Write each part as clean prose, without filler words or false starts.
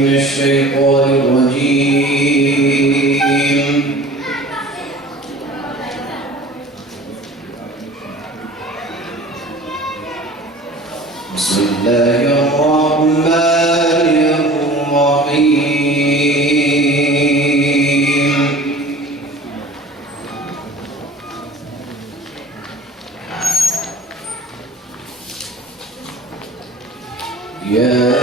من الشيطان الرجيم. بسم الله الرحمن الرحيم. يا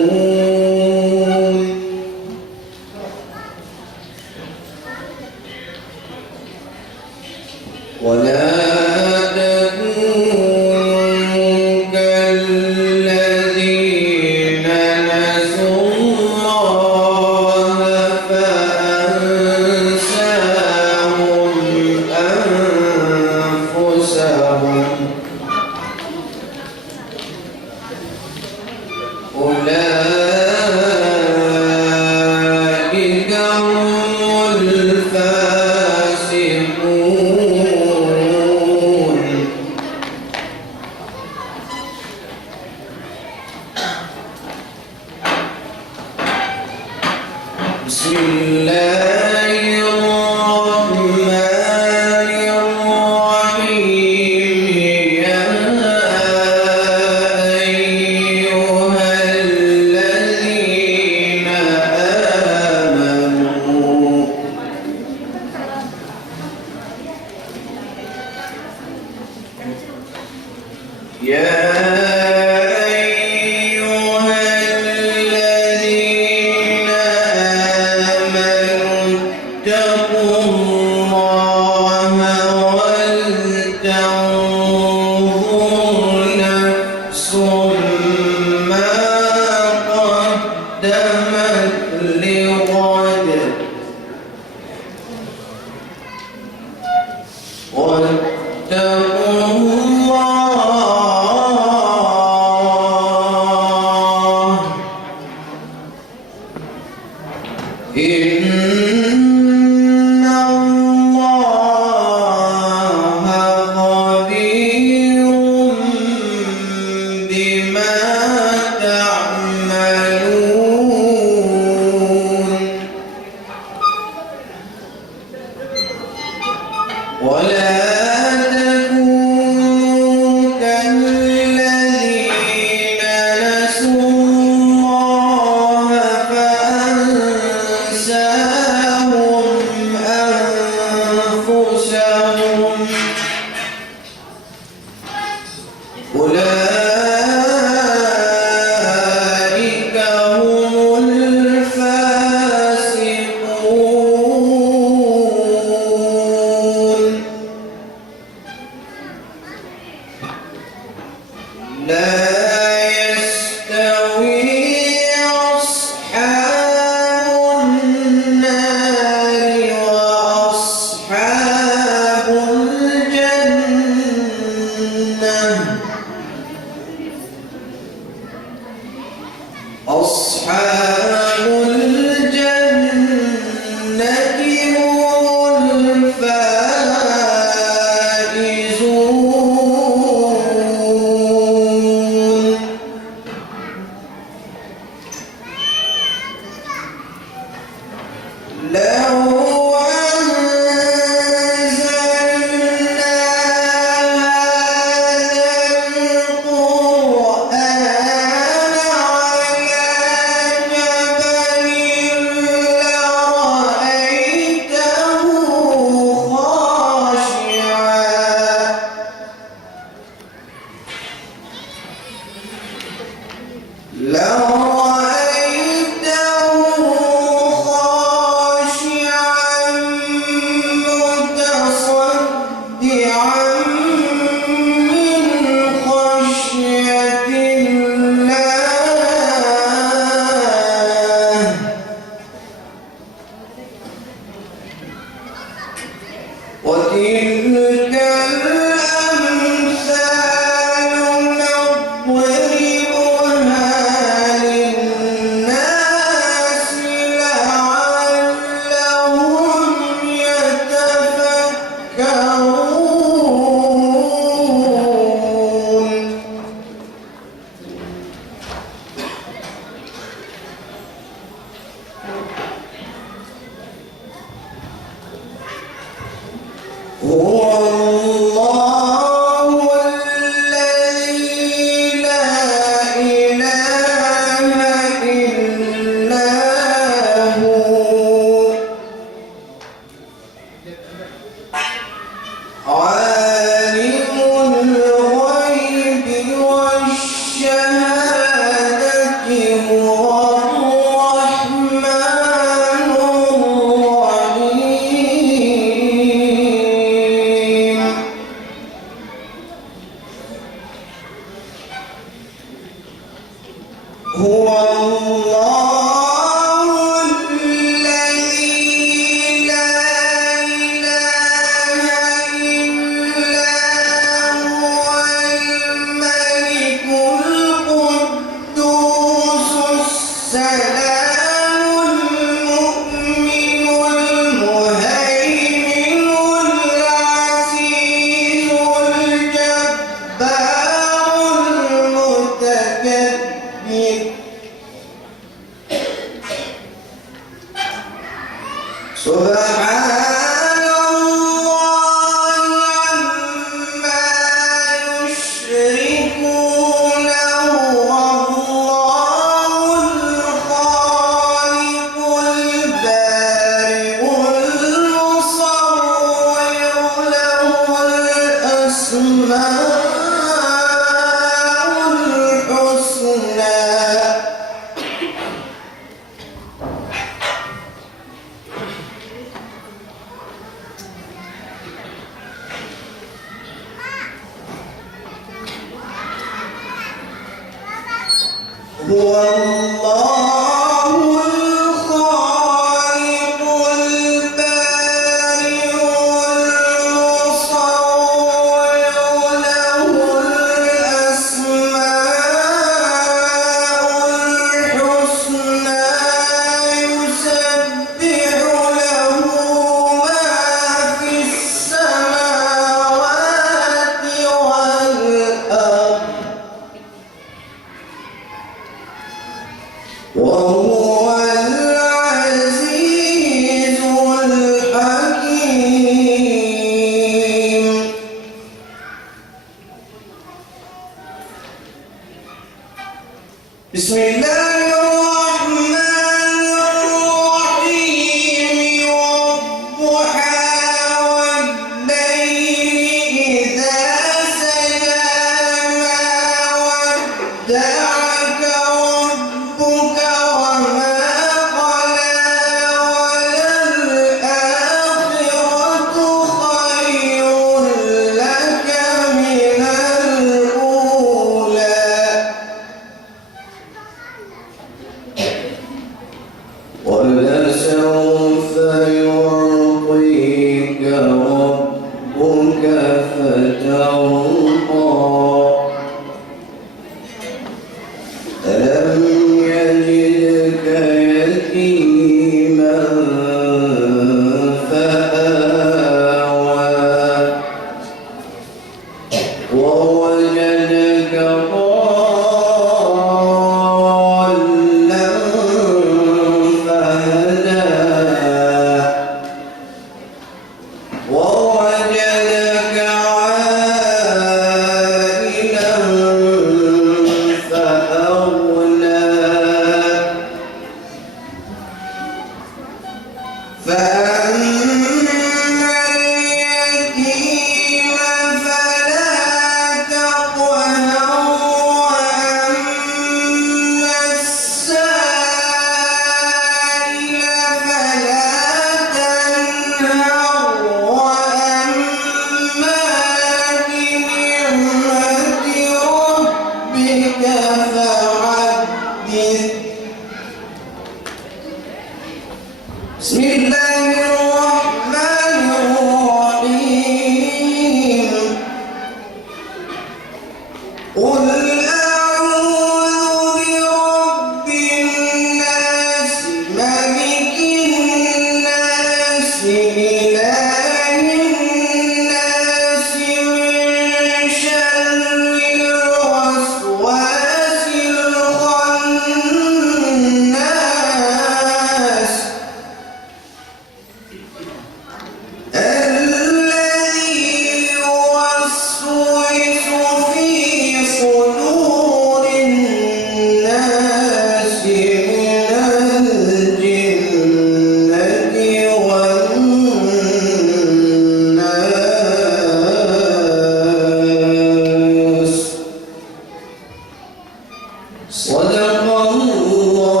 صدق الله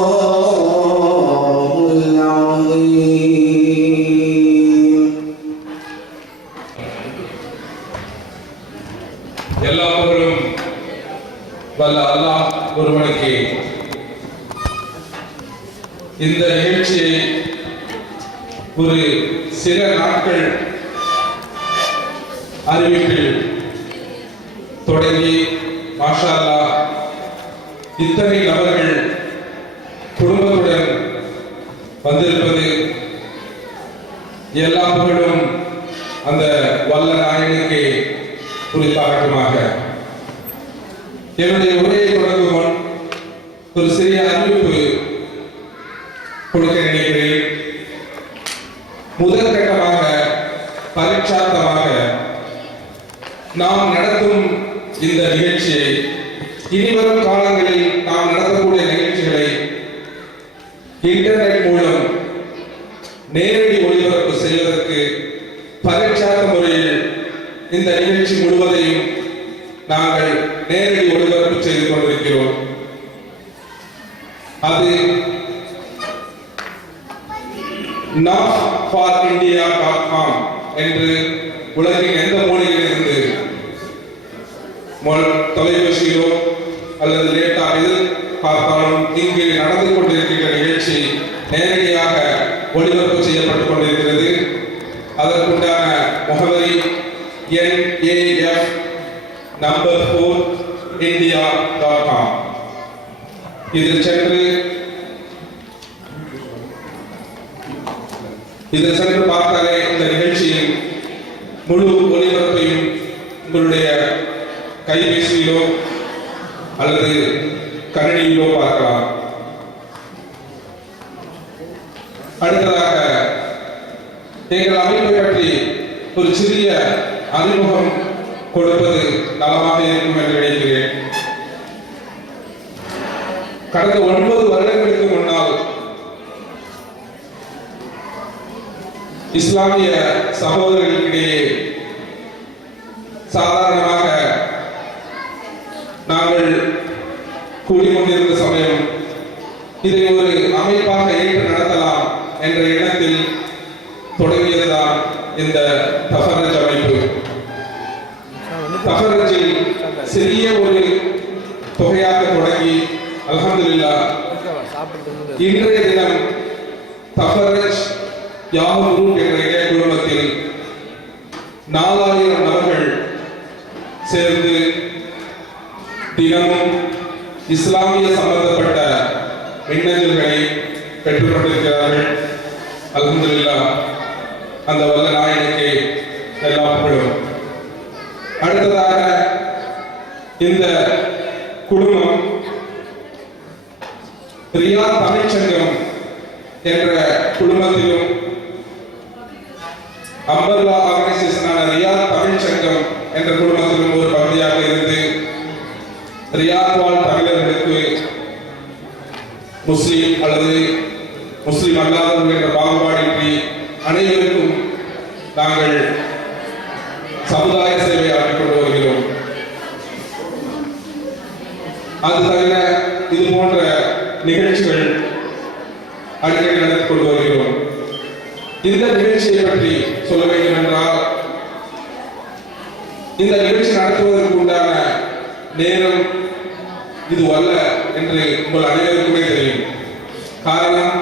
العظيم. எல்லா புகழும் வல்ல அல்லாஹ் ஒருவனுக்கு. இந்த நிகழ்ச்சியை ஒரு சில நாட்கள் அறிவிப்பில் தொடங்கி மாஷா அல்லாஹ் இத்தனை நபர்கள் குடும்பத்துடன் வந்திருப்பது எல்லா புகழும் அந்த வல்ல நாயனுக்கு குறிப்பாகட்டுமாக. என்னுடைய உரையை தொடங்கும் முன் ஒரு சிறிய அறிவிப்பு கொடுக்க நினைக்கிறேன். முதற்கட்டமாக பரீட்சார்த்தமாக நாம் நடத்தும் இந்த நிகழ்ச்சியை, இனிவரும் காலங்களில் நாம் நடத்தக்கூடிய நிகழ்ச்சிகளை இன்டர்நெட் மூலம் நேரடி ஒளிபரப்பு செய்வதற்கு பரீட்சார்த்த முறையில் இந்த நிகழ்ச்சி முழுவதையும் நாங்கள் நேரடி ஒளிபரப்பு செய்து கொண்டிருக்கிறோம். அது nofforindia.com என்று உலகின் எந்த மூலையில் இருந்து தொலைபேசியிலோ அல்லது லேட்டா எதிர் பார்த்தாலும் இங்கு நடந்து கொண்டிருக்கின்ற நிகழ்ச்சி நேரடியாக ஒளிபரப்பு செய்யப்பட்டுக் கொண்டிருக்கிறது. அதற்குண்டான முகவரி NAF4India.com. இதில் சென்று பார்த்தாலே இந்த நிகழ்ச்சியின் முழு ஒளிபரப்பையும் உங்களுடைய கைபேசியிலோ அல்லது கணினியிலோ பார்க்கலாம். அடுத்ததாக எங்கள் அமைப்பை பற்றி ஒரு சிறிய அறிமுகம் கொடுப்பது நலமாக இருக்கும் என்று நினைக்கிறேன். கடந்த 9 வருடங்களுக்கு முன்னால் இஸ்லாமிய சகோதரர்களுக்கிடையே சாதாரணமாக நாங்கள் கூடிக்கொண்டிருந்த சமயம் இதை ஒரு அமைப்பாக ஏற்று நடத்தலாம் என்ற எண்ணத்தில் தொடங்கியதுதான் இந்த தஃபர அமைப்பு. தஃபரஜில் சிறிய ஒரு தொகையாக தொடங்கி அல்ஹம்துலில்லாஹ் இன்றைய தினம் தஃபரஜ் யாஹூ குரூப் என்ற இணைய குழுமத்தில் 4000 நபர்கள் சேர்ந்து தினமும் இஸ்லாமிய சம்பந்தப்பட்ட மின்னஞ்சல்களை பெற்றுக் கொண்டிருக்கிறார்கள். அல்ஹம்துலில்லாஹ் அந்த வல்ல நாயனுக்கு எல்லா புகழும். அடுத்ததாக இந்த குழுமம் ரியாத் தமிழ் சங்கம் என்ற குழுமத்திலும் அம்பர்லா ஆர்கனைசேஷனான ரியாத் தமிழ் சங்கம் என்ற குழுமத்திலும் ஒரு பகுதியாக இருந்து ரியாத் வாழ் தமிழர்களுக்கு முஸ்லிம் அல்லது முஸ்லிம் அல்லாதவர்கள் என்ற பாகுபாடின்றி அனைவருக்கும் நாங்கள் சமுதாய சேவை ஆற்றிக் கொண்டு வருகிறோம். அது தவிர இது போன்ற நிகழ்ச்சிகள் அடிக்கடி நடத்தி கொண்டு வருகிறோம். இந்த நிகழ்ச்சியை பற்றி சொல்ல வேண்டும் என்றால், இந்த நிகழ்ச்சி நடத்துவதற்கு உண்டான நேரம் இது அல்ல என்று உங்கள் அனைவருக்குமே தெரியும். காரணம்,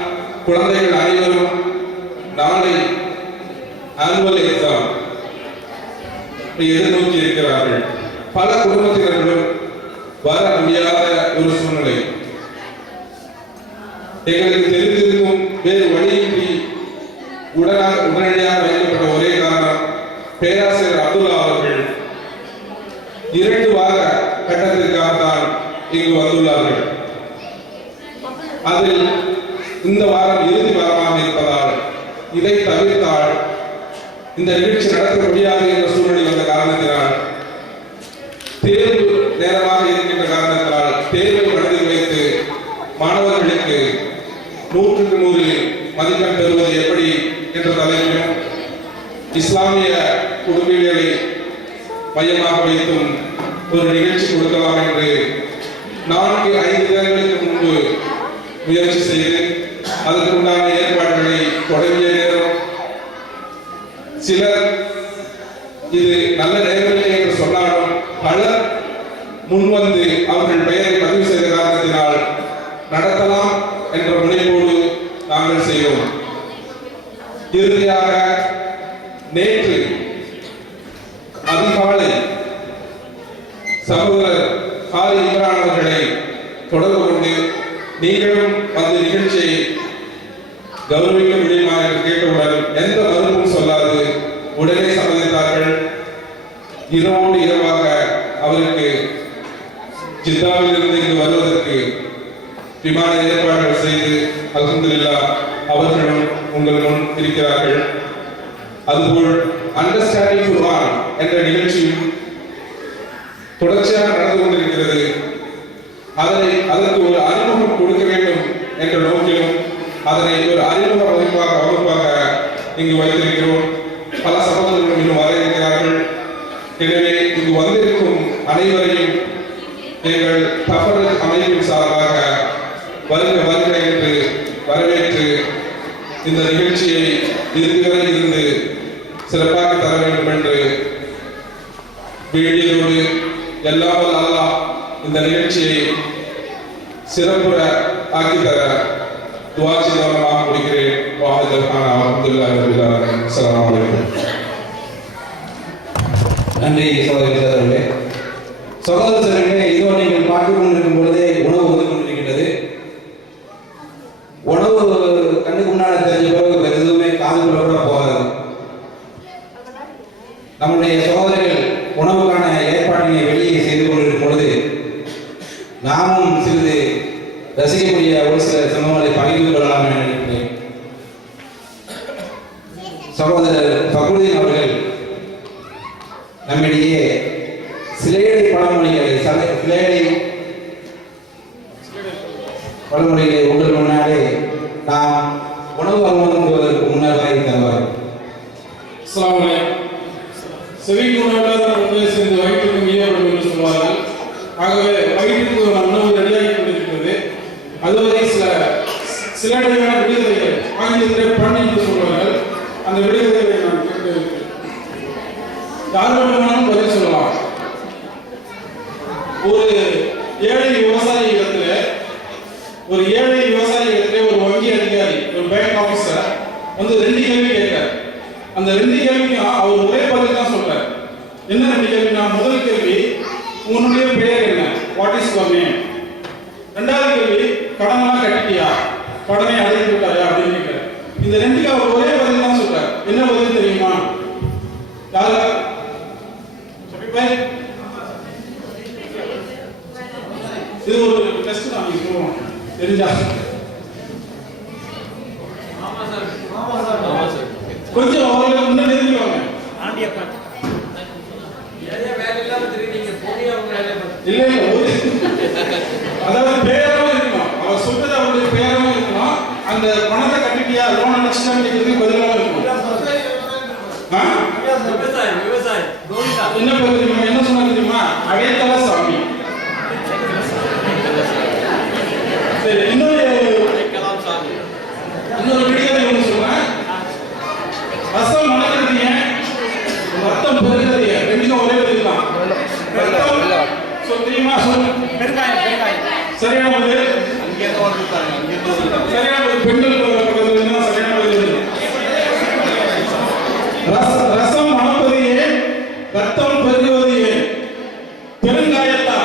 குழந்தைகள் அனைவரும் நாளை ஆனுவல் எக்ஸாம் எதிர்நோக்கி இருக்கிறார்கள். பல குடும்பத்தினர்களும் வர முடியாத ஒரு சூழ்நிலை. எங்களுக்கு தெரிந்திருக்கும் வேறு வழியின்றி உடனடியாக வைக்கப்பட்ட ஒரே காரணம், பேராசிரியர் அப்துல்லா அவர்கள் 2 வார கட்டத்திற்காகத்தான் இங்கு வந்துள்ளார்கள். அதில் இந்த வாரம் இறுதி வாரமாக இருப்பதால் இதை தவிர்த்தால் இந்த நிகழ்ச்சி நடத்த முடியாது என்ற சூழ்நிலை வந்த காரணத்தினால், தேர்வு நேரமாக இருக்கின்ற காரணத்தினால் தேர்வை மனதில் வைத்து மாணவர்களுக்கு 100க்கு 100 மதிப்பெண் பெறுவது எப்படி என்ற தலைப்பிலும் இஸ்லாமிய குடும்பங்களை மையமாக வைத்தும் ஒரு நிகழ்ச்சி கொடுக்கலாம் என்று 4-5 முயற்சி செய்து அதற்குண்டான ஏற்பாடுகளை தொடங்கிய நேரம் சிலர் இது நல்ல நேரமில்லை என்று சொன்னாலும் பலர் முன்வந்து அவர்கள் பெயரை பதிவு செய்த காரணத்தினால் நடத்தலாம் என்ற முனைப்போடு நாங்கள் செய்தோம். இறுதியாக நேற்று அதிகாலை சகோதரர் காரி இம்ரான் அவர்களை தொடர்பு கொண்டு நீங்களும் அந்த நிகழ்ச்சியை கௌரவிக்க முடியுமா என்று கேட்டவுடன் எந்த மறுப்பும் சொல்லாது உடனே சம்மதித்தார்கள். இரவோடு இரவாக அவருக்கு ஜித்தாவில் இருந்து இங்கு வருவதற்கு விமான ஏற்பாடுகள் செய்து அல்ஹம்துலில்லாஹ் அவர்களும் உங்கள் முன் இருக்கிறார்கள். அதுபோல் அண்டர்ஸ்டாண்டிங் குர்ஆன் என்ற நிகழ்ச்சியும் தொடர்ச்சியாக நடந்து கொண்டிருக்கிறது. அதற்கு ஒரு அறிமுகம் கொடுக்க வேண்டும் என்ற நோக்கிலும் அதனை ஒரு அறிமுக வகுப்பாக இங்கு வைத்திருக்கிறோம். பல சகோதரர்களும் இன்னும் வர இருக்கிறார்கள். எனவே இங்கு வந்திருக்கும் அனைவரையும் எங்கள் தஃபர அமைப்பின் சார்பாக வருக என்று வரவேற்று இந்த நிகழ்ச்சியை இதுவரை இருந்து சிறப்பாக தர வேண்டும் என்று வேண்டியதோடு எல்லாம் வல்ல அல்லாஹ் இந்த நிகழ்ச்சியை சிறப்புற ஆக்கி தர துஆ செய்வதாக முடிக்கிறேன். நன்றி சகோதரர்களே. சகோதரர்களே, இதோ நீங்கள் பார்த்துக் கொண்டிருக்கும் பொழுதே உணவு வந்து கொண்டிருக்கின்றது. உணவு கண்ணுக்கு முன்னாடி தெரிஞ்ச பிறகு எதுவுமே காதுக்குள்ள கூட போகாது. நம்முடைய சகோதரர்கள் உணவுக்கான ஏற்பாட்டினை வெளியே செய்து கொண்டிருக்கும் பொழுது நாமும் சிறிது ரசிக்கக்கூடிய ஒரு சில சம்பவங்களை பகிர்ந்து கொள்ளலாம் என நினைக்கிறேன். சகோதரர் ஃபக்ருதீன் அவர்கள் நம்மிடையே சிலேடை பழமொழிகளை உங்கள் முன்னாலே நாம் உணவு அருந்துவதற்கு முன்னதாக தருவார். செவிக்கு உணவு சேர்ந்து வயிற்றுக்கு மீதப்படும் என்று சொல்வார்கள். ஆகவே வயிற்றுக்கு ஒரு உணவு ரெடியாகி கொண்டிருக்கிறது. அதுவரை சில இடையான விடுதலைகள் ஆங்கிலத்தில் பணி என்று சொல்வார்கள். அந்த விடுதலைகளை நாம் கேட்டு யார் வேண்டுமானாலும் பதில் சொல்லலாம். ஒரு ஏழை விவசாயி இடத்துல ஒரு வங்கி அதிகாரி, ஒரு பேங்க் ஆபீசர் வந்து 2 கேள்வி கேட்கிறார். அந்த 2 கேள்வியும் அவர் ஒரே பதில் தான் சொல்றார். என்ன 2 கேள்வினா, முதல் கேள்வி உன்னுடைய பெயர் என்ன, வாட் இஸ் யுவர் நேம். ரெண்டாவது கேள்வி கடனெல்லாம் கட்டிட்டியா, கடனை அடைத்து விட்டாயா அப்படின்னு கேட்கிறார். இந்த 2க்கு அவர் ஒரே பதில் தான் சொல்றார். என்ன பதில் தெரியுமா? யாரு இது ஒரு டெஸ்ட் தான், நீங்க சொல்லுவோம் தெரிஞ்சா கொஞ்சம் அவர்களை முன்னாடி தெரிஞ்சுக்கோங்க. இல்ல அதாவது பேரும் இருக்கணும், அவர் சொல்றது அவருடைய பேரும் இருக்கணும். அந்த பணத்தை கட்டிட்டியா, லோன் அடைச்சிட்டான்னு பதிலாக இருக்கணும். என்ன பேர் தெரியுமா, என்ன சொன்னாங்க தெரியுமா? அடைத்தல சாமி. சரி, இன்னொரு விடுதலை ஒன்று சொல்றேன். ரசம் மணக்கிறது ஏன், ரத்தம் பெருகிறது ஏன், 2க்கும் ஒரே பதில் தான். ரத்தம் தெரியுமா, சொல்லு. சரியான பதில். சரியான பதில். பெண்கள் சரியான பதில். ரசம் மணப்பது ஏன், ரத்தம் பெருகுவது ஏன், பெருங்காயத்தா.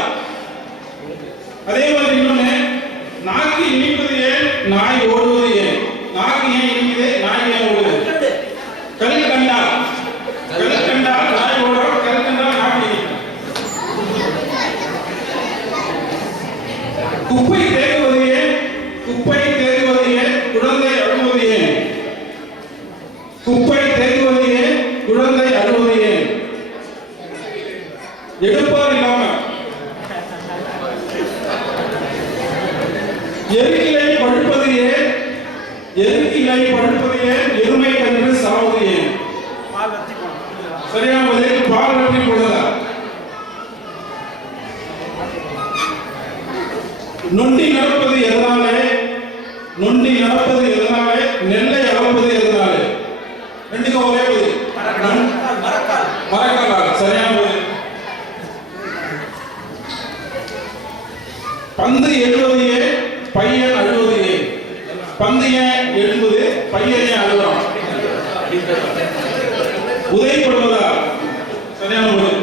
அதே மாதிரி இன்னொன்னு, நாக்கு இனிப்பது ஏன், நாய் ஓடுவது ஏன். நாக்கு ஏன் இனிக்குது, நாய் ஏன் ஓடுது. கல் கண்டால் நாய் ஓடும், கல் கண்டால் நாக்கு இனிக்கும். குப்பை தேங்குவது ஏன், குழந்தை அழுவது ஏன். குப்பை தேங்குவது ஏன், குழந்தை அழுவது ஏன். எடுப்பார் இல்லாம எருக்கிலை படுப்பது ஏன், எருமை கன்று சாவது ஏன். சரியான பதில் பால் வெட்டி போடுதா. நொண்டி நடப்பது எதனாலே, நொண்டி நடப்பது எதனாலே, நெல்லை அளப்பது எதனாலே? ரெண்டுக்கும் ஒரே பதில். மரக்கால். சரியான பதில். பந்து எழுவது ஏன், பையன் அழுவது ஏன்? பந்து ஏன் எழுவது, பையன் ஏன் அழுவான்? உதயப்படுவதா? சரியான பதில்.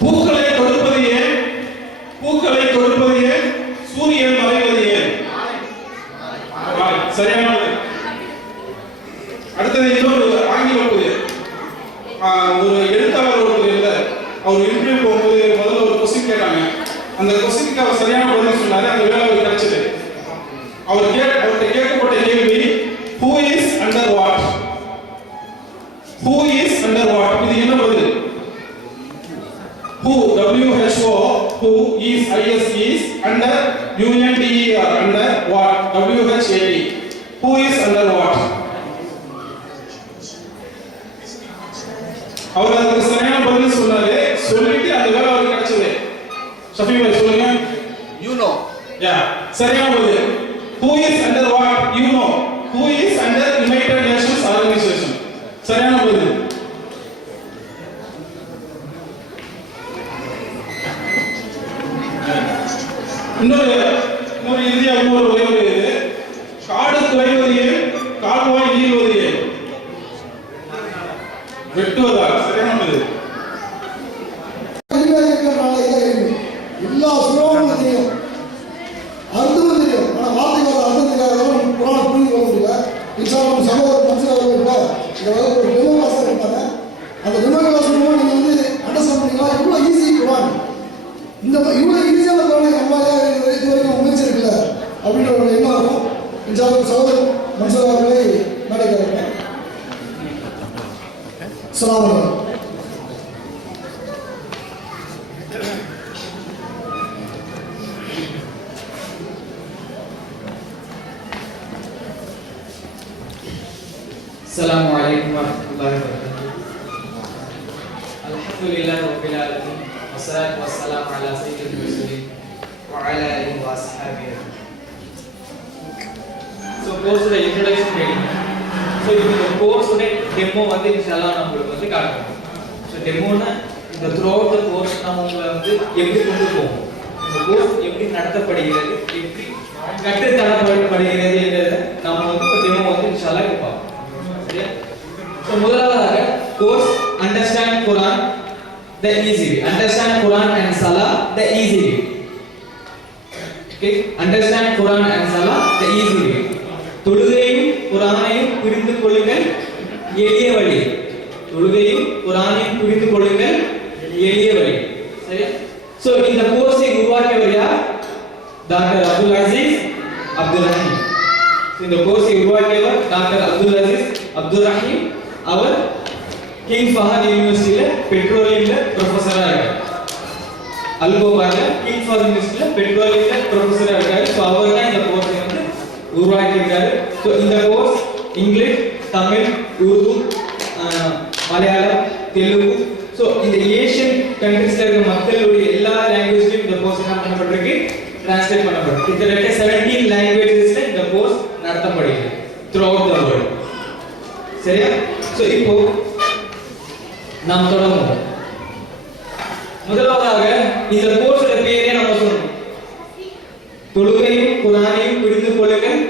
பூக்களை கொடுப்பது ஏன், பூக்களை கொடுப்பது ஏன், சூரியன் மறைவது ஏன்? சரியான பதில். அடுத்தது இன்னொரு ஆங்கில புதிர். ஒரு எழுத்தாளர் ஒருத்தர் இல்லை, அவர் இன்டர்வியூ போகும்போது முதல்ல ஒரு கொஸ்டின் கேட்டாங்க. அந்த கொஸ்டினுக்கு அவர் சரியான பதில் சொன்னாரு. அந்த வேலை அவருக்கு கிடைச்சது. அவர்கிட்ட கேட்கப்பட்ட கேள்வி, who is under what? Who is under what? இது என்ன பதில்? Who, WHO, who is, is under UNDER, under what? WHAT. Who is under what? அவர் அதுக்கு சரியான பதில் சொன்னாரு. சொல்லிட்டு அந்த வேலை அவருக்கு கிடைச்சது. ஷஃபி பாய் சொல்லுங்க. You know. Yeah. சரியான பதில். Who is under what? You know. Who is under United Nations Organization? சரியான பதில். இன்னொரு இந்தியாவுக்கு ஒரே ஒரு இது. காடு குறைவது ஏன், கால்வாய் நீள்வது ஏன்? வெட்டுவதா? சரியான பதில். எல்லா சுலபமும் தெரியும், அர்த்தமும் தெரியும். ஆனால் வார்த்தைகள் அர்த்தத்துக்காக குரான் புரிந்து கொள்ள முடியல. இன்ஷால்லாம் சகோதரர் மனசில் கூட இந்த ஒரு டெமோ கிளாஸ் இருப்பாங்க. அந்த டெமோ கிளாஸ் மூலமாக நீங்கள் வந்து அண்டர்ஸ்டாண்ட் பண்ணிக்கலாம். இவ்வளோ ஈஸி குரான், இந்த இவ்வளோ ஈஸியான குரானை நம்மளால இது வரைக்கும் முயற்சி இருக்குல்ல அப்படின்ற ஒரு எண்ணம் இருக்கும். இன்ஷால்லாம் சகோதரர் மனசில் அவர்களை நடைபெறும். அஸ்ஸலாமு அலைக்கும். السلام عليكم ورحمة الله وبركاته. الحمد لله رب العالمين والصلاة والسلام على سيد المرسلين وعلى آله وأصحابه. So course the introduction ready. So இந்த course உடைய demo வந்து இன்ஷால்லா நம்மளுக்கு வந்து காட்டுறோம். So demo னா இந்த throughout the course நாம உங்களை வந்து எப்படி கொண்டு போவோம், இந்த course எப்படி நடத்தப்படுகிறது, எப்படி கற்றுத்தரப்படுகிறது என்றதை நாம வந்து demo வந்து இன்ஷால்லா பார்ப்போம். So முதலாவதாக course understand Quran the easy way. Understand Quran and Salah the easy way. Okay, understand Quran and Salah the easy way. தொழுகையும் குர்ஆனையும் புரிந்து கொள்ளுங்கள் எளிய வழி. தொழுகையும் குர்ஆனையும் புரிந்து கொள்ளுங்கள் எளிய வழி. சரியா? சோ இந்த கோர்ஸை உருவாக்கியவர் யார்? டாக்டர் அப்துல் அசீஸ் அப்துல் ரஹீம். இந்த கோர்ஸை உருவாக்கியவர் டாக்டர் அப்துல் அசீஸ் அப்துல் ரஹீம். அவர் கிங் ஃபஹத் யூனிவர்சிட்டியில பெட்ரோலியம்ல ப்ரொஃபஸரா இருக்கார். அல்கோபார்ல கிங் ஃபஹத் யூனிவர்சிட்டியில பெட்ரோலியம்ல ப்ரொஃபஸரா இருக்கார். சோ அவர் தான் இந்த கோர்ஸை வந்து உருவாக்கி இருக்காரு. சோ இந்த course English, Tamil, Urdu, Malayalam, Telugu, so இந்த ஏசியன் கண்ட்ரீஸ்ல இருக்க மக்களுடைய எல்லா லாங்குவேஜ்லயும் இந்த கோர்ஸ் என்ன பண்ணப்பட்டிருக்கு, டிரான்ஸ்லேட் பண்ணப்பட்டிருக்கு. கிட்டத்தட்ட 17 லாங்குவேஜஸ்ல இந்த கோர்ஸ் நடத்தப்படுகிறது throughout the world. சரியா? சோ இப்போ நாம் தொடங்குவோம். முதலாவதாக இந்த கோர்ஸோட பேரே நம்ம சொல்லணும். தொழுகையும் குர்ஆனையும் புரிந்து கொள்ளுங்கள்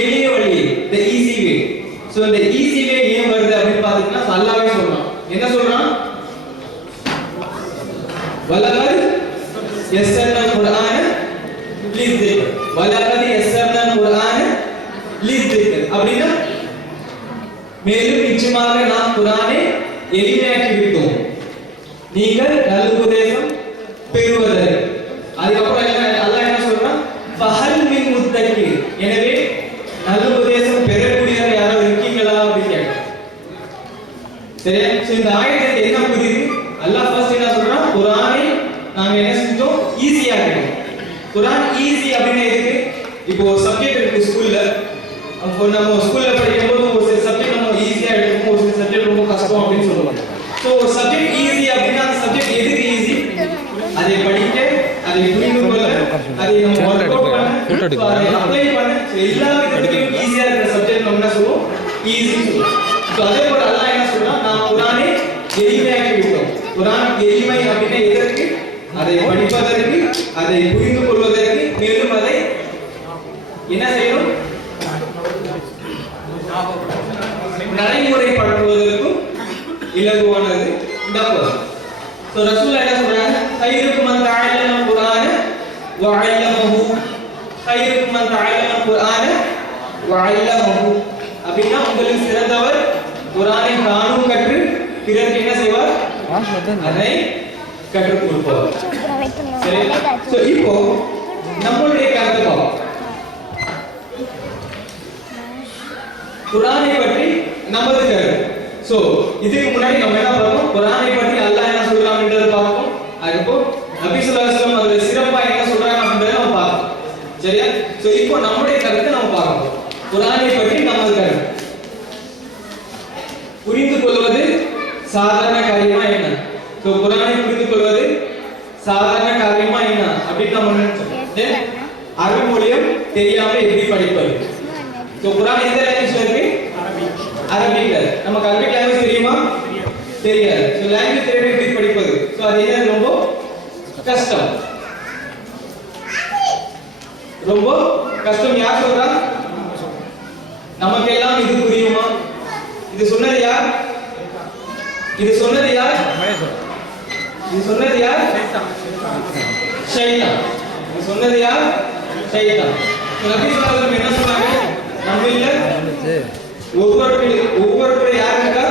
எளிய வழி, the easy way. சோ இந்த easy way ஏன் வருது அப்படி பாத்தீங்கன்னா அல்லாஹ்வே சொல்றான். என்ன சொல்றான்? வலகத் யஸ்ஸர்னா குர்ஆன லிஸ்ஸிக்ர். வலகத் யஸ்ஸர்னா குர்ஆன லிஸ்ஸிக்ர் அப்படினா மேலும் நிச்சயமாக நாம் குர்ஆனை எளிமையாக்கி விட்டோம் நீங்கள் நல்லுபதேசம் பெறுவதற்கு. அதுக்கப்புறம் அல்லாஹ் என்ன சொல்றான்? ஃபஹல் மின் முத்தகீர். எனவே நல்லுபதேசம் பெறக்கூடியவர் யாரோ இருக்கீங்களா அப்படின்னு கேட்கிறான். சரியா? சோ இந்த ஆயத்தை என்ன புரியுது? அல்லாஹ் ஃபர்ஸ்ட் என்ன சொல்றான்? குர்ஆனை நாங்க என்ன செஞ்சோம்? ஈஸியா ஆக்கிட்டோம். குர்ஆன் ஈஸி அப்படினா எதுக்கு? இப்போ ஒரு சப்ஜெக்ட் இருக்கு ஸ்கூல்ல. அப்போ நம்ம ஸ்கூல்ல படிக்கும்போது ஒரு சப்ஜெக்ட் நம்ம ஈஸியா எடுப்போம், ஒரு சப்ஜெக்ட் ரொம்ப கஷ்டம் அப்படின்னு சொல்லுவாங்க. சோ ஒரு சப்ஜெக்ட் ஈஸி அப்படினா அந்த சப்ஜெக்ட் எதுக்கு ஈஸி? அதை படிக்க, அதை புரிந்து கொள்ள, அதை நம்ம வொர்க் அவுட் பண்ண அதை அப்ளை பண்ண எல்லா விதத்திலும் ஈஸியா இருக்கிற சப்ஜெக்ட் நம்ம என்ன சொல்லுவோம் ஈஸி சொல்லுவோம் சோ அதே போல அல்லாஹ் என்ன சொல்றான் நான் குர்ஆனை எளிமையாக்கி விட்டோம் குர்ஆன் எளிமை அப்படின்னா எதற்கு அதை படிப்பதற்கு அதை புரிந்து கொள்வதற்கு மேலும் அதை என்ன செய்யணும் நடைமுறைப்படுத்துவதற்கும் இலகுவானது இந்த குர்ஆன் சோ ரசூலுல்லாஹ் என்ன சொல்றாங்க கைருக்கும் மன் தஅல்லம குர்ஆன வ அல்லமஹு கைருக்கும் மன் தஅல்லம குர்ஆன வ அல்லமஹு அப்படினா உங்களுக்கு சிறந்தவர் குர்ஆனை தானும் கற்று பிறருக்கு என்ன செய்வார் அதை கற்றுக் கொடுப்பார் சரி சோ இப்போ நம்மளுடைய கருத்து பார்ப்போம் குர்ஆனை பற்றி நமது கருத்து சோ இதுக்கு முன்னாடி நம்ம என்ன பார்த்தோம் குர்ஆனை பற்றி அல்லாஹ் என்ன சொல்றாங்கன்றத பார்த்தோம் அதுக்கு நபி ஸல்லல்லாஹு அலைஹி வஸல்லம் அதோட சிறப்பா என்ன சொல்றாங்க அப்படின்றத நம்ம பார்த்தோம் சரியா சோ இப்போ நம்மளுடைய கருத்தை நம்ம பார்ப்போம் குர்ஆனை பற்றி நமது கருத்து புரிந்து கொள்வது சாதாரண காரியமா என்ன சோ குர்ஆனை புரிந்து கொள்வது சாதாரண காரியமா என்ன அப்படி நம்ம நினைச்சோம் அரபி மொழியும் தெரியாம எப்படி படிப்பது சோ குர்ஆன் எந்த லாங்குவேஜ்ல இருக்கு அரபிக்ல நமக்கு அரபிக் லாங்குவேஜ் தெரியுமா தெரியாது சோ லாங்குவேஜ் தெரியாம எப்படி படிப்பது சோ அது என்ன ரொம்ப கஷ்டம் ரொம்ப கஷ்டம் யார் சொல்றா நமக்கு எல்லாம் இது புரியுமா இது சொன்னது யார் இது சொன்னது யார் இது சொன்னது யார் ஷைத்தான் இது சொன்னது யார் ஷைத்தான் நபி ஸல்லல்லாஹு அலைஹி வஸல்லம் என்ன சொன்னாங்க நம்மில ஒவ்வொருவரும் யார் இருக்கா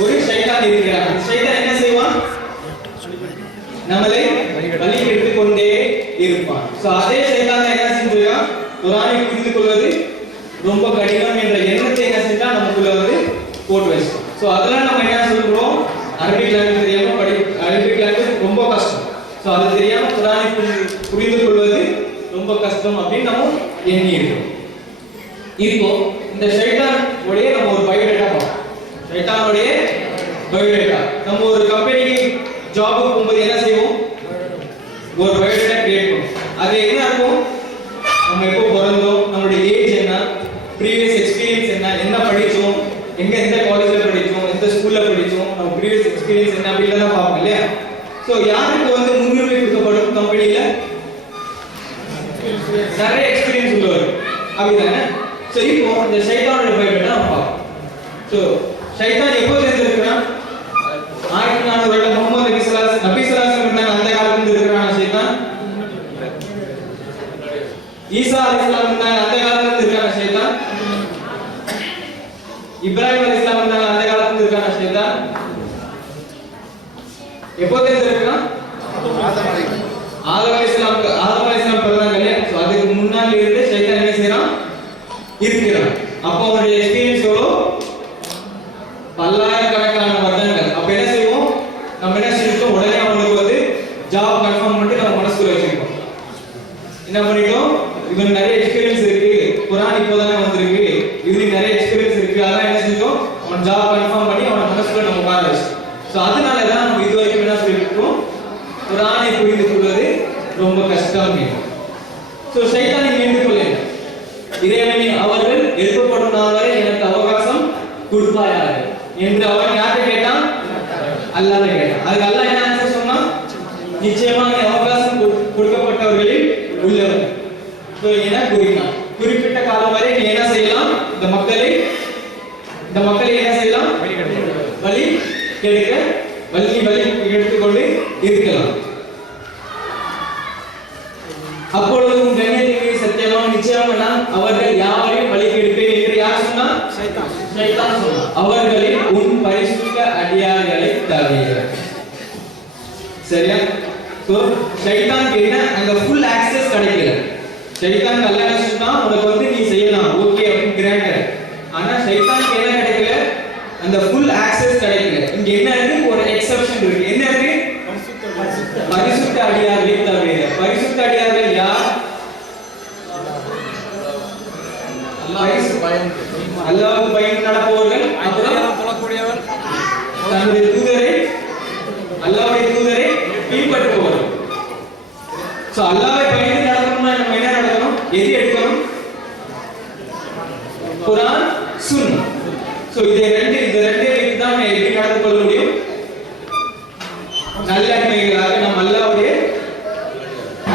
ஒரு ஷைத்தான் இருக்கிறார் ஷைத்தான் என்ன செய்வான் நம்மளை வழி எடுத்துக் கொண்டே இருப்பான் சோ அதே ஷைத்தான் என்ன செஞ்சான் குர்ஆனை புரிந்து கொள்வது ரொம்ப கடினம் என்ற எண்ணத்தை என்ன செஞ்சா நமக்குள்ள வந்து போட்டு வச்சிட்டோம் சோ அதெல்லாம் நம்ம என்ன சொல்றோம் அரபிக் லாங்குவேஜ் தெரியாம அரபிக் லாங்குவேஜ் ரொம்ப கஷ்டம் சோ அது தெரியாம குர்ஆனை புரிந்து கொள்வது ரொம்ப கஷ்டம் அப்படின்னு நம்ம எண்ணி இருக்கோம் இப்போ இந்த ஷைத்தான் உடைய நம்ம ஒரு பயோடேட்டா பார்ப்போம் ஷைத்தானுடைய பயோடேட்டா நம்ம ஒரு கம்பெனிக்கு ஜாபுக்கு போகும்போது என்ன செய்வோம் ஒரு பயோடேட்டா கிரியேட் பண்ணுவோம் அது என்ன இருக்கும் நம்ம எப்போ பிறந்தோம் நம்மளுடைய ஏஜ் என்ன ப்ரீவியஸ் எக்ஸ்பீரியன்ஸ் என்ன படிச்சோம் எந்த காலேஜ்ல படிச்சோம் எந்த ஸ்கூல்ல படிச்சோம் நம்ம ப்ரீவியஸ் எக்ஸ்பீரியன்ஸ் என்ன அப்படிலாம் பார்ப்போம் இல்லையா சோ யாருக்கு வந்து முன்னுரிமை கொடுக்கப்படும் கம்பெனில நிறைய எக்ஸ்பீரியன்ஸ் உள்ளவர் அப்படிதானே சோ இப்போ இந்த ஷைத்தானோட பயோடேட்டா நம்ம பார்ப்போம் சோ ஷைத்தான் எப்போ தெரிஞ்சிருக்கான் 1400 வருடம் முஹம்மது நபி ஸல்லல்லாஹு அலைஹி வஸல்லம் அந்த காலத்துல இருக்கிறான் ஷைத்தான் ஈசா அலைஹிஸ்ஸலாம் அந்த காலத்துல இருக்கிறான் ஷைத்தான் இப்ராஹிம் அலைஹிஸ்ஸலாம் அந்த காலத்துல இருக்கிறான் ஷைத்தான் எப்போ தெரிஞ்சிருக்கான் ஆதம் அலைஹிஸ்ஸலாம் பிறந்தாங்க இல்லையா சோ அதுக்கு முன்னாடி இருந்து ஷைத்தான் என்ன செய்றான் இருக்கிறான் அப்போ அவருடைய எக்ஸ்பீரியன்ஸ் எவ்வளோ பல்லாயிரக்கணக்கான வருடங்கள் அப்ப என்ன செய்வோம் நம்ம என்ன செஞ்சிருக்கோம் உடனே அவனுக்கு வந்து ஜாப் கன்ஃபார்ம் பண்ணிட்டு நம்ம மனசுக்குள்ள வச்சிருக்கோம் என்ன பண்ணிட்டோம் இவன் நிறைய எக்ஸ்பீரியன்ஸ் இருக்கு குர்ஆன் இப்போதானே வந்திருக்கு இதுல நிறைய எக்ஸ்பீரியன்ஸ் இருக்கு அதான் என்ன செஞ்சோம் அவன் ஜாப் கன்ஃபார்ம் பண்ணி அவன் மனசுக்குள்ள நம்ம உட்கார வச்சு சோ அதனால தான் நம்ம இது வரைக்கும் என்ன சொல்லிருக்கோம் குர்ஆனை புரிந்து கொள்வது ரொம்ப கஷ்டம் சோ ஷைத்தான் நின்று கொள்ளேன் இறைவனே அவர்கள் எழுப்பப்படும் நாள் வரை எனக்கு அவகாசம் கொடுப்பாயாக என்று அவன் யார்கிட்ட கேட்டான் அல்லாஹ்வை கேட்டான் அதுக்கு அல்லாஹ் என்ன ஆன்சர் சொன்னான் நிச்சயமா நீ அவகாசம் கொடுக்கப்பட்டவர்களில் உள்ளவர் சோ என்ன கூறினான் குறிப்பிட்ட காலம் வரை நீ என்ன செய்யலாம் இந்த மக்களை என்ன செய்யலாம் வழி எடுத்துக்கொண்டு இருக்கலாம் அப்பொழுது உன் கண்ணியத்திற்கு சத்தியமாக நிச்சயமாக நான் அவர்கள் யாவரையும் வழி கெடுப்பேன் என்று யார் சொன்னான் ஷைத்தான் சொன்னான் அவர்களில் உன் பரிசுத்த அடியார்களை தவிர சரியா சோ ஷைத்தானுக்கு என்ன அங்க ஃபுல் ஆக்சஸ் கிடைக்கல ஷைத்தான் அல்லாஹ் என்ன சொன்னான் உனக்கு வந்து நீ செய்யலாம் ஓகே அப்படி கிராண்டட் ஆனா ஷைத்தானுக்கு என்ன கிடைக்கல அந்த ஃபுல் ஆக்சஸ் கிடைக்கல இங்க என்ன இருக்கு ஒரு எக்ஸெப்ஷன் இருக்கு என்ன இருக்கு பரிசுத்த அடியார்களை தவிர பரிசுத்த அடியார்கள் யார் அல்லாஹ்வுக்கு பயந்து நடப்பவர்கள் தொழக்கூடியவர் தன்னுடைய தூதரை அல்லாஹ்வுடைய தூதரை பின்பற்றுபவர்கள் சோ அல்லாஹ்வை பயந்து நடக்கணும்னா நம்ம என்ன நடக்கணும் எது எடுக்கணும்? குர்ஆன் சுன்னா. சோ இது ரெண்டு தான் எப்படி நடந்து கொள்ள முடியும்? நல்லடிமைகளாக நாம் அல்லாஹ்வுடைய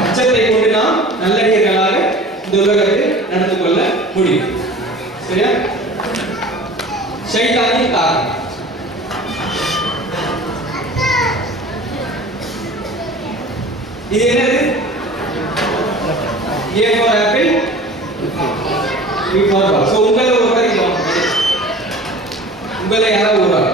அச்சத்தை கொண்டு நாம் நல்லடிமைகளாக இந்த உலகத்தில் நடந்து கொள்ள முடியும். சரியா? ஷைத்தானின் காரணம். இது என்னது? A for apple, B for ball. So உங்களை ஒருவர் உங்களை யாராவது ஒருவர்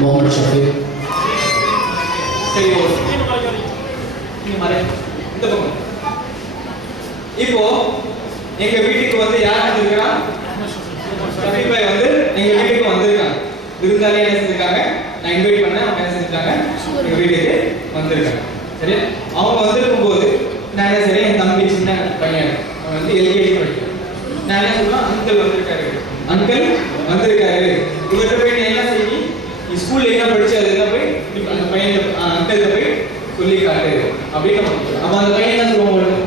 मोहम्मद शफी சரி ஓகே நீங்க மாறே இந்த பக்கம் இப்போ எங்க வீட்டுக்கு வந்து யார் வந்திருக்கா? ஷஃபி பாய் வந்து எங்க வீட்டுக்கு வந்திருக்காங்க. விருந்தாளி என்ன செஞ்சிருக்காங்க? நான் இன்வைட் பண்ணேன், அவங்க என்ன செஞ்சிருக்காங்க? எங்க வீட்டுக்கு வந்திருக்காங்க. சரி, அவங்க வந்திருக்கும் போது நான் என்ன சரி என் தம்பி சின்ன பையன் அவன் வந்து எல்கேஜி படிக்கிறான். நான் என்ன சொல்றேன்? அங்கிள் வந்திருக்காரு, அங்கிள் வந்திருக்காரு. இவர்கிட்ட போய் நீ என்ன செய்யி? நீ ஸ்கூல்ல என்ன படிச்சு அது என்ன போய் அந்த பையன் அங்கிள்கிட்ட போய் சொல்லி காட்டு அப்படின்னு அப்ப அந்த பையன் என்ன சொல்லுவாங்க?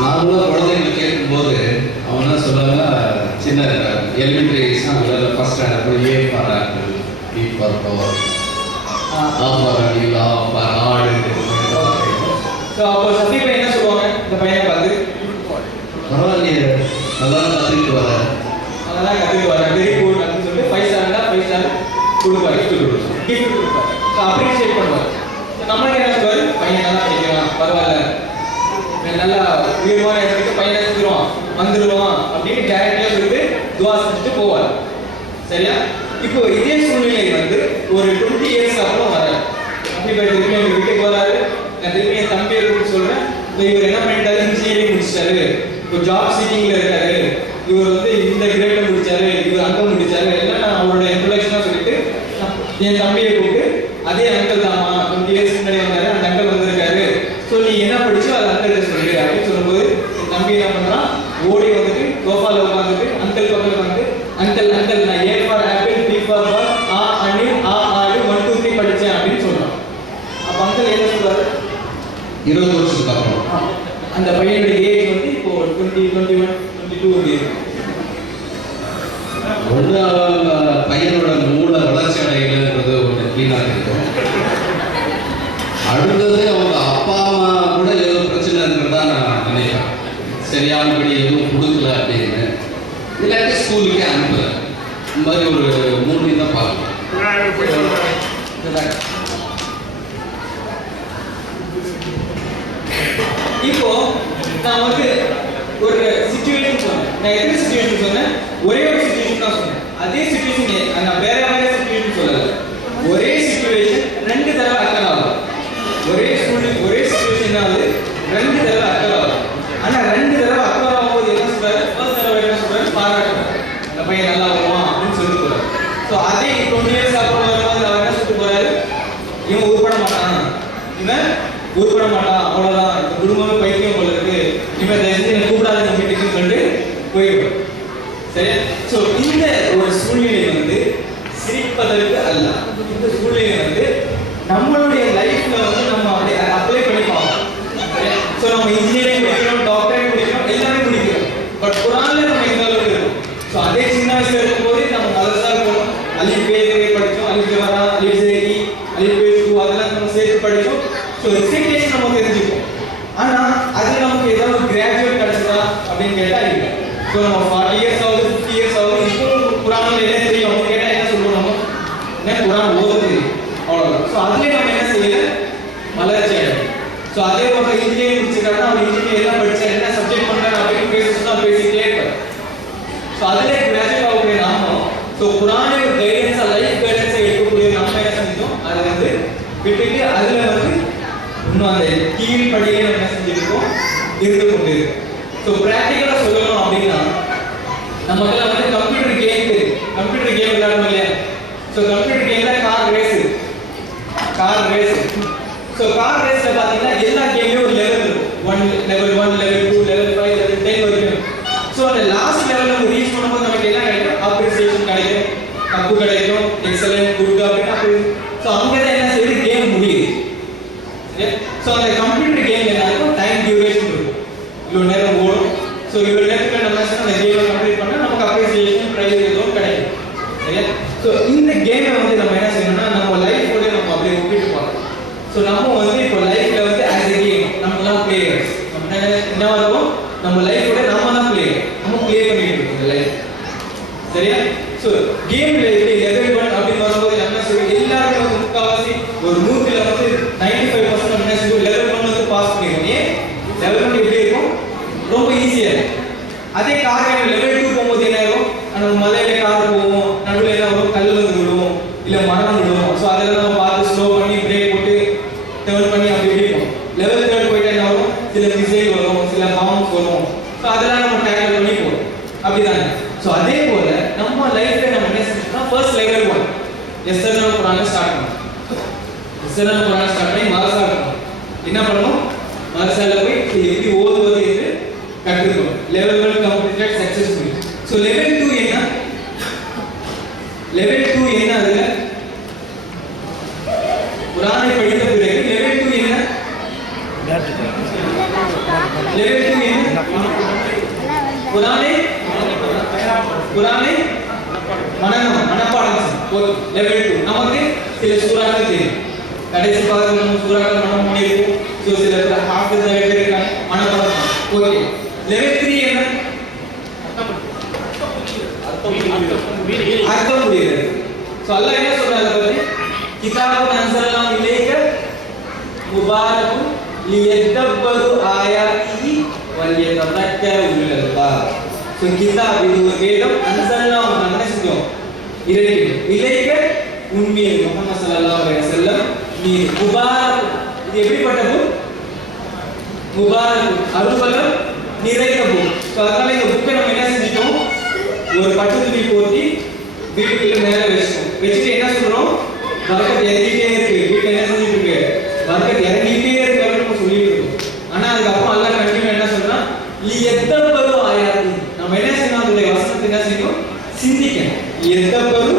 நார்மலாக குழந்தைகள் கேட்கும்போது அவங்க என்ன சொல்லுவாங்க, சின்ன எலிமெண்ட்ரி லெவலில் first standard A for apple, B for power, ஆ ஃபார் அணில், ஆ ஃபார் ஆடு. ஸோ அப்போ ஷஃபி பாய் என்ன சொல்லுவாங்க இந்த பையனை பார்த்து? பரவாயில்லையே, நல்லா கற்றுக்கிட்டு வர, அதெல்லாம் கற்றுக்கிட்டு வர, வெரி குட் அப்படின்னு சொல்லிட்டு 5 ஸ்டார் 5 ஸ்டார் கொடுப்பாரு, கிஃப்ட் கொடுப்பாரு. ஸோ அப்ரிஷியேட் பண்ணுவார். நம்ம என்ன சொல்லுவாரு? பையன் நல்லா படிக்கிறான், பரவாயில்ல, நல்லா உயர்வான இடத்துக்கு பையனை செஞ்சிருவான், வந்துடுவான் அப்படின்னு டேரக்டா சொல்லிட்டு துவா செஞ்சுட்டு போவார். சரியா? இப்போ இதே சூழ்நிலை வந்து ஒரு 20 இயர்ஸ் அப்புறம் வராது. அப்படி திருப்பி எங்க வீட்டுக்கு வராரு. நான் திருப்பி என் தம்பியை கூப்பிட்டு சொல்றேன், இவர் என்ன பண்ணிட்டாரு? இன்ஜினியரிங் முடிச்சிட்டாரு, இப்போ ஜாப் சீக்கிங்ல இருக்காரு, இவர் வந்து இந்த கிரேட்ல முடிச்சாரு, இவர் அங்க முடிச்சாரு, எல்லாம் நான் அவரோட இன்ட்ரோடக்ஷனா சொல்லிட்டு என் தம்பியை கூப்பிட்டு அதே அங்கிள் தாமா 20 இயர்ஸ் முன்னாடி வந்தாரு, அந்த அங்கிள் வந்திருக்காரு, ஸோ நீ என்ன படிச்சோ அதை அங்கிள் சொல்லு அப்படின்னு சொல்லும்போது என் தம்பி என்ன பண்றான்? ஓடி வந்துட்டு சோஃபால உட்காந்துட்டு அங்கிள் பக்கத்துல வந்து அங்கிள் அங்கிள் நான் A for apple, B for ball, ஆ அணி, ஆ ஆடு, 1 2 3 படிச்சேன் அப்படின்னு சொல்றான். அப்ப அங்கிள் என்ன சொல்றாரு? 20 வருஷத்துக்கு அப்புறம் அந்த பையனோட ஏஜ் வந்து இப்போ 20 21 22 இருக்கு. ஒன்று பையனோட மூளை வளர்ச்சி அடைகிறது ஒன்று கிளீனாக இருக்கும். அடுத்தது அவங்க அப்பா அம்மா கூட ஏதோ பிரச்சனை இருக்கிறதா நான் நினைக்கிறேன். சரியானபடி எதுவும் கொடுக்கல அப்படின்னு, இல்லாட்டி ஸ்கூலுக்கே அனுப்பல. இந்த மாதிரி ஒரு 3 தான் பார்க்கலாம். இப்போ நான் வந்து ஒரு சிச்சுவேஷன் சொன்னேன். நான் எந்த சிச்சுவேஷன் சொன்னேன்? ஒரே ஒரு சிச்சுவேஷன் தான் சொன்னேன். அதே சிச்சுவேஷன் நான் வேற வேற சிச்சுவேஷன் சொல்லல. ஒரே சிச்சுவேஷன் 2 தடவை அக்கல் ஆகும். ஒரே ஸ்கூலுக்கு ஒரே சிச்சுவேஷன் ஆகுது 2 தடவை அக்கல் ஆகும். ஆனா 2 தடவை அக்கல் ஆகும்போது என்ன சொல்றாரு? ஃபர்ஸ்ட் தடவை என்ன சொல்றாரு? பாராட்டுறாரு, இந்த பையன் நல்லா வருவான் அப்படின்னு சொல்லிட்டு போறாரு. ஸோ அதே 20 இயர்ஸ் அப்புறம் வரும்போது அவர் என்ன சொல்லிட்டு போறாரு? இவன் உருப்பட மாட்டான், இவன் உருப்பட மாட்டான், அவ்வளவுதான், இந்த குடும்பமே பைத்தியம் போல இருக்கு, இவன் என்ன கூப்பிடாத வீட்டுக்கு சொல்லிட்டு போயிடுவான். சரி, ஸோ இந்த ஒரு சூழ்நிலை வந்து சிரிப்பதற்கு அல்ல. இந்த சூழ்நிலை வந்து நம்மளுடைய லைஃப்ல வந்து நம்ம அப்படியே அப்ளை பண்ணி பார்ப்போம். ஸோ நம்ம இன்ஜினியரிங் முடிக்கிறோம், டாக்டரேட் முடிக்கிறோம், எல்லாமே முடிக்கிறோம். பட் குரான்ல நம்ம இந்த அளவுக்கு இருக்கும். ஸோ அதே சின்ன வயசுல இருக்கும்போது நம்ம மதரசா போனோம், அலிஃப் பே படிச்சோம், அலிஃப் ஜவரா, அலிஃப் ஜேரி, அலிஃப் பே ஷூ அதெல்லாம் நம்ம சேர்த்து படிச்சோம். ஸோ ரிசைட்டேஷன் நம்ம தெரிஞ்சுப்போம். ஆனா அது நமக்கு ஏதாவது கிராஜுவேட் கிடைச்சதா அப்படின்னு கேட்டா இல்லை. ஸோ நம்ம 40 இயர்ஸ் ஆகுது, 50 இயர்ஸ் ஆகுது, இப்போ குரான்ல என்ன தெரியும் அவங்க கேட்டா என்ன சொல்லுவோம்? நம்ம என்ன குரான் ஓத தெரியும், அவ்வளவுதான். ஸோ அதுலேயே நம்ம என்ன செய்யல? வளர்ச்சி அடையும். ஸோ அதே போல இன்ஜினியரிங் முடிச்சிருக்காங்கன்னா அவர் இன்ஜினியர் எல்லாம் படிச்சா என்ன சப்ஜெக்ட் பண்றாரு அப்படின்னு பேசினா பேசிட்டே இருப்பார். ஸோ அதுலேயே கிராஜுவேட் ஆகக்கூடிய நாம ஸோ குரானை ஒரு கைடன்ஸா லைஃப் கைடன்ஸை எடுக்கக்கூடிய நம்ம என்ன செஞ்சோம்? அதை வந்து விட்டுட்டு அதுல வந்து இன்னும் அந்த கீழ் படியிலே நம்ம என்ன செஞ்சிருக்கோம்? இருந்து கொண்டு இருக்கோம். ஸோ ப்ராக்டிக்கலா சொல்லணும் அப்படின்னா நமக்கெல்லாம் வந்து கம்ப்யூட்டர் கேம் விளையாடணும் இல்லையா? ஸோ கம்ப்யூட்டர் கேம்ல கார் ரேஸ். ஸோ கார் ரேஸ்ல பாத்தீங்கன்னா எல்லா கேம்லயும் ஒரு லெவல் இருக்கும். Level 1 level 2 level 5 computer game என்ன இருக்கும், டைம் டியூரேஷன் இருக்கும், இவ்வளோ நேரம் ஓடும். ஸோ இவ்வளோ நேரத்தில் நம்ம அந்த கேமை கம்ப்ளீட் பண்ணால் நமக்கு அப்ரிசியேஷன் ப்ரைஸ் எதுவும் கிடைக்கும். சரியா? ஸோ இந்த கேமை வந்து நம்ம என்ன செய்யணும்னா நம்ம லைஃபோட நம்ம அப்படியே ஒப்பிட்டு பார்க்கணும். ஸோ நம்ம வந்து இப்போ லைஃப்ல வந்து ஆஸ் எ கேம் நம்மலாம் பிளேயர்ஸ். நம்ம என்ன இருக்கும், நம்ம லைஃபோட நம்ம தான் பிளேயர், நம்ம பிளே பண்ணிட்டு இருக்கோம் இந்த லைஃப். சரியா? ஸோ கேம்ல எப்படி லெவல் 1 அப்படின்னு வரும்போது என்ன சொல்லுவோம், எல்லாருமே வந்து முக்கால்வாசி ஒரு 100ல வந்து 95% நம்ம என்ன சொல்லுவோம், லெவல் 1 வந்து பாஸ் பண்ணிடுவோம். ஏன் லெவல் 1 எப்படி இருக்கும், ரொம்ப ஈஸியா இருக்கும். அதே கார் லெவல் 2 போகும்போது என்ன ஆகும், நம்ம மலையில கார் போவோம், நடுவில் என்ன வரும், கல் வந்து விழுவோம், இல்லை மரம் விழுவோம். ஸோ அதெல்லாம் நம்ம பார்த்து ஸ்லோ பண்ணி பிரேக் போட்டு டர்ன் பண்ணி அப்படி இருக்கும். லெவல் 3 போயிட்டா என்ன வரும், சில மிசைல் வரும், சில பாம்ஸ் வரும். ஸோ அதெல்லாம் நம்ம டேக்கிள் பண்ணி போகிறோம். அப்படிதானே? ஸோ அதே போல நம்ம லைஃப்ல நம்ம என்ன செஞ்சோம்னா ஃபர்ஸ்ட் லெவல் 1 எஸ்என்எல் குரானை ஸ்டார்ட் பண்ணோம். எஸ்என்எல் குரானை ஸ்டார்ட் பண்ணி மதரசா பண்ணோம். என்ன பண்ணணும், மதரசால போய் எப்படி ஓதுவது என்று கற்றுக்கணும். Level 1 completed successfully. So level 2 என்ன, லெவல் 2 என்ன, அதுல குரானை படித்த பிறகு லெவல் 2 என்ன, லெவல் 2 என்ன, குரானை மனப்பாடம் செய்யும். லெவல் 2 நமக்கு சில சூறாக்கள் தெரியும், கடைசி பாகத்தில் நம்ம சூறாக்கள் மனம் பண்ணியிருக்கோம். ஸோ சில ஹாஃபிஸ் இருக்காங்க மனப்பாடம். ஓகே. லெவல் 3 என்ன, அர்த்தம் புரியுது. ஸோ அல்லாஹ் என்ன சொல்றாரு பத்தி, கிதாபுன் அன்ஸல்னாஹு இலைக முபாரக்குன் லியதப்பரு ஆயாத்திஹி வலியததக்கரு உலுல் அல்பாப். ஸோ கிதாப் இது ஒரு வேதம், அன்ஸல்னாஹு நம்ம என்ன செஞ்சோம், இறைவன் இலைக உண்மையை முஹம்மது ஸல்லல்லாஹு அலைஹி வஸல்லம் மீது முபாரக். இது எப்படிப்பட்ட புக், முபாரக் அருள்வளம் நிறைந்த புக். ஸோ அதனால இந்த புக்கை நம்ம என்ன செஞ்சிட்டோம், ஒரு பட்டு துணி போத்தி வீட்டுக்குள்ள மேல வச்சிட்டோம். வச்சுட்டு என்ன சொல்றோம், பரக்கத் இறங்கிட்டே இருக்கு, வீட்டுல என்ன செஞ்சுட்டு இருக்கு, பரக்கத் இறங்கிட்டே இருக்கு அப்படின்னு சொல்லிட்டு இருக்கோம். ஆனா அதுக்கப்புறம் அல்லாஹ் கண்டிப்பா என்ன சொல்றான், லியதப்பரு ஆயாத்தி. நம்ம என்ன செய்யணும், அதோட வசனத்தை என்ன செய்யணும், சிந்திக்கணும். லியதப்பரு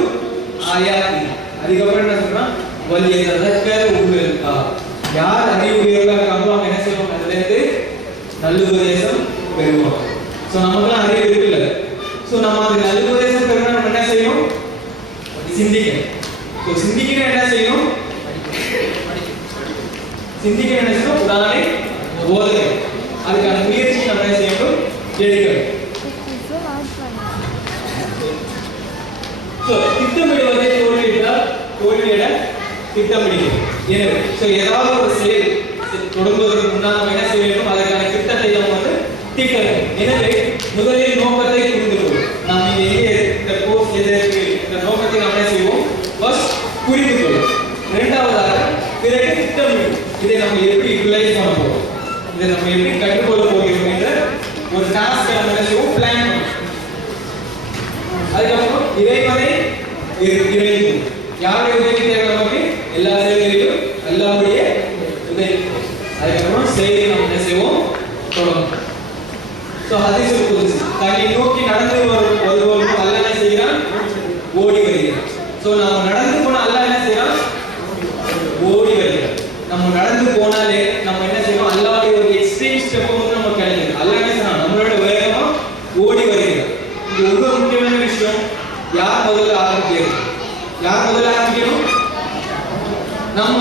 ஆயாத்தி. அதுக்கப்புறம் என்ன சொல்றான், வலியததக்கரு உலுல் அல்பாப். யார் அறிவுடையவர்களாக இருக்காங்களோ அவங்க என்ன செய்வாங்க, அதுல இருந்து நல்லுபதேசம் பெறுவாங்க. ஸோ நமக்குலாம் அறிவு இருக்குல்ல, ஸோ நம்ம அது நல்லுபதேசம் பெறணும், நம்ம என்ன செய்யணும், சிந்திக்கணும். ஸோ சிந்திக்கணும் என்ன செய்யணும், சிந்திக்கணும் என்ன செய்யணும், குரானை ஓதணும். அதுக்கான முயற்சி நம்ம என்ன செய்யணும், எடுக்கணும். ஸோ திட்டமிடுவதை தோல்வியிட திட்டமிடுகிறது. எனவே ஸோ ஏதாவது ஒரு செயல் தொடங்குவதற்கு முன்னால் நம்ம என்ன செய்ய வேண்டும், அதற்கான திட்டத்தை நம்ம வந்து தீட்ட வேண்டும். எனவே முதலில் நோக்கத்தை புரிந்து கொள்ளும். நாம் இங்கே இந்த கோர்ஸ் எதற்கு, இந்த நோக்கத்தை நாம் என்ன செய்வோம், ஃபர்ஸ்ட் புரிந்து கொள்ளும். இரண்டாவதாக பிறகு திட்டமிடும். இதை நம்ம எப்படி யூட்டிலைஸ் பண்ண போகிறோம், இதை நம்ம எப்படி கற்றுக்கொள்ள போகிறோம் என்ற ஒரு டாஸ்கை நம்ம என்ன செய்வோம், பிளான் பண்ணுவோம். அதுக்கப்புறம் இறைவனை இறைவன் யாருடைய உதவி தேவை, நமக்கு எல்லா செயல்களிலும் அல்லாஹ்வுடைய உதவி. அதுக்கப்புறம் செயலை நம்ம என்ன செய்வோம், தொடரும். ஸோ ஹதீஸுல் குத்ஸி, தன்னை நோக்கி நடந்து வருவோம் அல்லாஹ் என்ன செய்கிறான், ஓடி வருகிறான். ஸோ நம்ம நடந்து போனால் அல்லாஹ் என்ன செய்கிறான், ஓடி வருகிறான். நம்ம நடந்து போனாலே நம்ம என்ன செய்வோம், அல்லாஹ்வுடைய ஒரு எக்ஸ்ட்ரீம் ஸ்டெப் வந்து நமக்கு கிடைக்குது. அல்லாஹ் என்ன செய்யறான், நம்மளோட வேகமா ஓடி வருகிறான். இது ரொம்ப முக்கியமான விஷயம். யார் முதல்ல ஆரம்பிக்கிறது, யார் முதல்ல ஆரம்பிக்கணும், நம்ம.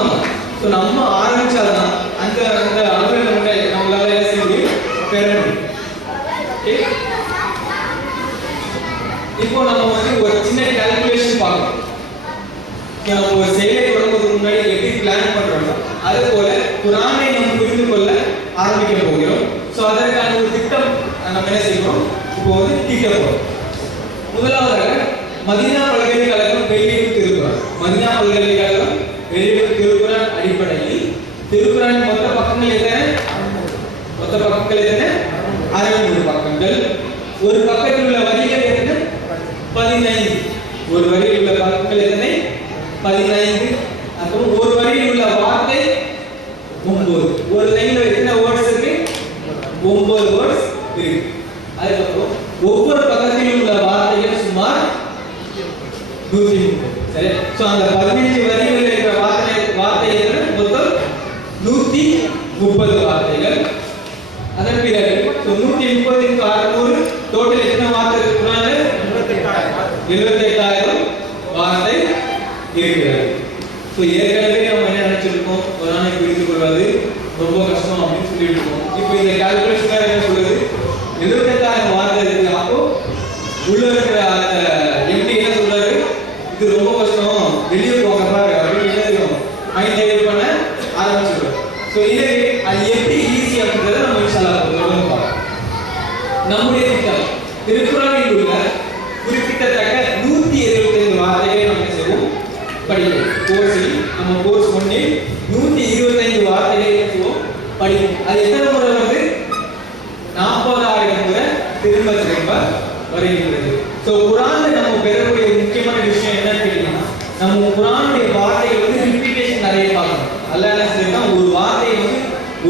ஸோ நம்ம ஆரம்பிச்சாதான் அந்த அந்த அளவில் நம்மளால என்ன செய்ய முடியும், பெற முடியும். இப்போ நம்ம வந்து ஒரு சின்ன கால்குலேஷன் பார்க்கணும். நம்ம ஒரு செயலை தொடங்குவதற்கு முன்னாடி எப்படி பிளான் பண்றோமோ அதே போல குரானை நம்ம புரிந்து கொள்ள ஆரம்பிக்க போகிறோம். ஸோ அதற்கான ஒரு திட்டம் நம்ம என்ன செய்யணும், இப்போ வந்து தீட்டப்போம். முதலாவதாக மதீனா பல்கலைக்கழகம் வெளியிடும் திருக்குறான். மதீனா பல்கலைக்கழகம் வெளியிடும் திருக்குறான் அடிப்படையில் திருக்குறான் மொத்த பக்கங்கள் எத்தனை, மொத்த பக்கங்கள் எத்தனை, 63 பக்கங்கள். ஒரு பக்கத்தில் உள்ள வரிகள் எத்தனை, 15. ஒரு வரியில் உள்ள பக்கங்கள் எத்தனை, 15. அப்புறம் ஒரு வரியில் உள்ள வார்த்தை 9. ஒரு லைன்ல எத்தனை வேர்ட்ஸ் இருக்கு, 9 வேர்ட்ஸ் இருக்கு. அதுக்கப்புறம் ஒவ்வொரு பக்கத்திலும் உள்ள வார்த்தைகள் சுமார் 130. சரி. சோ அந்த 15 வரிகளில் இருக்கிற வார்த்தை எத்தனை, மொத்தம் 130. 30 வார்த்தைகள். அதன் பிறகு 130 × 600 டோட்டல் எத்தனை வார்த்தை இருக்குனால 78000 வார்த்தை இருக்கிறது. ஸோ ஏற்கனவே நம்ம என்ன நினைச்சிருக்கோம், குர்ஆனை புரிந்து கொள்வது ரொம்ப கஷ்டம் அப்படின்னு சொல்லிட்டு இருக்கோம். இப்போ இந்த கால்குலேஷன் என்ன சொல்லுது, 78000 வார்த்தை இருக்கு. அப்போ உள்ள இருக்கிற அந்த எப்படி என்ன சொல்றாரு, இது ரொம்ப கஷ்டம், வெளியே போக பாரு அப்படின்னு என்ன மைண்ட் டைவர்ட் பண்ண ஆரம்பிச்சிடும். ஸோ இது அது எப்படி ஈஸி அப்படின்றத நம்ம இன்ஷாஅல்லாஹ் தொடர்ந்து பார்க்கலாம். நம்முடைய திட்டம் திருக்குறளில் உள்ள குறிப்பிட்டத்தக்க 125 வார்த்தைகளை நம்ம செய்வோம் படிப்போம். கோர்ஸில் நம்ம கோர்ஸ் 1 125 வார்த்தைகளை செய்வோம் படிப்போம். அது எத்தனை முறை வந்து 40000 முறை திரும்ப திரும்ப வருகிறது. ஸோ குர்ஆன்ல நம்ம பெறக்கூடிய முக்கியமான விஷயம் என்னன்னு கேட்டீங்கன்னா, நம்ம குர்ஆனுடைய வார்த்தைகள் வந்து ரிப்பீட்டேஷன் நிறைய பார்க்கணும். அல்லாஹ் என்ன செய்யறா, ஒரு வார்த்தையை வந்து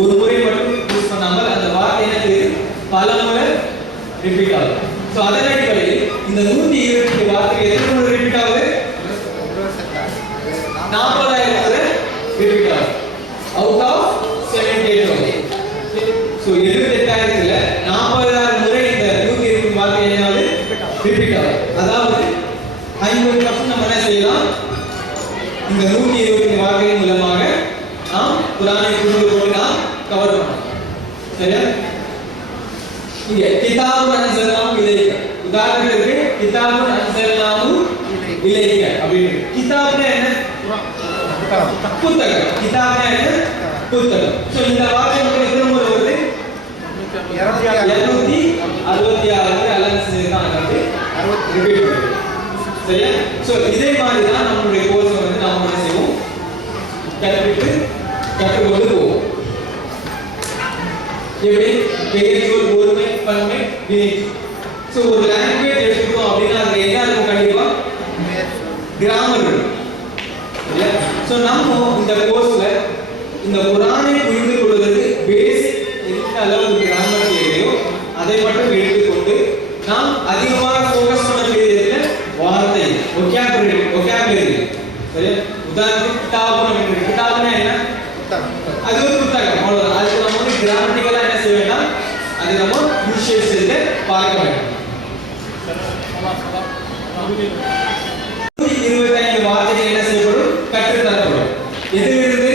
ஒரு முறை மட்டும் யூஸ் பண்ணாமல் அந்த வார்த்தை என்ன செய்யுது, பல முறை ரிப்பீட் ஆகுது. ஸோ அதன் அடிப்படையில் இந்த 125 வார்த்தைகள் எத்தனை முறை ரிப்பீட் ஆகுது, 40000 முறை ரிப்பீட் ஆகுது. Out of 78,000. ஸோ 78,000ல 40000 முறை இந்த 125 வார்த்தை என்னாவது ரிப்பீட் ஆகுது. அதாவது 50% நம்ம என்ன செய்யலாம், இந்த 125 வார்த்தைகள் மூலமாக நாம் குர்ஆனை புரிந்து கொண்டு நாம் கவர் பண்ணலாம். சரியா? இங்க கிதாபுன் அன்ஸல்னாஹு இலைக்க, உதாரணத்துக்கு கிதாபுன் அன்ஸல்னாஹு இலைக்க அப்படின்னு. கிதாப்னா என்ன, புத்தகம். கிதாப்னா என்ன, புத்தகம். சோ இந்த வார்த்தை நமக்கு எத்தனை முறை வருது, 266 அலன்ஸ் தான் வந்து ரிப்பீட் பண்ணுது. சரியா? சோ இதே மாதிரி தான் நம்மளுடைய கோர்ஸ் வந்து நாம என்ன செய்வோம், கற்றுக்கொண்டு போவோம். எப்படி பெயர் சொல் ஒருமை பன்மை வினை. சோ ஒரு லாங்குவேஜ் எடுத்துட்டோம் அப்படின்னா அது என்ன இருக்கும், கண்டிப்பா கிராமர் இருக்கும். சரியா? சோ நம்ம இந்த கோர்ஸ்ல இந்த குர்ஆனை புரிந்து கொள்வதற்கு பேசிக் எந்த அளவுக்கு கிராமர் தேவையோ அதை மட்டும் எடுத்துக்கொண்டு நாம் அதிகமாக ஃபோக்கஸ் பண்ண வேண்டியது வார்த்தை, vocabulary. சரியா? உதாரணத்துக்கு கிதாப்னா என்ன, அது ஒரு புத்தகம், அவ்வளவுதான். அதுக்கு நம்ம வந்து கிராமட்டிக்கலா என்ன செய்ய வேண்டாம், அது நம்ம யூஷியல் ஸ்டேஜ்ல பார்க்க வேண்டும். 125 வார்த்தைகள் என்ன செய்யப்படும், கற்றுத் தரப்படும். எதிலிருந்து,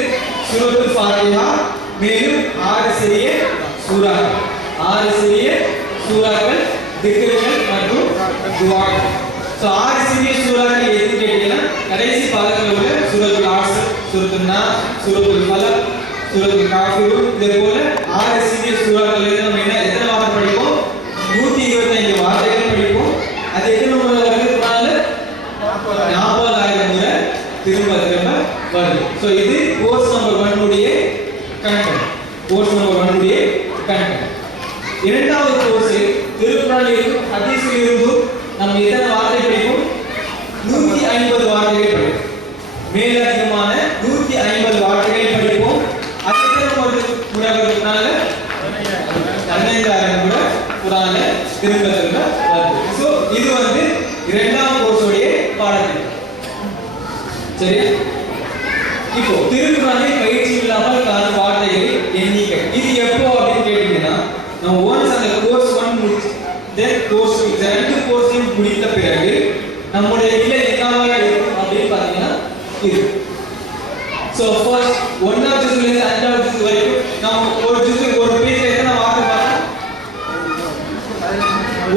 சூரத்துல் ஃபாத்திஹா, மேலும் 6 சிறிய சூறாக்கள், 6 சிறிய சூறாக்கள், திக்ருகள் மற்றும் துஆக்கள். சோ 6 சிறிய சூறாக்கள் எதுன்னு கேட்டீங்கன்னா, கடைசி பாகத்தில் உள்ள சூரத்துல் ஆஸ்ர், சூரத்துல் நாஸ், சூரத்துல் ஃபலக், சூரத்துல் காஃபிரூன், இதே போல 6 சிறிய சூறாக்கள் நம்ம என்ன எத்தனை வார்த்தை படிப்போம், 125 வார்த்தைகள் படிப்போம். அது எத்தனை முறை வருதுனால 40000 முறை திரும்ப திரும்ப வருது. சோ இது கோர்ஸ் நம்பர் 1 உடைய கண்டென்ட். கோர்ஸ் நம்பர் 1 உடைய கண்டென்ட். இரண்டாவது கோர்ஸ் திருக்குறளில் ஹதீஸில் இருந்து நம்ம எத்தனை வார்த்தை படிப்போம், 150 வார்த்தைகள் படிப்போம். மேலதிகமான 150 வார்த்தைகள் படிப்போம். அது எத்தனை முறை வருதுனால 15000 முறை குர்ஆனை திரும்ப திரும்ப வருது. சோ இது வந்து இரண்டாம் கோர்ஸ் உடைய பாடத்திட்டம். சரி, இப்போ திருக்குறளை பயிற்சி இல்லாமல் காணும் வார்த்தைகள் எண்ணிக்கை இது எப்போ அப்படின்னு கேட்டீங்கன்னா, நம்ம ஒன்ஸ் அந்த கோர்ஸ் 1 முடிச்சு தென் கோர்ஸ் 2 இந்த ரெண்டு கோர்ஸையும் முடித்த பிறகு நம்முடைய நிலை என்னவா இருக்கும் அப்படின்னு பார்த்தீங்கன்னா இது. சோ ஃபர்ஸ்ட் 1வது ஜூஸ்ல இருந்து 5வது ஜூஸ் வரைக்கும் நம்ம ஒரு ஜூஸ் ஒரு பேஜ்ல எத்தனை வார்த்தை பார்த்தோம்,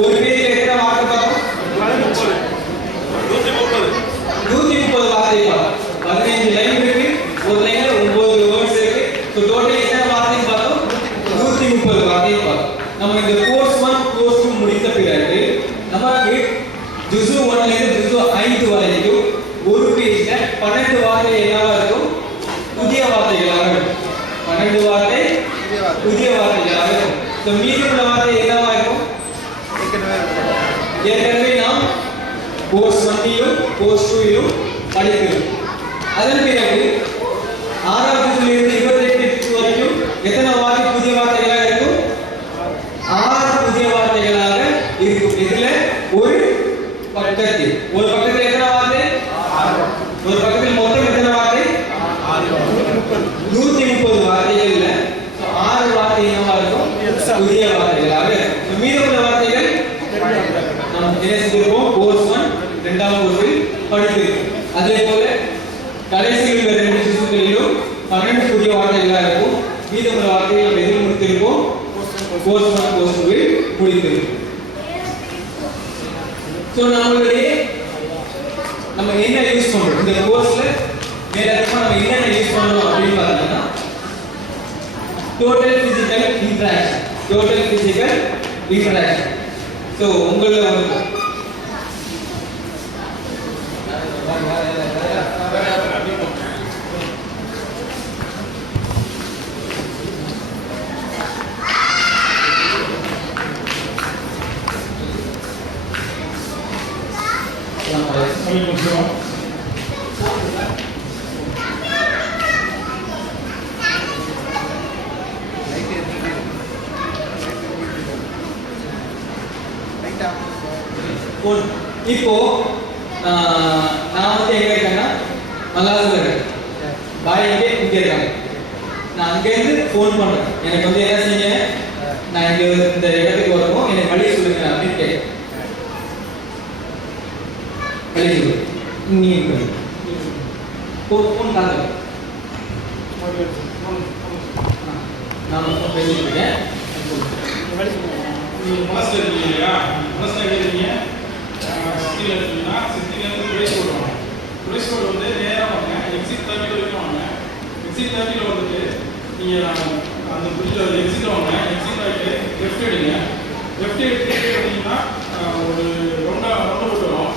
ஒரு பேஜ்ல எத்தனை வார்த்தை பார்த்தோம், 130 வார்த்தை பார்த்தோம். 15 லைன் இருக்கு, ஒரு லைன்ல 9 வேர்ட்ஸ் இருக்கு. சோ டோட்டல் எத்தனை வார்த்தை பார்த்தோம், 130 வார்த்தை பார்த்தோம். நம்ம இந்த கோர்ஸ் 1 கோர்ஸ் 2 முடித்த பிறகு நமக்கு ஜுஸ் 1 ல இருந்து ஜுஸ் 5 வரைக்கும் ஒரு பேஜ்ல 12 வார்த்தை என்னவா இருக்கும், புதிய வார்த்தைகளாக இருக்கும். 12 வார்த்தை புதிய வார்த்தைகளாக இருக்கும். சோ மீதமுள்ள வார்த்தை என்னவா இருக்கும், ஏற்கனவே நாம் கோர்ஸ் 1லும் கோர்ஸ் 2லும் படிக்கிறோம். அதன் பிறகு 6வது ஜூஸ்ல இருந்து 28 வரைக்கும் எத்தனை வார்த்தை புதிய வார்த்தைகளாக இருக்கும், 6 புதிய வார்த்தைகளாக இருக்கும். இதுல ஒரு பக்கத்தில் எத்தனை வார்த்தை, ஒரு பக்கத்தில் மொத்தம் எத்தனை வார்த்தை, 130 வார்த்தைகள்ல புதிய வார்த்தைகளாக. மீதமுள்ள வார்த்தைகள் நாம் என்ன செஞ்சிருக்கோம்? கோர்ஸ் 1 இரண்டாம் கோர்ஸில் படித்திருக்கோம். அதே போல கடைசியில் உள்ள 2 சிசுக்களிலும் 12 புதிய வார்த்தைகளாக இருக்கும். மீதமுள்ள வார்த்தைகள் நாம் எதில் முடித்திருக்கோம்? கோர்ஸ் 1 கோர்ஸ் 2 முடித்திருக்கோம். ஸோ நம்ம என்ன யூஸ் பண்றோம் இந்த கோர்ஸ்ல? மேலதிகமா நம்ம என்னென்ன யூஸ் பண்றோம் அப்படின்னு பார்த்தீங்கன்னா டோட்டல் பிசிக்கல் இன்டராக்ஷன். ஸோ உங்கள இப்போ நான் வந்து எங்க இருக்கேன்னா மல்லாசுல இருக்கேன். பாய் இங்கே இருக்காங்க. நான் அங்கேருந்து ஃபோன் பண்ணுறேன். எனக்கு வந்து என்ன செய்யுங்க, நான் இங்கே இந்த இடத்துக்கு வரணும், எனக்கு வழி சொல்லுங்க அப்படின்னு கேட்குறேன். வழி சொல்லு நீங்க ஃபோன் காட்டுங்க. நான் பேசிட்டு இருக்கேன். மனசில் இருக்கீங்க இல்லையா? மனசில் இருக்கீங்க சிட்டியில் இருக்கீங்கன்னா சிட்டிலேருந்து ப்ரைஸ் ரோடு வந்து நேராக வாங்க. எக்ஸிட் 30 வரைக்கும் வாங்க. எக்ஸிட் 30 வந்துட்டு நீங்கள் அந்த பிரிட்ஜில் எக்ஸிட் வாங்க. எக்ஸிட் ஆகிட்டு லெஃப்ட் எடுங்க. லெஃப்ட் எடுத்துகிட்டு வந்தீங்கன்னா ஒரு ரவுண்டு போட்டு வரும்.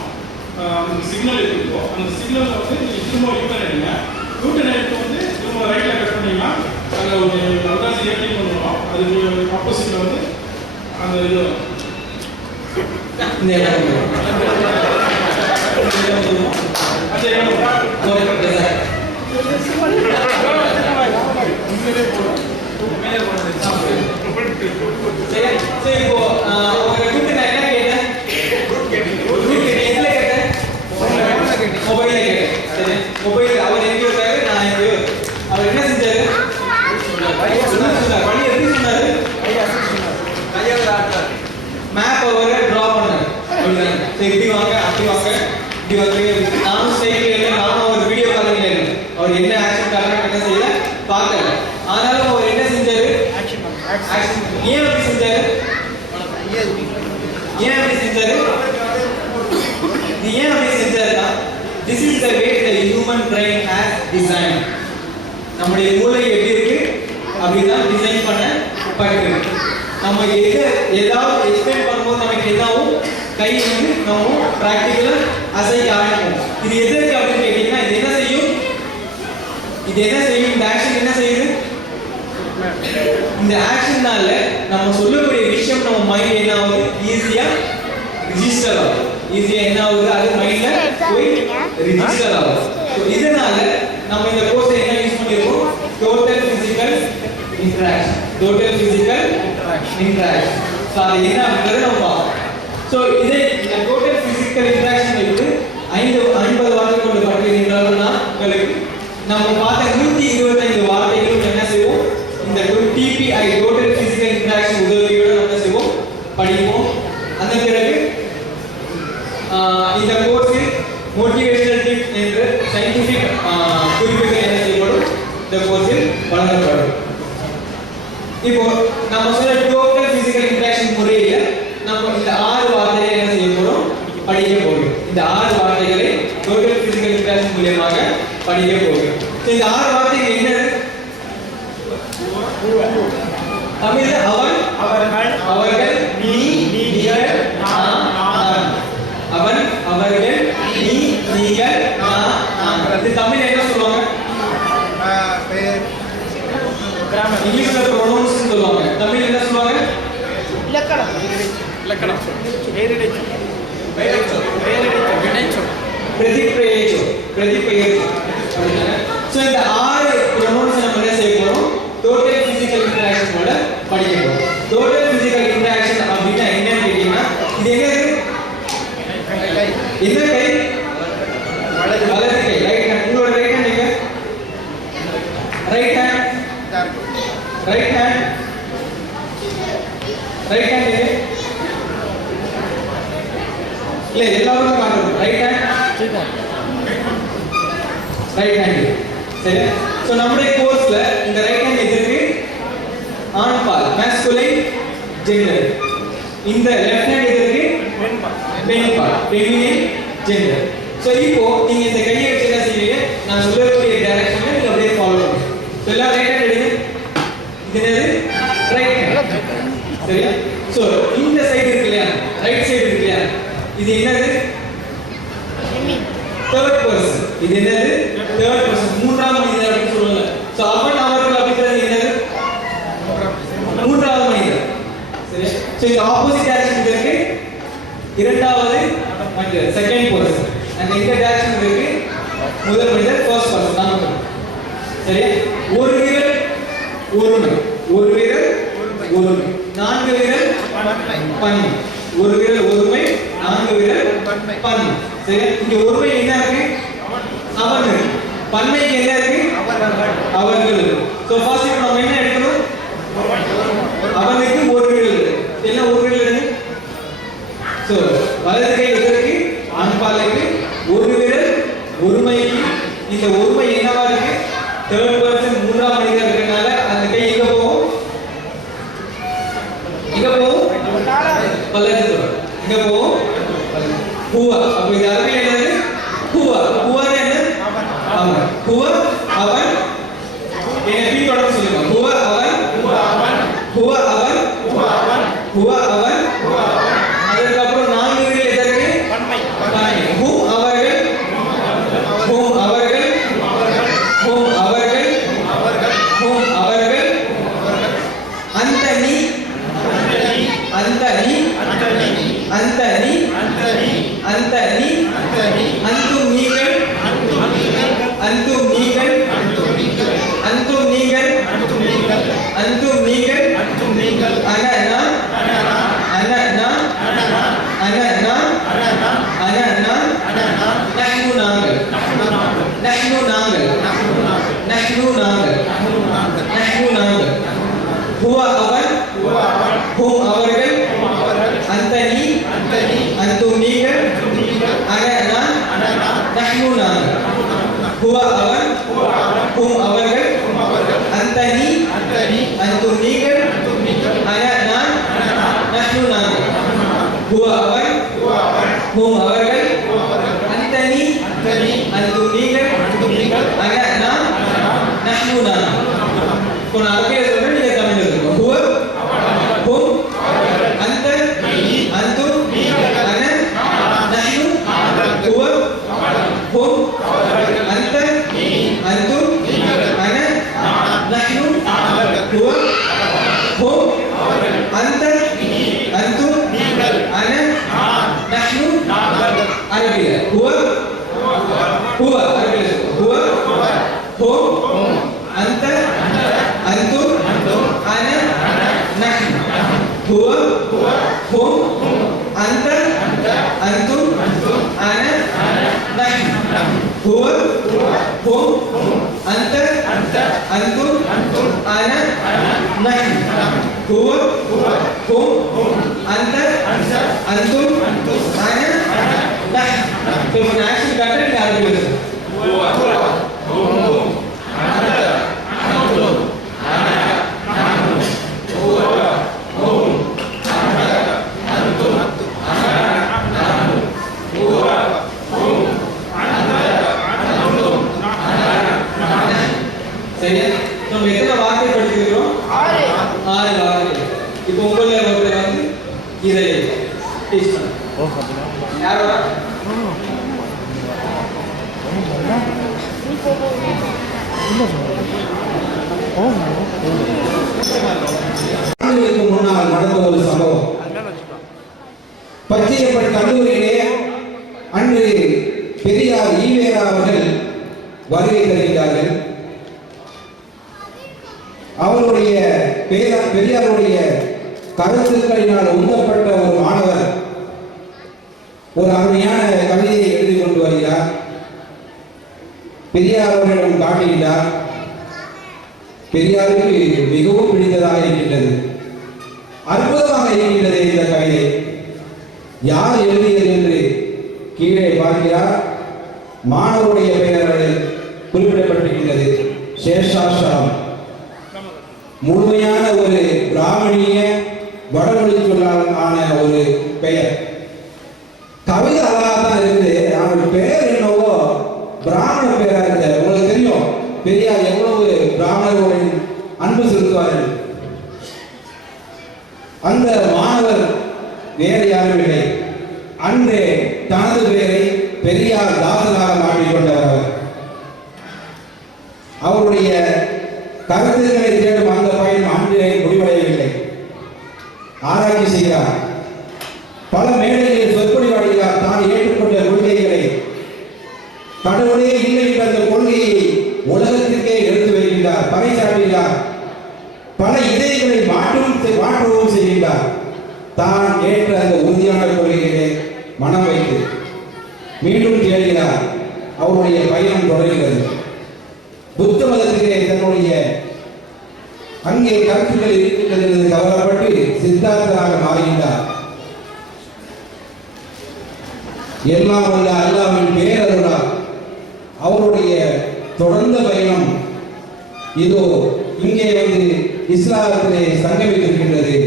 அந்த சிக்னல் இருக்கும். அந்த சிக்னலில் வந்து நீங்கள் திரும்ப யூட்டர்ன் எடுங்க. யூட்டர்ன் எடுத்து வந்து திரும்ப ரைட்டில் கட் பண்ணிங்கன்னா அங்கே ஒரு அல்டாசி ஏடிஎம் வந்துடும். அதுக்கு ஆப்போசிட்டில் வந்து அந்த இது இந்த இடம் மொபைல் அவர் எங்கேயோ இருக்காரு, நான் எங்கேயோ. அவர் என்ன செஞ்சாரு? மேப் அவரை டிரா பண்ணாரு. இப்படி வாங்க அப்படி வாங்க இப்படி வந்து நானும் ஸ்டைல் இல்லை, நானும் அவர் வீடியோ காலிங் இல்லை. அவர் என்ன ஆக்ஷன் காரணம் என்ன செய்யல பார்க்கல. ஆனாலும் அவர் என்ன செஞ்சாரு? ஏன் அப்படி செஞ்சாரு? ஏன் அப்படி செஞ்சாரு? ஏன் அப்படி செஞ்சாருன்னா this is the way the human brain has designed. நம்முடைய மூளை எப்படி இருக்கு அப்படிதான் டிசைன் பண்ணப்பட்டிருக்கு. நம்ம ஏதாவது எக்ஸ்பிளைன் பண்ணும்போது நமக்கு எதாவும் கை வந்து நம்ம பிராக்டிக்கலா அசைக்க ஆரம்பிக்கும். இது எதற்கு அப்படின்னு கேட்டீங்கன்னா இது என்ன செய்யும்? இந்த ஆக்ஷன் என்ன செய்யுது? இந்த ஆக்ஷன்னால நம்ம சொல்லக்கூடிய விஷயம் நம்ம மைண்ட் என்ன ஆகுது? ஈஸியா ரிஜிஸ்டர் ஆகுது. ஈஸியா என்ன ஆகுது? அது மைண்ட்ல போய் ரிஜிஸ்டர் ஆகுது. இதனால நம்ம இந்த கோர்ஸ் என்ன யூஸ் பண்ணிருக்கோம்? Total physical interaction. சோ அது என்ன அப்படிங்கறத நம்ம பார்ப்போம். சோ இந்த டோட்டல் பிசிக்கல் இன்டராக்ஷன் இருக்கு 50 வார்த்தை கொண்டு படிக்கிறீங்களா? உங்களுக்கு நம்ம பார்த்த 125 வார்த்தைகளும் என்ன செய்வோம்? இந்த டிபிஐ டோட்டல் பிசிக்கல் இன்டராக்ஷன் உதவியோட என்ன செய்வோம்? படிப்போம். அந்த பிறகு இந்த கோர்ஸில் மோட்டிவேஷனல் டிப்ஸ் என்ற சயின்டிஃபிக் குறிப்புகள் என்ன செய்யப்படும்? இந்த கோர்ஸில் வழங்கப்படும். இப்போ நம்ம சொல்ற டோட்டல் பிசிக்கல் இன்டராக்ஷன் முறையில நம்ம இந்த 6 வார்த்தைகளை என்ன செய்ய போறோம்? படிக்க போறோம். இந்த 6 வார்த்தைகளை டோட்டல் பிசிக்கல் இன்டராக்ஷன் மூலமாக படிக்க போறோம். சோ இந்த 6 வார்த்தைகள் என்ன? தமிழ்ல அவன், அவர்கள், நீ, நீங்கள், நான், அவன், அவர்கள், நீ, நீங்கள், நான். இது தமிழ்ல என்ன சொல்லுவாங்க? இங்கிலீஷ்ல ப்ரொனவுன்ஸ் சொல்லுவாங்க. தமிழ்ல என்ன சொல்லுவாங்க? இலக்கணம். பிரதிபெயர்ச்சொல். சோ இந்த 6 ப்ரொனவுன்ஸ் நம்ம என்ன செய்ய போறோம்? டோட்டல் பிசிக்கல் இன்டராக்ஷன் போல படிக்க போறோம். டோட்டல் பிசிக்கல் இன்டராக்ஷன் அப்படின்னா என்னன்னு கேட்டீங்கன்னா இது என்ன கை? வலது கை. Right hand. உங்களோட ரைட் ஹேண்ட் எங்க? ரைட் ஹேண்ட் ரைட் ஹேண்ட் எது? இல்ல எல்லாரும் காட்டுறோம். ரைட் ஹேண்ட் சரி. சோ நம்மளுடைய கோர்ஸ்ல இந்த ரைட் ஹேண்ட் எது இருக்கு? ஆண் பால், masculine gender. இந்த லெஃப்ட் ஹேண்ட் எது இருக்கு? பெண் பால், feminine gender. சோ இப்போ நீங்க இந்த கையை வச்சு என்ன செய்வீங்க? நான் சொல்லக்கூடிய டைரக்ஷன்ல நீங்க அப்படியே ஃபாலோ பண்ணுங்க. சோ எல்லாம் ரைட் ஹேண்ட் எடுங்க. இது என்னது? Right hand. சரி. சோ இந்த சைடு இருக்கு இல்லையா? ரைட் சைடு இருக்கு இல்லையா? இது என்னது? Third person. இது என்னது? தேர்ட் பர்சன், மூன்றாவது மனிதர் அப்படி சொல்லுவாங்க. சோ அவன் அவர்கள் அப்படிங்கிறது என்னது? மூன்றாவது மனிதர். சரி. சோ இந்த ஆப்போசிட் டைரக்ஷன் இருக்கு. இரண்டாவது மனிதர், செகண்ட் பர்சன். அண்ட் இந்த டைரக்ஷன் இருக்கு. முதல் மனிதர், ஃபர்ஸ்ட் பர்சன் தான். சரி. ஒரு விரல் ஒருமை, ஒரு விரல் ஒருமை, நான்கு விரல் பன்மை. ஒரு விரல் ஒருமை, நான்கு விரல் பன்மை. சரி. இங்க ஒருமை என்ன இருக்கு? அவர்கள். பன்மைக்கு என்ன இருக்கு? அவர்கள். சோ ஃபர்ஸ்ட் இப்போ நம்ம என்ன எடுக்கணும்? அவனுக்கு ஒரு விரல். என்ன ஒரு விரல் இருக்கு? சோ வலது கை எதற்கு? ஆண் பாலுக்கு. ஒரு விரல் ஒருமைக்கு. இந்த ஒருமை என்னவா இருக்கு? தேர்ட் பர்சன், மூன்றாம் மனிதர் இருக்கனால அந்த கை எங்க போகும்? எங்க போகும்? வலது புறம். எங்க போகும்? ஹுவா. அப்ப இது அர்த்தம் என்னது? ஹுவா. ஹுவா என்ன? அவன். ஹுவா அவன். என்ன பீ தொடர்ந்து சொல்லுங்க. ஹுவா அவன். ஹுவா அவன். ஹுவா அவன். ஹுவா அவன். ஹுவா அவன். ஹுவா அவன். அதற்கு அப்புறம் நான்கு விரல் எதற்கு? பன்மை. பன்மை. ஹும் அவர்கள். ஹும் அவர்கள். ஹும் அவர்கள். ஹும் அவர்கள். அந்த நீ. அந்த நீ. அந்த நீ. அந்த நீ. அந்தும் நீங்கள். அந்தும் நீங்கள். அந்தும் நீங்கள். அந்தும் நீங்கள். அன நான். அன நான். அன நான். அன நான். நஹ்னு நாங்கள். நஹ்னு நாங்கள். நஹ்னு நாங்கள். நஹ்னு நாங்கள். ஹுவா அவன். ஹும் அவர்கள். அந்த நீ. அந்தும் நீங்கள். அன நான். நஹ்னு நாங்கள். ஹுவா அவன். ஹும் அவர்கள். அந்த நீ. அந்தும் நீங்கள். அன நான். நஹ்னு நாங்கள். ஹுவா அவன். ஹும் அவர்கள். அந்த நீ. அந்தும் நீங்கள். அன நான். நஹ்னு நாங்கள். இப்போ நான் அரபியில சொல்றேன், நீங்க தமிழ்ல சொல்லுங்க. ஹுவா, ஹும், அந்த, அந்தும், அன, நஹ்னு. ஹுவா, ஹும், அந்த, அந்தும், அன, நஹ்னு. ஹுவா, ஹும், அந்த, அந்தும், அன, நஹ்னு. அரபியில ஹுவா, ஹுவா அரபியில ஹுவா, ஹும், அந்த, அந்தும், அன, நஹ்னு. ஹுவா, ஹும், அந்த, அந்தும், அன, நஹ்னு. ஹுவா, ஹும், அந்த, அந்தும், அன, நஹ்னு. ஹுவா, ஹும், அந்த, அந்தும், அன, நஹ்னு. இப்போ நான் ஆக்சுவலி காட்டுறேன், நீங்க அரபியில ஹுவா, ஹும், அந்த, அந்தும், அன, நஹ்னு. ஹுவா, ஹும், அந்த, அந்தும், அன, நஹ்னு. ஹுவா, ஹும், அந்த, அந்தும், அன, நஹ்னு. சரியா? நம்ம எத்தனை வார்த்தை படிக்கிறோம்? 6 வார்த்தை. இப்போ உங்கள ஒருத்தர் வந்து இதை டீச் பண்ண. யார் வரா? முன்னால் நடந்த ஒரு சம்பவம். பச்சையப்பன் கல்லூரியிலே அன்று பெரியார் ஈவேரா அவர்கள் வருகை தருகிறார்கள். அவருடைய பெரியாருடைய கருத்துக்களினால் உந்தப்பட்ட ஒரு மாணவர் ஒரு அருமையான கவிதையை எழுதி கொண்டு வருகிறார். பெரியார் அவர்களிடம் காட்டுகிறார். பெரியாருக்கு மிகவும் பிடித்ததாக இருக்கின்றது, அற்புதமாக யார் எழுதியது என்று கீழே பார்க்கிறார். மாணவருடைய பெயர் குறிப்பிடப்பட்டிருக்கிறது. சேஷாஷரம். முழுமையான ஒரு பிராமணிய வடமொழி சொல்லால் ஆன ஒரு பெயர். கவிதை அழகா தான் இருக்குது. ஆனால் பெயர் என்னவோ பிராமண பெயரா இருக்க. உங்களுக்கு தெரியும் பெரியார் எவ்வளவு பிராமணர்களுடன் அன்பு செலுத்துவார்கள். அந்த மாணவர் வேறு யாரும் இல்லை, அன்றே தனது பெயரை பெரியார் தாசனாக மாற்றிக்கொண்டவர். அவருடைய கருத்துக்களை தேடும் அந்த பயணம் அன்றே முடிவடையவில்லை. ஆராய்ச்சி செய்கிறார், பல மேடைகளில் சொற்பொழிவாடுகிறார். தான் ஏற்றுக்கொண்ட கொள்கைகளை, கடவுளே இல்லை என்ற அந்த கொள்கையை உலகத்திற்கே எடுத்து வைக்கின்றார், பறைசாற்றுகிறார். பல இதயங்களை மாற்றவும் செய்கின்றார். தான் ஏற்ற அந்த உறுதியான கொள்கைகளை மனம் வைத்து மீண்டும் தேடுகிறார். அவருடைய பயணம் தொடர்கிறது. புத்த மதத்திலே தன்னுடைய அங்கே கருத்துக்கள் இருக்கின்றது என்று கவலைப்பட்டு சித்தாந்தராக மாறுகின்றார். எல்லாம் வல்ல அல்லாஹ்வின் பேரருளால் அவருடைய தொடர்ந்த பயணம் இதோ இங்கே வந்து இஸ்லாத்திலே சங்கமித்திருக்கின்றது.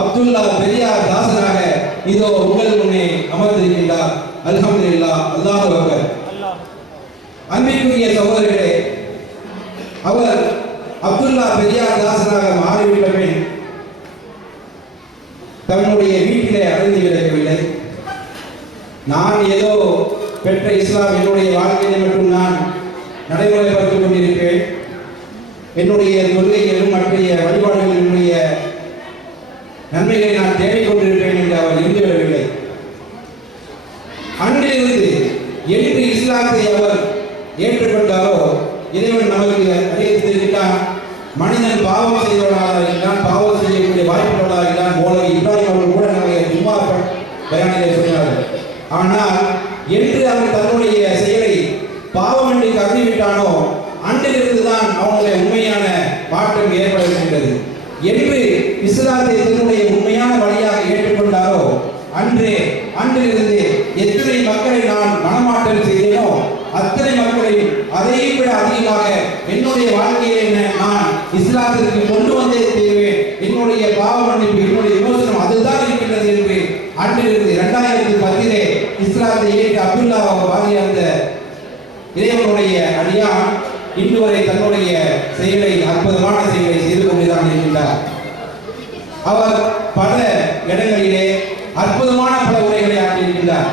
அப்துல்லா பெரியார் தாசனாக இதோ உங்கள் முன்னே அமர்ந்திருக்கின்றார். அல்ஹம்துலில்லாஹ், அல்லாஹு அக்பர். அன்பிற்குரிய சகோதரர்களே, அவர் அப்துல்லா பெரியார் தாசனாக மாறிவிட்ட பின் தன்னுடைய வீட்டிலே அடைந்து கிடக்கவில்லை. நான் ஏதோ பெற்ற இஸ்லாம் என்னுடைய வாழ்க்கையை மட்டும் நான் நடைமுறைப்படுத்திக் கொண்டிருப்பேன், என்னுடைய கொள்கைகளும் மற்றைய வழிபாடுகளினுடைய நன்மைகளை நான் தேடிக்கொண்டிருப்பேன் என்று அவர் இருந்துவிடவில்லை. அன்றிலிருந்து என்று இஸ்லாத்தை அவர் ஏற்றுக்கொண்டாரோ இறைவன் நமக்கு அறிவித்திருக்கிறான். மனிதன் பாவம் செய்தவனாக இருக்கிறான், பாவம் செய்யக்கூடிய வாய்ப்புள்ளதாக இருக்கிறான். மோலவி இப்ராஹிம் அவர்கள் கூட நம்முடைய ஜும்மா பயானிலே சொன்னார்கள். ஆனால் என்று அவன் தன்னுடைய செயலை பாவம் என்று கருதிவிட்டானோ அன்றிலிருந்து தான் அவனுடைய உண்மையான மாற்றம் ஏற்படுகின்றது. என்று இஸ்லாத்தை தன்னுடைய உண்மையான வழியாக ஏற்றுக்கொண்டாரோ அன்றிலிருந்து எத்தனை மக்களை நான் மனமாற்றம் செய்தேனோ அத்தனை மக்களை அதையும் விட அதிகமாக என்னுடைய வாழ்க்கையை நான் இஸ்லாத்திற்கு கொண்டு வந்தே தீர்வேன். என்னுடைய பாவ மன்னிப்பு, என்னுடைய விமோசனம் அதுதான் இருக்கின்றது என்று அன்றிலிருந்து 2010 இஸ்லாத்தை ஏற்று அப்துல்லா வாரிய அந்த இறைவனுடைய அடியான் இன்று வரை தன்னுடைய செயலை, அற்புதமான செயலை செய்து கொண்டுதான் இருக்கின்றார். அவர் பல இடங்களிலே அற்புதமான பல உரைகளை ஆற்றியிருக்கின்றார்.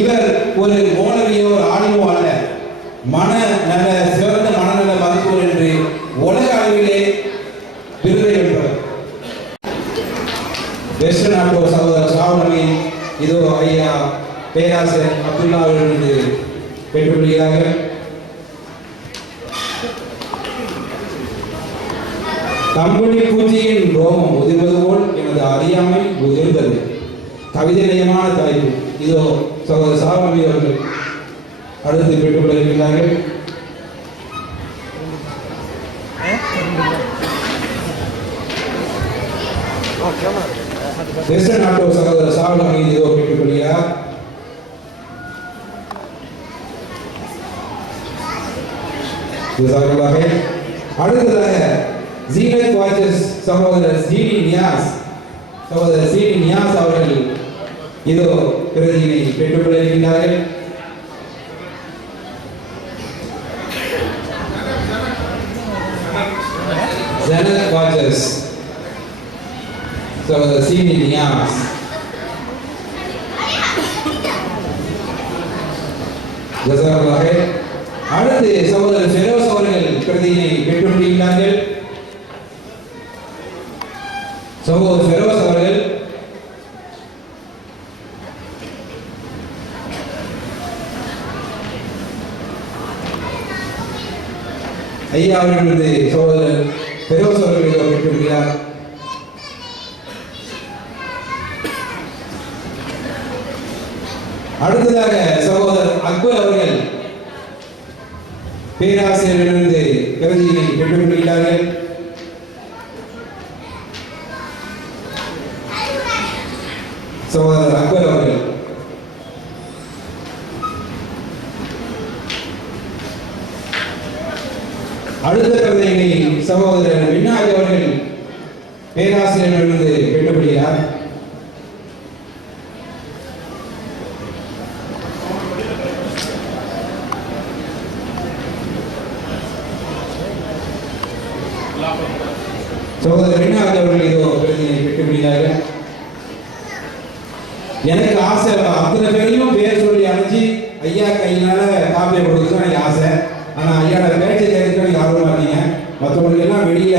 இவர் ஒரு மௌலவியோ ஒரு ஆலிமோ அல்ல, மனநல சிறந்த மனநல மருத்துவர் என்று உலக அளவிலே விருதை வென்றவர். வெஸ்ட் நாட்டோ சகோதரர் சாவனமி இதோ ஐயா பேராசிரியர் அப்துல்லா அவர்கள் பெற்றுக்கொள்கிறார்கள். கம்பளி பூச்சியின் ரோமம் உதிர்வது போல் எனது அறியாமை உதிர்ந்தது. கவிதை நயமான தலைப்பு. இதோ சகோதரர் சாவனமி அவர்கள் அடுத்து பெற்றுக்கொள்கிறார்கள். வெஸ்ட் நாட்டோ சகோதரர் சாவனமி இதோ பெற்றுக்கொள்கிறார். அடுத்ததாக ஜீனத் வாய்ஸ் சகோதரர் சகோதரர் நியாஸ் அவர்கள் இதோ பிரதியினை பெற்றுக்கொள்ள இருக்கின்றார்கள். ஜனத் வாய்ஸ் சகோதரர் நியாஸ். அடுத்து சகோதரர் ஃபெரோஸ் அவர்கள் பிரதியினை பெற்றுக்கொள்கிறார்கள். சகோதரர் ஃபெரோஸ் அவர்கள் ஐயா அவர்களது சகோதரர் ஃபெரோஸ் அவர்கள் பெற்றுக்கொள்கிறார். அடுத்ததாக சகோதரர் அக்பர் அவர்கள் பேராசிரியரிடமிருந்து பிரதியினை பெற்றுக்கொள்கிறார்கள். சகோதரர் விண்ணாஜ் அவர்கள் பேராசிரியரிடமிருந்து பெற்றுப்படுகிறார். சகோதரர் விண்ணாஜ் அவர்கள் இதோ பெற்றுப்படுகிறார்கள். எனக்கு ஆசை அத்தனை பேரையும் பேர் சொல்லி அனுப்பிச்சு ஐயா கையினால காப்பியை கொடுக்கணும் எனக்கு ஆசை. ஆனால் ஐயாவோட பேச்சை கேட்க எனக்கு ஆர்வம் மாட்டீங்க. மற்றவங்களுக்கு எல்லாம் வெளியில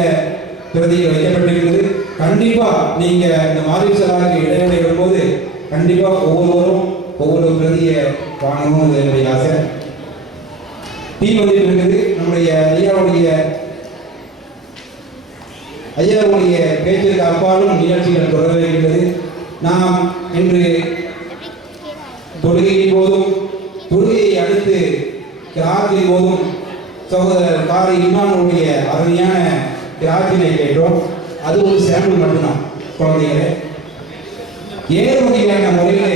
பிரதிகள் வைக்கப்பட்டிருக்கிறது. கண்டிப்பா நீங்க இந்த மாதிரி செலவுக்கு இடைவெளி வரும்போது கண்டிப்பா ஒவ்வொருவரும் ஒவ்வொரு பிரதியை வாங்கணும் என்னுடைய ஆசை. டீ வந்துட்டு இருக்குது. நம்முடைய ஐயாவுடைய பேச்சிற்கு அப்பாலும் நிகழ்ச்சிகள் தொடர இருக்கின்றது. நாம் இன்று தொழுகையின் போதும் தொழுகையை அடுத்து கிராத்தின் போதும் சகோதரர் காரி இமானுடைய அருமையான கிராத்தினை கேட்டோம். அது ஒரு சாம்பிள் மட்டும்தான் குழந்தைகளே. ஏழு வகையான முறையிலே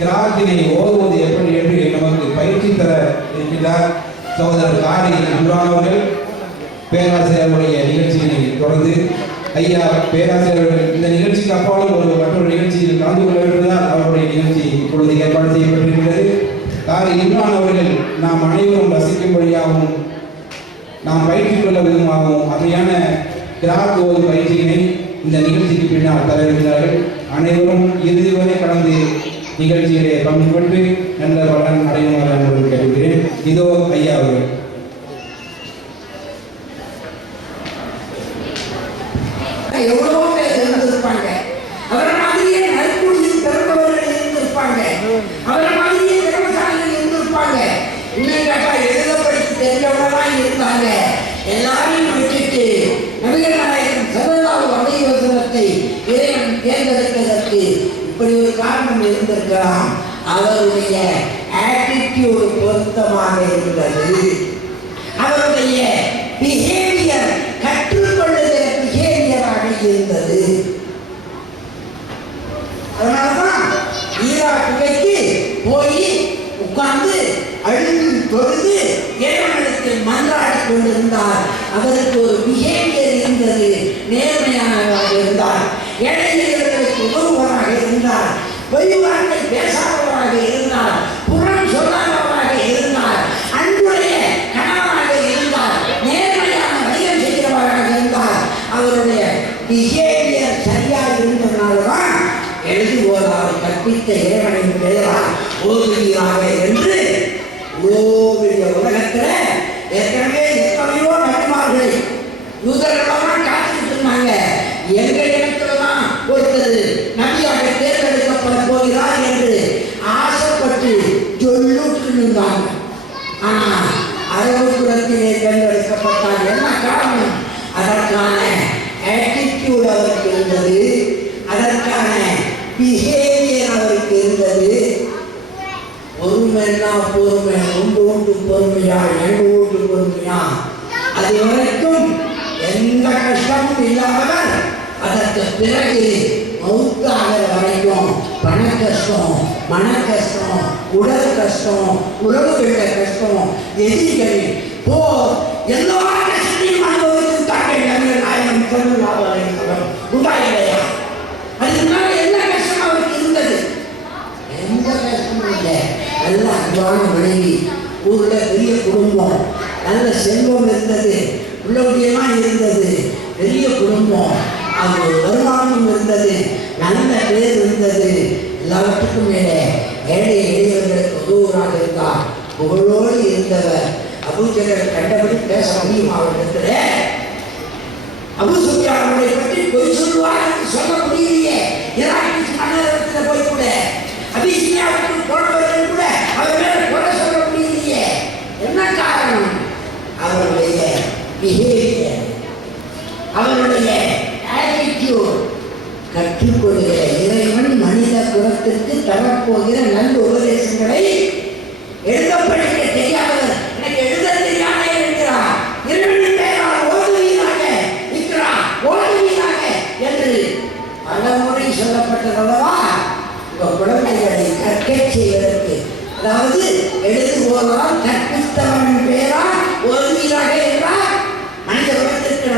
கிராத்தினை ஓதுவது எப்படி என்று நமக்கு பயிற்சி தர இருக்கின்றார் சகோதரர் காரி இமானவர்கள். பேராசிரியருடைய நிகழ்ச்சியினை தொடர்ந்து ஐயா பேராசிரியர்கள் இந்த நிகழ்ச்சிக்கு அப்பாலும் மற்றொரு நிகழ்ச்சியில் கலந்து கொள்ள வேண்டுவதால் அவருடைய நிகழ்ச்சி இப்பொழுது ஏற்பாடு செய்யப்பட்டிருக்கிறது. காரி இம்ரான் அவர்கள் நாம் அனைவரும் ரசிக்கும்படியாகவும் நாம் பயிற்சிக் கொள்ள விதமாகவும் அருமையான கிராத் ஓதும் பயிற்சியினை இந்த நிகழ்ச்சிக்கு பின்னால் தர இருக்கிறார்கள். அனைவரும் இறுதி வரை கடந்து நிகழ்ச்சியிலே பங்கு பெற்று நல்ல பலன் அடையுமாறு என்பதை கேட்கிறேன். இதோ ஐயா அவர்கள். எவ்வளவோ பேர் இருந்திருப்பாங்க. அவரை மாதிரியே நற்குடியில் பிறந்தவர்கள் இருந்திருப்பாங்க. அவரை மாதிரியே விவசாயிகள் இருந்திருப்பாங்க. இன்னும் கேட்டா எழுத படித்து தெரிஞ்சவங்கதான் இருந்தாங்க. எல்லாரையும் விட்டுட்டு நபிகள் நாயகம் ஸல்லல்லாஹு அலைஹி வஸல்லத்தை இறைவன் தேர்ந்தெடுப்பதற்கு இப்படி ஒரு காரணம் இருந்திருக்கலாம். அவருடைய ஆட்டிடியூடு பொருத்தமாக இருந்தது. அவருடைய பிஹேவியர் கற்றுக்கொள்ளுகிற பிஹேவியராக இருந்தது. அதனால்தான் ஈராக்கு போய் உட்கார்ந்து அழுது தொழுது இறைவனிடத்தில் மன்றாடி கொண்டிருந்தார். அவருக்கு ஒரு பிஹேவியர் இருந்தது. நேர்மையானவராக இருந்தார். ஏழைகளுக்கு உதவுவராக இருந்தார். பொய் வார்த்தை பேசாதவராக இருந்தார். புறம் சொல்லாதவராக இருந்தார். அன்புடைய கணவராக இருந்தார். நேர்மையான வணிகம் செய்கிறவராக இருந்தார். அவருடைய பிஹேவியர் சரியாக இருந்ததுனால்தான் எழுதுவோரால் கற்பித்த இறைவனின் பெயரால் ஓதுகிறாக என்று ஓவிய உலகத்தில் ஏற்கனவே எத்தனையோ நபிமார்கள் யூதர்களெல்லாம் காத்துட்டு இருந்தாங்க. எங்க இடத்துலதான் ஒருத்தர் நபியாக தேர்ந்தெடுக்கப்பட போகிறார் என்று ஆசைப்பட்டு சொல்லிட்டு இருந்தாங்க. ஆனா அரபுபுரத்திலே தேர்ந்தெடுக்கப்பட்டார். என்ன காரணம்? அதற்கான ஆட்டிடியூட் அவருக்கு இருந்தது. அதற்கான பிஹேவியர் அவருக்கு இருந்தது. பொறுமைன்னா பொறுமை, உண்டு உண்டு பொறுமையா, எண்டு உண்டு பொறுமையா, அது வரைக்கும் எந்த கஷ்டமும் இல்லாமல் அதற்கு பிறகு மௌத்தாகிற வரைக்கும் பண கஷ்டம், மன கஷ்டம், உடல் கஷ்டம், உறவுகள கஷ்டம், எதிரிகள் போர் எல்லா கஷ்டத்தையும் அனுபவித்துட்டாங்க. நாயகம் ஸல்லல்லாஹு அலைஹி வஸல்லம் உண்டாயில்லையா? அதனால என்ன கஷ்டம் அவருக்கு இருந்தது? எந்த கஷ்டமும் இல்லை. நல்ல அன்பான மனைவி, ஊர்ல பெரிய குடும்பம், நல்ல செல்வம் இருந்தது, உள்ளபடியெல்லாம் இருந்தது, பெரிய குடும்பம், அது வருமானம் இருந்தது, நல்ல பேர் இருந்தது. எல்லாவற்றுக்கும் மேலே ஏழை எளியவர்களுக்கு உதவுவராக இருந்தார். புகழோடு இருந்தவர். அபூஜஹல் கண்டபடி பேச முடியும் அவரிடத்துல. அபூ சுஃபியான் அவர்களை பற்றி பொய் சொல்லுவார் என்று சொல்ல முடியலையே. ஈராக்கின் மன்னரிடத்தில் போய் கூட அபிசீனியாவுக்கு போனவர்கள் கூட அவர் மேல குறை சொல்ல முடியலையே. என்ன காரணம்? அவருடைய பிஹேவியர், அவருடைய ஆட்டிடியூட். கற்றுக்கொள்கிற இறைவன் மனித குலத்திற்கு தரப்போகிற நல்ல உபதேசங்களை எழுத படிக்க தெரியாதவர் எனக்கு எழுத தெரியாத இருக்கிறார். இறைவனின் பெயரால் ஓதுவீராக இருக்கிறார், ஓதுவீராக என்று பல முறை சொல்லப்பட்டதல்லவா? குழந்தைகளை கற்க செய்வதற்கு, அதாவது எழுதுவோரால் கற்பித்தவனின் பெயரால் ஓதுவீராக என்றார். மனித குலத்திற்கு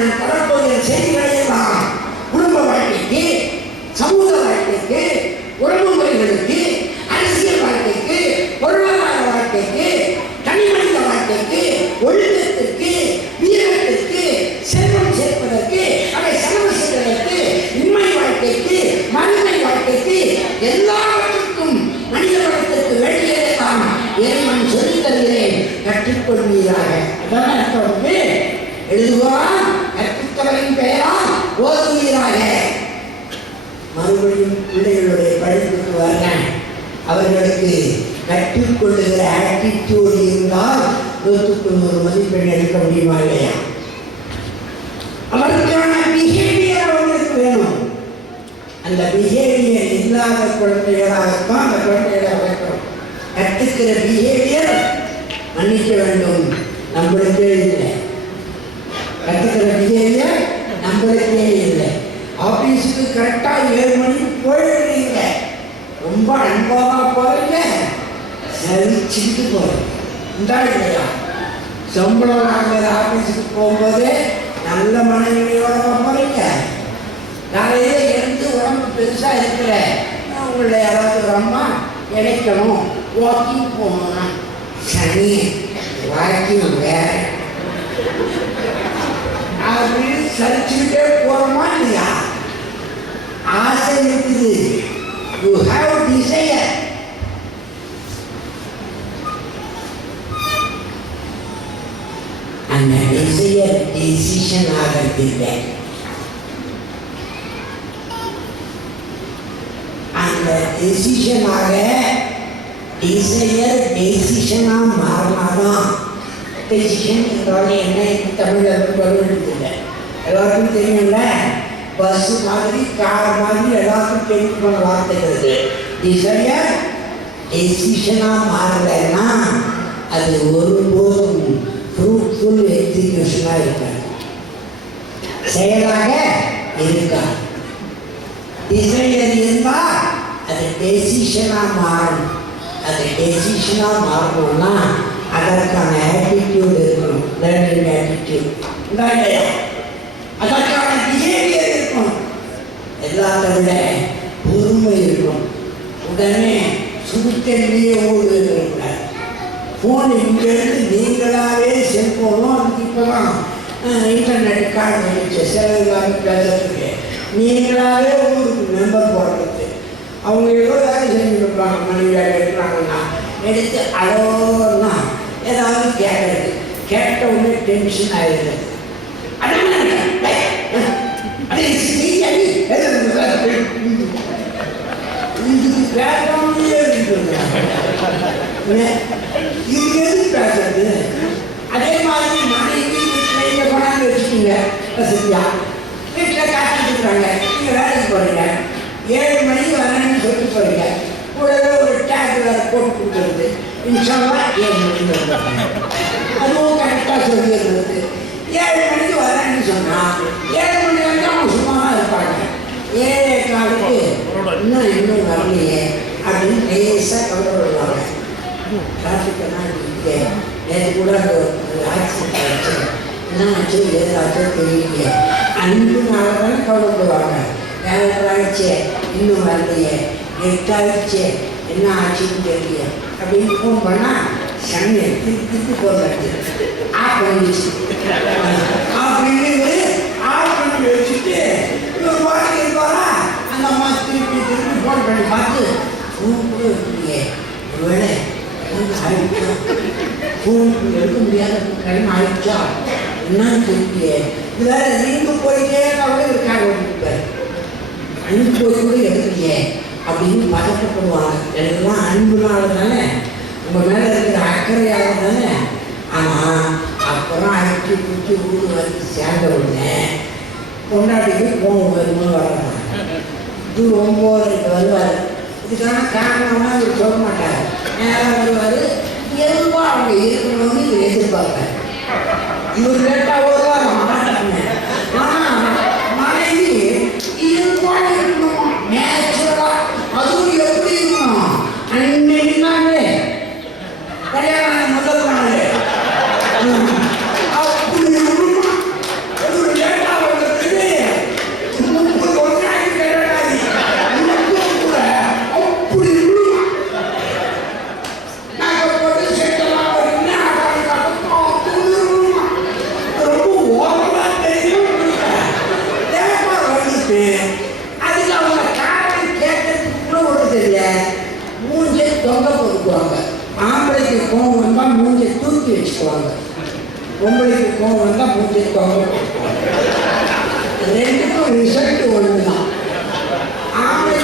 மறுபடியும் பிள்ளைகளுடைய படிப்புக்கு வரேன். அவர்களுக்கு கற்றுக்கொள்ளுகிற ஆட்டிடியூட் இருந்தால் 100 மதிப்பெண் எடுக்க முடியுமா இல்லையா? அவருக்கான பிஹேவியர் அவங்களுக்கு வேணும். அந்த பிஹேவியர் இல்லாத குழந்தைகளாகத்தான் அந்த குழந்தைகளை வளர்க்கணும். கற்றுக்கிற பிஹேவியர் மன்னிக்க வேண்டும், நம்மளுக்கே இல்லை. கற்றுக்கிற பிஹேவியர் நம்மளுக்கே இல்லை. ஆஃபீஸுக்கு கரெக்டாக 7 மணிக்கு போயிடுறீங்க, ரொம்ப அன்பாக போகிறீங்க, சரிச்சுட்டு போகிறீங்க. இந்தா இல்லையா? சம்பளம் வாங்குற ஆஃபீஸுக்கு போகும்போதே நல்ல மனைவியோட போகிறீங்க. காலையில் எழுந்து உடம்பு பெருசாக இருக்கிற உங்களை யாராவது ஒரு அம்மா இணைக்கணும், வாக்கிங் போகணும்னா சனி வாக்கிங் வேற அப்படின்னு சரிச்சுக்கிட்டே போகிறோமா இல்லையா? ஆசை இருக்குது. You have desire. அந்த டிசையர் டெசிஷன் ஆகிறது இல்லை. அந்த டெசிஷனாக டிசையர் டெசிஷனாக மாறினாதான். டெசிஷன் என்றால் என்ன தமிழருக்கு வருவதில்லை, எல்லாருக்கும் தெரியும்ல. பஸ் மாதிரி கார் மாதிரி எல்லாருக்கும் தெரிஞ்சு பண்ண வார்த்தைகள். டிசையர் டெசிஷனாக மாறலைன்னா அது ஒருபோதும் ஃப்ரூட்ஃபுல் எக்ஸிக்யூஷனாக இருக்காது, செயலாக இருக்காது. டிசையர் இருந்தால் அது டெசிஷனாக மாறும். அது டெசிஷனாக மாறணும்னா அதற்கான ஆட்டிடியூட் இருக்கணும், லேர்னிங் ஆட்டிடியூட். அதற்கான பிஹேவியர் இருக்கணும். எல்லாத்த விட பொறுமை இருக்கணும். உடனே சுடுத்தண்ணியே ஓடு இருக்கக்கூடாது. ஃபோன் இங்கேருந்து நீங்களாகவே செல்ஃபோனும் அதுக்கு இப்போ தான் இன்டர்நெட் கார்டு வந்துச்சு, செலவு பேசுறதுக்கு நீங்களாகவே ஊருக்கு மெம்பர் போடுறது. அவங்க ஏதோ வேலை செஞ்சுருப்பாங்க, மணி வேலை எடுக்கிறாங்கன்னா எடுத்து அழகா ஏதாவது கேட்கறது. கேட்ட உடனே டென்ஷன் ஆகிடுது. இதுக்கு பேசாமையே இருக்குது. இதுக்கு எது பேசுறது? அதே மாதிரி மனைவி வீட்டில் கொண்டாந்து வச்சுக்கோங்க, வசதியா வீட்டில் காத்துட்ருக்குறாங்க, நீங்கள் வேலைக்கு போகிறீங்க, 7 மணிக்கு வரேன்னு சொல்லிட்டு போகிறீங்க, கூடவே ஒரு டேக் வேறு போட்டு கொடுக்குறது. இன்ஷால்லா 7 மணிக்கு வருவாங்க. அதுவும் கரெக்டாக சொல்லிடுறது. 7 மணிக்கு வரேன்னு சொன்னால் 7 மணி வரைக்கும் அவங்க சும்மா தான் இருப்பாங்க. 7:15 இன்னும் வரலையே அப்படின்னு லேசாக கவலைப்படுவாங்க. டிராஃபிக்கெல்லாம் இருக்கு, நேற்று கூட ஆக்சிடென்ட் ஆகிடுச்சு, என்ன ஆச்சு ஏதாச்சோ தெரியலையே, அன்பு நாள் தானே கவலைப்படுவாங்க. 7:30 ஆயிடுச்சே இன்னும் வரலையே, 8 ஆயிடுச்சே என்ன ஆச்சுன்னு தெரியல அப்படின்னு ஃபோன் பண்ணால் சண்டை திருப்பி போடுறாங்க. ஆஃப் பண்ணிடுச்சு அப்படின்னு ஆஃப் பண்ணி வச்சுட்டு இன்னொரு வாட்டி இருப்பாரா அந்த அம்மா திருப்பி ஃபோன் பண்ணி பார்த்து ஃபோன் இருக்கீங்க ஒருவேளை ஆயிடுச்சா, ஃபோன் எடுக்க முடியாத டைம் ஆயிடுச்சா என்னன்னு தெரியலையே, இது வேற நீங்க போயிட்டே கூட இருக்காங்க, அன்பு போய் கூட எடுக்கலையே அப்படின்னு பதட்டப்படுவாங்க. எல்லாம் அன்புனால தானே, உங்கள் மேலே இருக்கிற அக்கறையாக தானே. ஆனால் அப்புறம் அடிச்சு பிடிச்சி ஊடு வந்து சேர்ந்த உடனே கொண்டாடிக்கு போகும் வரும்போது வர்றாங்க. இது 9:30 வருவார். இதுக்கான காரணமாக இவர் சொல்ல மாட்டார், நேரம் வருவார். எதுவோ அவங்க இருக்கணும்னு இவர் எதிர்பார்ப்பார். இவர் லேட்டாக வருவார் மாட்டாங்க. ஆனால் மனைவி இதுவாக இருக்கணும், நேச்சுரலாக. அதுவும் எப்படி இருக்கணும், அன்னைக்கு நாளே கல்யாணம் முதல் நாள் அப்படி இருக்கணும். அது லேட்டாக வர்றதுக்கு 30 வருஷம் கிடையாது, கூட அப்படி இருக்கணும். நாங்கள் போட்டு செட்டெல்லாம் வருங்க ரொம்ப ஓவராக தெரியும். லேட்டாக வந்துட்டு அதுக்கு அவங்க காரணம் கேட்கறதுக்கு கூட ஒன்று தெரியல, மூஞ்சை தொங்க போட்டுக்குவாங்க. ஆம்பளைக்கு கோவம் வந்தால் மூஞ்சை தூக்கி வச்சுக்குவாங்க, பொம்பளைக்கு கோவம் வந்தால் மூஞ்சை தொங்க போட்டுக்குவாங்க. ரெண்டுக்கும் ரிசல்ட் ஒன்று தான். ஆம்பளை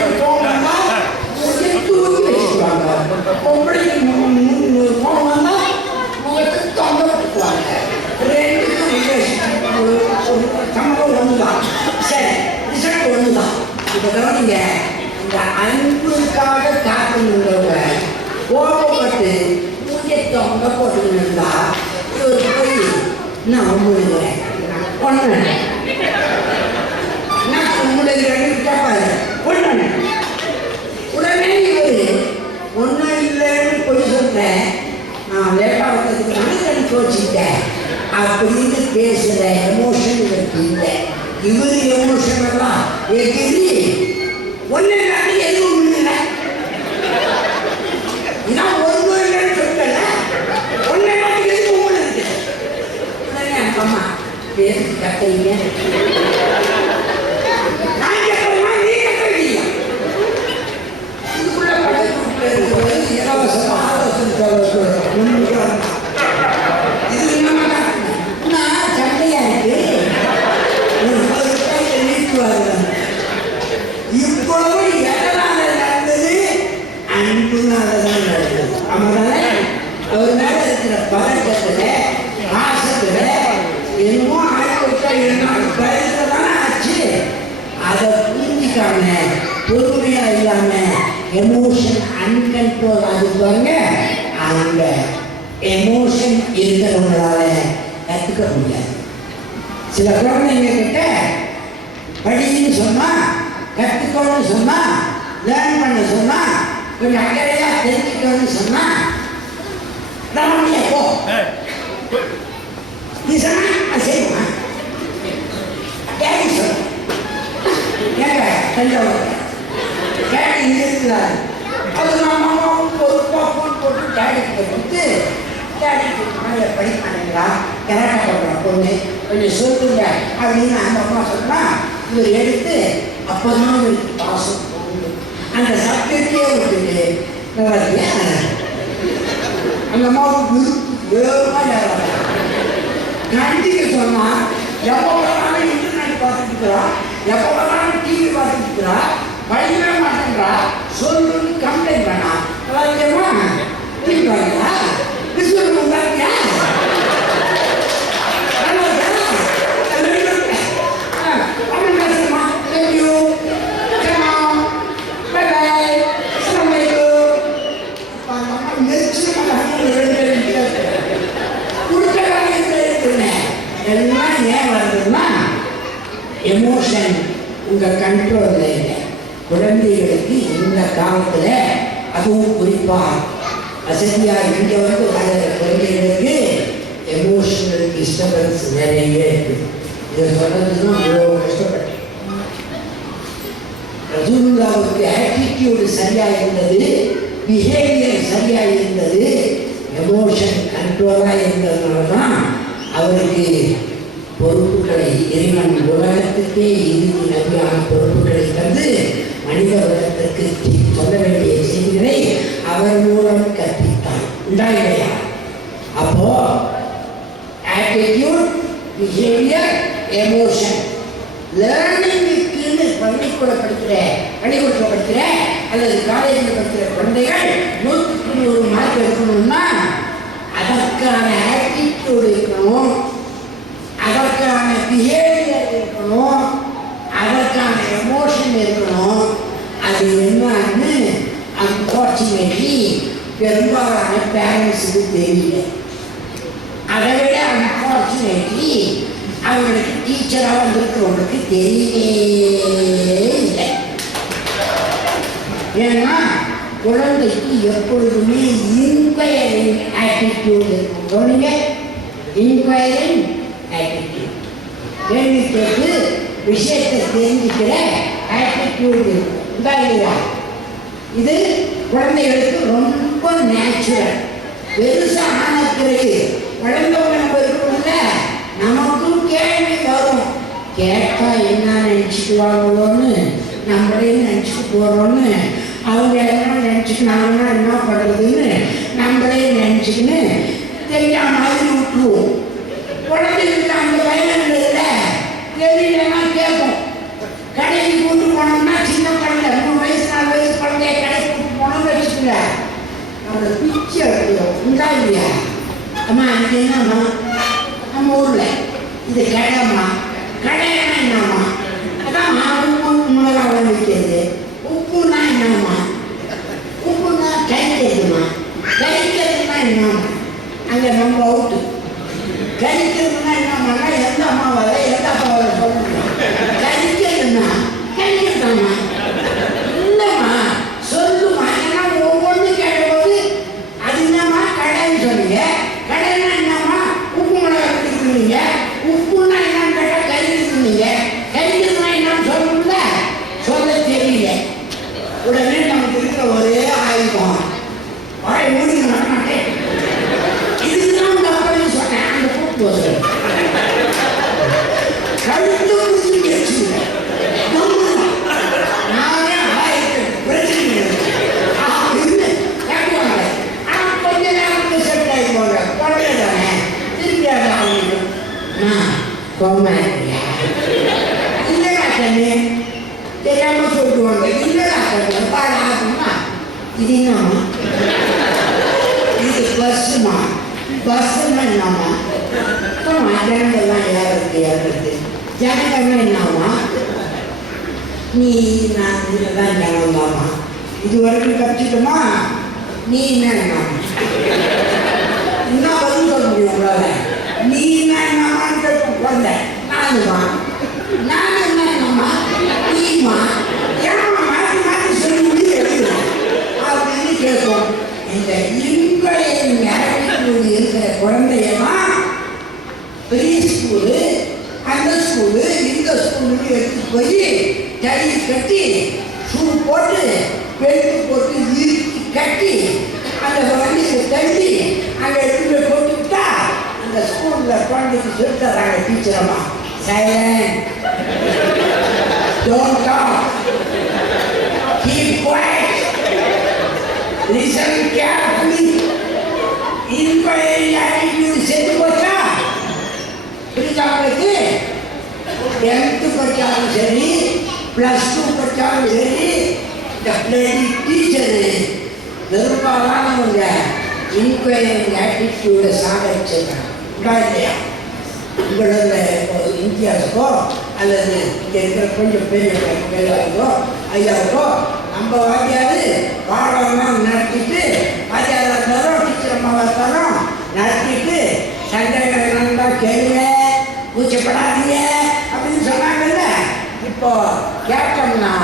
சம்பவம் ஒன்று தான். சரி, ரிசல்ட் ஒன்று தான். இப்போ கவனிங்க, இந்த அன்புக்காக காக்கணுன்றவங்க கோபப்பட்டு மூஞ்சை தொங்க போட்டுக்கிட்டு இருந்தா இவர் போய் நான் உங்களுகிறேன் ஒன்று நான் உங்களுகிறேன்னு கேட்பாரு. ஒன்று உடனே இவர் ஒன்றும் இல்லைன்னு போய் சொல்றேன், நான் லேட்டாக வந்ததுக்கு நான் கோச்சிக்கிட்டேன் அப்படின்னு பேசுகிற எமோஷன் இவருக்கு இல்லை. இவர் எமோஷன் எல்லாம் எகிரி ஒன்று இல்லாட்டி எதுவும் இல்லை. நான் ஒரு இல்லைன்னு சொல்லல, ஒன்று இல்லாட்டி எதுவும் ஒன்று இருக்கு. உடனே அம்மா பேர் கத்தைங்க நான் கேட்கணுமா நீ கேட்கலையா? இதுக்குள்ள படைப்பு இலவசம் ஆலோசனை இது நான் சண்டையா இருக்கு இப்பொழுது எதனால நடந்தது? அன்புனால தான் நடந்தது. அவனால அவர் மேல இருக்கிற பழக்கத்துல ஆசத்துல என்னமோ ஆயிரத்தா இருந்தாலும் பயத்துலதான் ஆச்சு. அதை புரிஞ்சிக்காம பொறுமையா இல்லாம எமோஷன் அன்கண்ட்ரோல் ஆகுவாங்க. அந்த எமோஷன் இருக்கிறவங்களால கற்றுக்க முடியாது. சில குழந்தைங்க கிட்ட படின்னு சொன்னா, கற்றுக்கணும்னு சொன்னா, லேர்ன் பண்ண சொன்னா, கொஞ்சம் அக்கறையா தெரிஞ்சுக்கணும்னு சொன்னா போ நீ சொன்னா நான் செய்வேன். டேடி சொல்ல ஏங்க தஞ்சாவூர் டேடி இங்கே இருக்கிறாரு. அது நம்ம பொறுப்பாக ஃபோன் போட்டு டேடிக்கு கொடுத்து டேடிக்கு மேலே படிப்பானுங்களா கரெக்டாக போடுற பொண்ணு கொஞ்சம் சொல்லுங்க அப்படின்னு அந்த அம்மா சொன்னா இவர் எடுத்து அப்போதான் இவருக்கு பாசம் போகுது. அந்த சப்ஜெக்டே விட்டுட்டு அந்த அம்மாவுக்கு வேகமாக கண்டிக்க சொன்னா எப்போ வேணாலும் இன்டர்நெட் பார்த்துட்டு இருக்கிறா, எப்போ வேணாலும் டிவி பார்த்துட்டு இருக்கிறா, படிக்கவே மாட்டேங்கிறா, சொல்லுன்னு கம்ப்ளைண்ட் பண்ணா டிவி பாருங்களா விசுவல் உண்டாக்கியா எல்லாம் ஏன் வருதுன்னா எமோஷன் உங்கள் கண்ட்ரோலில் இல்லை. குழந்தைகளுக்கு இந்த காலத்தில் அதுவும் குறிப்பாக வசதியாக இங்கே வந்து வர குழந்தைகளுக்கு எமோஷனல் டிஸ்டர்பன்ஸ் நிறைய இருக்குது. இதை சொல்றதுதான் இவ்வளோ கஷ்டப்பட்டேன். ரசூலுல்லாஹ்வுக்கு ஆட்டிடியூடு சரியாக இருந்தது, பிஹேவியர் சரியாக இருந்தது, எமோஷன் கண்ட்ரோலாக இருந்ததுனால தான் அவருக்கு பொறுப்புகளை இறைவன் உலகத்துக்கே இறுதி நபியான பொறுப்புகளை தந்து மனித உலகத்திற்கு சொல்ல வேண்டிய செய்திகளை அவர் மூலம் கற்பித்தார். உண்டாயில்லையா? அப்போ ஆட்டிடியூட், பிஹேவியர், எமோஷன் லேர்னிங்குன்னு பள்ளிக்கூடத்தில் படிக்கிற அல்லது காலேஜில் படிக்கிற குழந்தைகள் 100 மார்க் எடுக்கணும்னா அதற்கான ஆட்டிடியூட் இருக்கணும், அதற்கான பிஹேவியர் இருக்கணும், அதற்கான எமோஷன் இருக்கணும். அது என்னன்னு அன்பார்ச்சுனேட்லி பெரும்பாலான பேரண்ட்ஸுக்கு தெரியல. அதை விட அன்பார்ச்சுனேட்லி அவங்களுக்கு டீச்சராக வந்திருக்கிறவங்களுக்கு தெரியவே இல்லை. ஏன்னா குழந்தைக்கு எப்பொழுதுமே இன்கொயரிங் ஆட்டிடியூட் இருக்கும். கவனிங்க, இன்கொயரிங் ஆட்டிடியூட், கேள்வி கேட்டு விஷயத்தை தெரிஞ்சுக்கிற ஆட்டிடியூட் இருக்கும். இல்லையா? இது குழந்தைகளுக்கு ரொம்ப நேச்சுரல். பெருசாக ஆன பிறகு குழந்தைங்க நம்ம இருக்கணும்ல, நமக்கும் கேள்வி வரும். கேட்டால் என்ன நினச்சிக்குவாங்களோன்னு நம்மளே நினச்சிட்டு போகிறோன்னு, அவங்க எல்லாம் நினச்சிக்கினாங்கன்னா என்ன பண்ணுறதுன்னு நம்மளே நினச்சிக்கின்னு தெரியாம மாதிரி விட்டுருவோம். குழந்தைங்களுக்கு அந்த வயதில் தெரியலன்னா கேட்கும். கடைக்கு கூட்டு போனோம்னா சின்ன குழந்தை 3 வயசு 4 வயசு குழந்தைய கடைக்கு கூட்டு போனோம்னு வச்சுக்கல, நம்மளை பிச்சு எடுத்துடும். உண்டா இல்லையா? அம்மா இது என்னம்மா நம்ம ஊரில் இது கடைம்மா, கடை சொல்லுவாங்க இல்லடா பாடா அப்படின்னா இது என்னம்மா இது பஸ்ஸுமா பஸ்ஸுன்னா என்னம்மா ஜனங்கள்லாம் ஏறது ஜனங்கள்னா என்னம்மா நீ நான் இதுதான் ஜனங்களாமா இது வரைக்கும் கற்றுட்டோமா நீ என்னம்மா என்ன பதில் சொல்ல முடியும் உங்களால நீ என்னம்மான்னு கேட்க குழந்தை நானுமா நான் என்னம்மா நீமா ஏமா மாற்றி மாற்றி சொல்லி முடிவு எடுக்கிறேன் அப்படின்னு கேட்போம். இந்த இன்கொயரிங் ஆட்டிடியூட் இருக்கிற குழந்தையெல்லாம் ப்ரீ ஸ்கூலு அந்த ஸ்கூலு இந்த ஸ்கூலுக்கு எடுத்துட்டு போய் தடி கட்டி ஷூ போட்டு பெல்ட் போட்டு இறுக்கி கட்டி அந்த வண்டியை தள்ளி அங்கே எடுத்து போட்டுக்கிட்டா அந்த ஸ்கூலில் குழந்தைக்கு சொல்லித்தராங்க டீச்சரம்மா silent don't talk keep quiet listen carefully inquiry attitude செஞ்சு போச்சா புரிஞ்சாங்களுக்கு 10th படித்தாலும் சரி +2 படித்தாலும் சரி இந்த பிளேடி டீச்சரு பெரும்பாலானவங்க இன்கொயரிங் ஆட்டிடியூடை சாதிச்சிருக்காங்க இல்லையா உங்களோட இம்தியாஸுக்கோ அல்லது இங்கே இருக்கிற கொஞ்சம் பெரிய பெரியவர்களோ ஐயாவுக்கோ நம்ம வாத்தியார் பாடம்லாம் நடத்திட்டு வாத்தியாராக இருந்தாலும் டீச்சர் அம்மாவாக இருந்தாலும் நடத்திட்டு சந்தேகம் கேளுங்க கூச்சப்படாதீங்க அப்படின்னு சொன்னாங்கல்ல. இப்போ கேட்டோம்னா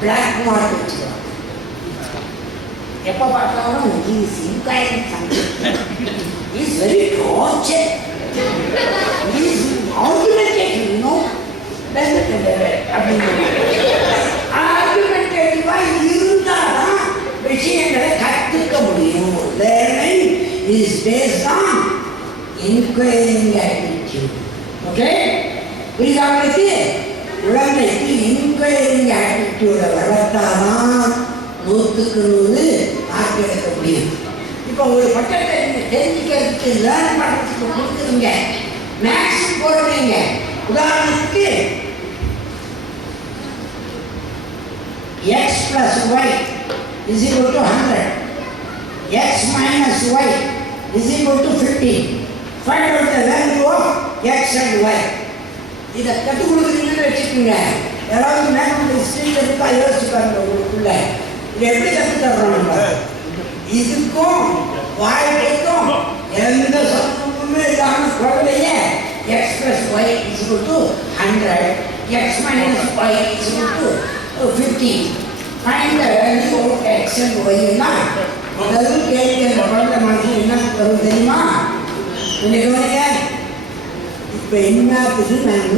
பிளாக் மார்க் வச்சுக்கோ. எப்போ பார்த்தாலும் is inquiring is very torture is argumentative you know அப்படின்னு ஆர்குமெண்டேட்டிவாக இருந்தால்தான் விஷயங்களை கற்றுக்க முடியும். Learning is based on inquiring attitude. Okay புரியுதாங்களுக்கு குழந்தைக்கு இன்கொயரிங் ஆட்டிடியூடை வளர்த்தாதான் 100க்கு 100 மார்க் எடுக்க முடியும். இப்போ ஒரு பட்டத்தை நீங்கள் தெரிஞ்சுக்கிறதுக்கு லேர்ன் பண்ணுறதுக்கு கொடுக்குறீங்க மேக்ஸ் போடுறீங்க. உதாரணத்துக்கு x + y = 100 x - y = 50. Find out the value of x and y. இதை கற்றுக் கொடுக்குறீங்கன்னு வச்சுக்கோங்க. யாராவது மேக்ஸ் ஸ்ட்ரீட் எடுத்தா யோசிச்சு பாருங்க உங்களுக்குள்ள இதை எப்படி கற்றுத்தர்றோம். நம்ம இதுக்கும் வாழ்க்கைக்கும் எந்த சம்பந்தமுமே இல்லாமல் குழந்தைய x + y = 100 x - y = 50. Find the value of x and y. முதல் கேள்வி அந்த குழந்தை மனசில் என்ன வரும் தெரியுமா? இப்போ என்னத்துக்கு நான்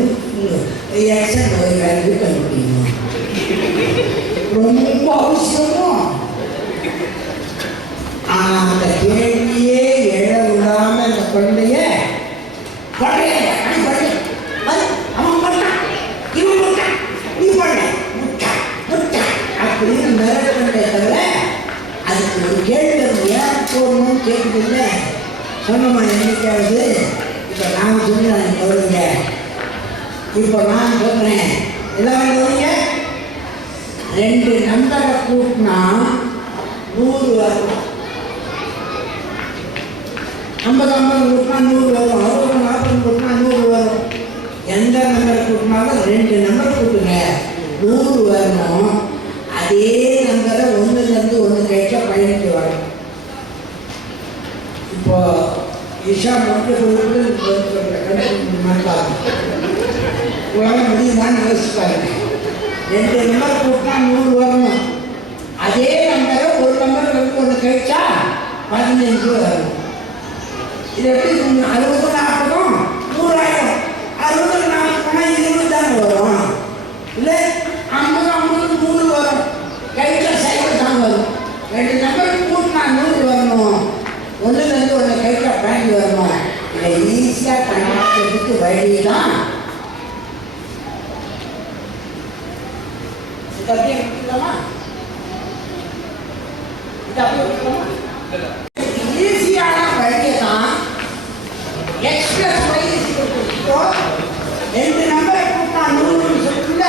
x and y வேல்யூ கண்டுபிடிக்கணும் ரொம்ப அவசியமும். அந்த கேள்வியே எழ விடாம அந்த குழந்தைய அவன் பண்ணான் இவன் பண்ணான் நீ பண்ண முட்டா முட்டா அப்படின்னு மிரட்டே தவிர அதுக்கு ஒரு கேள்வி ஏன் போடணும்னு கேட்குதில்ல. சொன்னமா என்னைக்காவது இப்போ நான் சொல்லுறேன் கவனிங்க. இப்போ நான் சொல்கிறேன் எல்லாம் கவனிங்க. 2 நம்பரை கூட்டினா 100 வரும். 50 கூட்டினா 100 வரும். 60 40 கூட்டினா 100 வரும். எந்த நம்பரை கூட்டினாலும் 2 நம்பர் கூட்டுங்க 100 வரணும். அதே நம்பரை 1லேருந்து 1 கழிச்சா 18 வரும். இப்போ ஈஷா மட்டும் உங்களால் முடியுமான்னு யோசிப்பாருங்க. 2 நம்பர் கூட்டினா 100 வரணும். அதே நம்பரை ஒரு நம்பர் 1 கழிச்சா 15 வரும். இது எப்படி 60 40 100 60 40 20 தானே வரும். இல்லை 50 50 100 வரும். கழிச்சா சைக்கிள் தான் வரும். 2 நம்பர் கூட்டினா 100 வரணும். 1லேருந்து 1 கழிச்சா 15 வரணும். இதை ஈஸியாக கண்டுபிடிக்கிறதுக்கு வழி தான் இது. அப்படியே விட்டுலாமா? இது அப்படியே விட்டுலாமா? ஈஸியான வழியை தான் x + y = 2 நம்பரை கூட்டினா 100ன்னு சொல்லுங்க.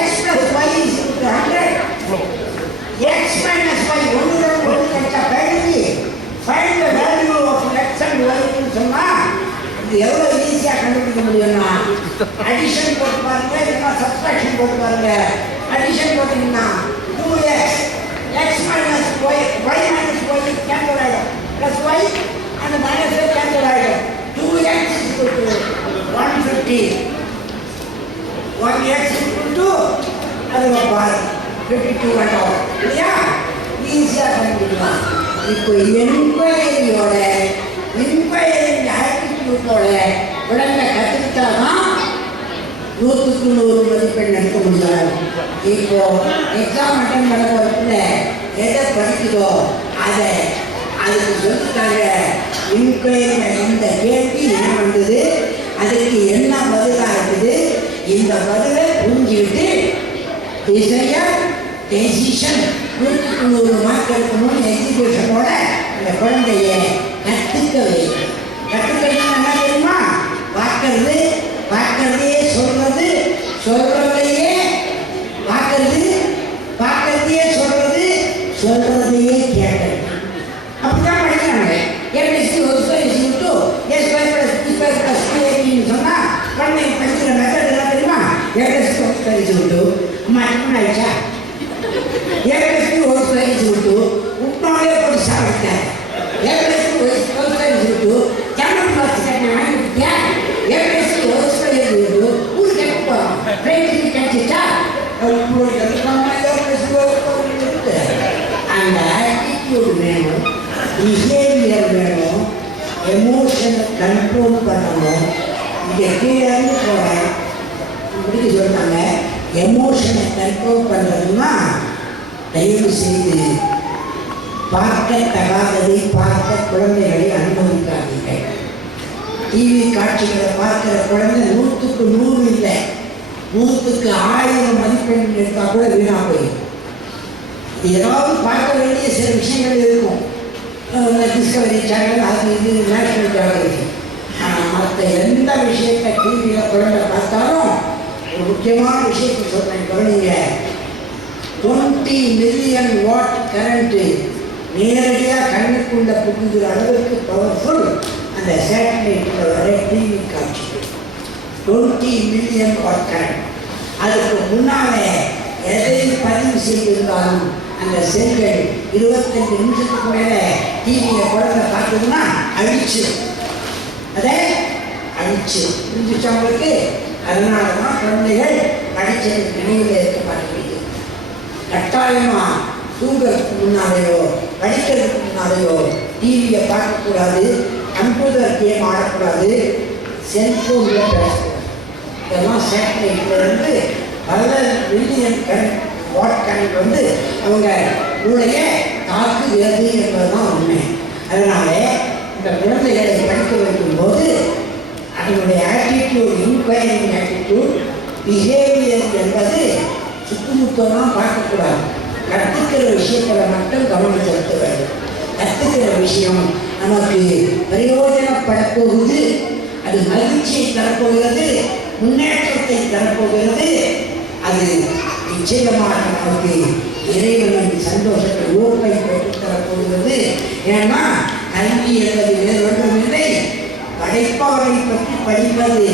x + y = முடியும்னா அடிஷன் போட்டு பாருங்க, இல்லைன்னா சப்ஸ்ட்ராக்ஷன் போட்டு பாருங்க. அடிஷன் போட்டீங்கன்னா 2x x minus y minus y cancel ஆகிடும், ப்ளஸ் y அந்த மைனஸ் கேன்சல் ஆகிடும். 2x equal to 150, 1x equal to அது பாரு 52 ஆகும் இல்லையா? ஈஸியாக கண்டுபிடிக்கலாம். இப்போ என்கொயரியோட ஆட்டிடியூட்டோட உடனே கற்றுக்கிட்டாதான் 100க்கு 100 மதிப்பெண் எடுக்க முடியாது. இப்போ எக்ஸாம் அட்டன் பண்ண போகிறதுல எதை படிக்குதோ அதை அதுக்கு சொல்லிட்டாங்க. இன்கொயரி இந்த கேள்வி என்ன வந்தது, அதுக்கு என்ன பதிலாக இருக்குது, இந்த பதிலை புரிஞ்சுக்கிட்டு டெசிஷன் 100க்கு 100 மார்க் எடுக்கணும்னு எக்ஸிபியூஷனோட அந்த குழந்தைய கற்றுக்க வைக்கும். கற்றுக்கணும் என்ன தெரியுமா? பார்க்கறதே சொல்றதையே பார்க்கறதையே சொல்றதையே கேட்கறது. அப்படிதான் படிக்கிறாங்க. சொன்னா குழந்தைங்க படிக்கிற மெத்தட் என்ன தெரியுமா? அம்மா என்ன ஆயிடுச்சா, உட்னாலே போட்டு சாப்பிட்டேன், ஜன்னல் பார்த்து வாங்கிட்டியா, ஊர் கேட்க போறோம், ட்ரெயின் கிடைச்சிட்டா அந்த ஆட்டிடியூட் வேணும், பிஹேவியர் வேணும், எமோஷனை கண்ட்ரோல் பண்ணணும். இங்கே கீழே இருந்து போகிறேன் இப்படி சொல்லிட்டாங்க. எமோஷனை கண்ட்ரோல் பண்ணுறதுன்னா தயவு செய்து பார்க்கத்தகாததை பார்க்க குழந்தைகளை அனுமதிக்காதீர்கள். டிவி காட்சிகளை பார்க்கிற குழந்தை 100க்கு 100 இல்லை, 100க்கு 1000 மதிப்பெண் எடுத்தால் கூட வீணாக போயிடும். ஏதாவது பார்க்க வேண்டிய சில விஷயங்கள் இருக்கும், டிஸ்கவரி சேனல், அது இது நேஷனல் ஜியோகிராஃபி. ஆனால் மற்ற எந்த விஷயத்தை டிவியில் குழந்தை பார்த்தாலும் ஒரு முக்கியமான விஷயத்தை சொல்கிறேன், குழந்தைங்க 20 மில்லியன் வாட் கரண்ட்டு நேரடியாக கண்ணுக்குள்ள புகுகிற அளவுக்கு பவர்ஃபுல் அந்த சேட்டலைட்டில் வர டிவி காட்சி. 20 மில்லியன் வாட் கரண்ட். அதுக்கு முன்னாலே எதை பதிவு செய்திருந்தாலும் அந்த செல்கள் 25 நிமிஷத்துக்கு மேலே டிவியை குழந்தை பார்த்ததுன்னா அதை அழிச்சு புரிஞ்சிச்சவங்களுக்கு. அதனால தான் குழந்தைகள் படித்தது நினைவில் இருக்க மாட்டேங்குது. கட்டாயமாக தூங்குறதுக்கு முன்னாலேயோ படிக்கிறதுக்கு முன்னாலேயோ டிவியை பார்க்கக்கூடாது, கம்ப்யூட்டர் கேம் ஆடக்கூடாது, செல்ஃபோனில் பேசக்கூடாது. இதெல்லாம் சேட்டலைட்லேருந்து பல மில்லியன் வாட் கரண்ட் வந்து அவங்க மூளையை தாக்குகிறது என்பதுதான் உண்மை. அதனால இந்த குழந்தைகளை படிக்க வைக்கும்போது அதனுடைய ஆட்டிடியூட், இன்கொயரிங் ஆட்டிடியூட், பிஹேவியர் என்பது சுற்றுமுத்தமாக பார்க்கக்கூடாது. கற்றுக்கிற விஷயத்தில் மட்டும் கவனம் செலுத்த வேண்டும். கற்றுக்கிற விஷயம் நமக்கு பிரயோஜனப்படப்போகுது, அது மகிழ்ச்சியை தரப்போகிறது, முன்னேற்றத்தை தரப்போகிறது. அது நிச்சயமாக நமக்கு இறைவனின் சந்தோஷத்தை ஊக்கை பெற்றுத் தரப்போகிறது. ஏன்னா கல்வி என்பது வேறு ஒன்றுமில்லை, படைப்பாளரை பற்றி படிப்பது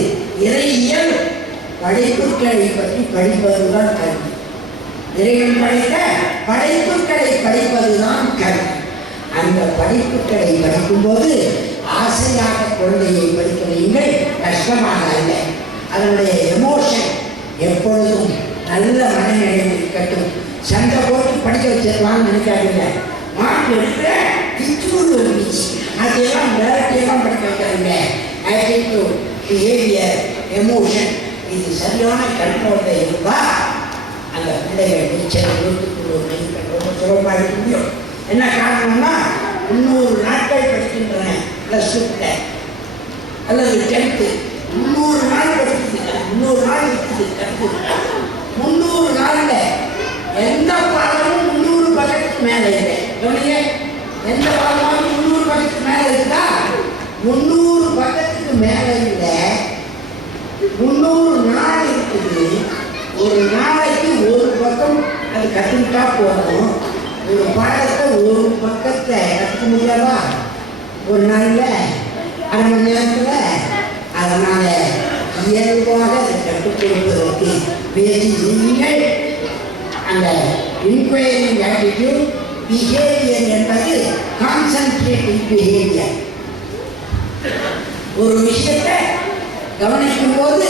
இறையியல், படைப்புகளை பற்றி படிப்பதுதான் கல்வி. இறைவன் படைத்த படைப்புகளை படிப்பதுதான் கல்வி. அந்த படிப்புகளை படிக்கும்போது ஆசையாக குழந்தையை படிக்க வையுங்கள், கஷ்டமாக அல்ல. அதனுடைய எமோஷன் எப்பொழுதும் நல்ல மனநிலையில் இருக்கட்டும். சண்டை போட்டு படிக்க வச்சிடலாம்னு நினைக்காதீங்க. மார்க் எடுக்கிற திச்சூர் இருந்துச்சு, அதெல்லாம் வேறத்தையெல்லாம் படிக்க வைக்காதீங்க. ஆட்டிடியூட், பிஹேவியர், எமோஷன் இது சரியான கண்ட்ரோலில் இருந்தால் அந்த பிள்ளைகள் நிச்சயம் 100க்கு 100 மதிப்பெண் ரொம்ப சுலபமாக இருக்க முடியும். என்ன காரணம்னா 300 நாட்கள் படிக்கின்றன ப்ளஸ் 2 அல்லது 10th 300 நாள் படிக்கிறது, 300 நாள் இருக்குது கற்று. 300 நாளில் எந்த பாடமும் 300 பக்கத்துக்கு மேலே இல்லை. கவனிங்க, எந்த பாடமும் 300 பக்கத்துக்கு மேலே இருக்குதா? 300 பக்கத்துக்கு மேலே இல்லை, 300 நாள் இருக்குது. ஒரு நாளைக்கு ஒரு பக்கம் அது கற்றுக்கிட்டா போதும். ஒரு பாடத்தை ஒரு பக்கத்தை கற்றுக்க முடியாதா ஒரு நாளில், அரை மணி நேரத்தில்? அதனால் இயல்பாக அதை கற்றுக் கொடுப்பதற்கு முயற்சி செய்யுங்கள். அந்த இன்கொயரிங் ஆட்டிடியூட் பிஹேவியர் என்பது கான்சன்ட்ரேட்டிவ் பிஹேவியர். ஒரு விஷயத்தை கவனிக்கும் போது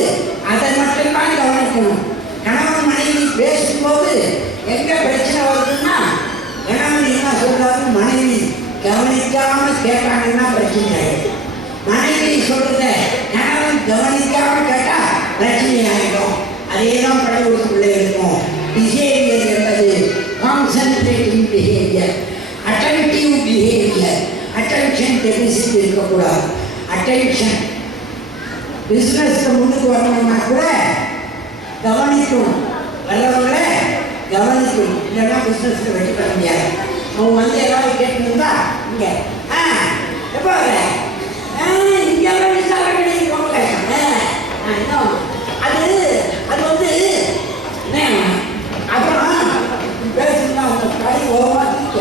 அதை மட்டும்தான் கவனிக்கணும். கணவன் மனைவி பேசும்போது எங்க பிரச்சனை வருதுன்னா கணவன் என்ன சொல்றாரு, மனைவி கவனிக்காம கேட்டாங்கன்னா பிரச்சனை ஆயிடும். மனைவி சொல்றத கணவன் கவனிக்காம கேட்டா பிரச்சனை ஆயிடும். அதேதான் கடவுளுக்குள்ளே இருக்கும். பிஹேவியர் என்பது concentrating behaviour, attentive behaviour. Attention deficit இருக்கக்கூடாது. அட்டென்ஷன் பிஸ்னஸ்ல முன்னுக்கு வரணும்னா கூட கவனிக்கணும், வர்றவங்கள கவனிக்கணும். இல்லைன்னா பிஸ்னஸ்ல வெற்றி பெற முடியாது. அவங்க வந்து ஏதாவது கேட்டுருந்தா இங்க எப்போ இங்கெல்லாம் விசாரணை அது வந்து அப்புறம் பேசுனா அவங்க கை ஓரமாக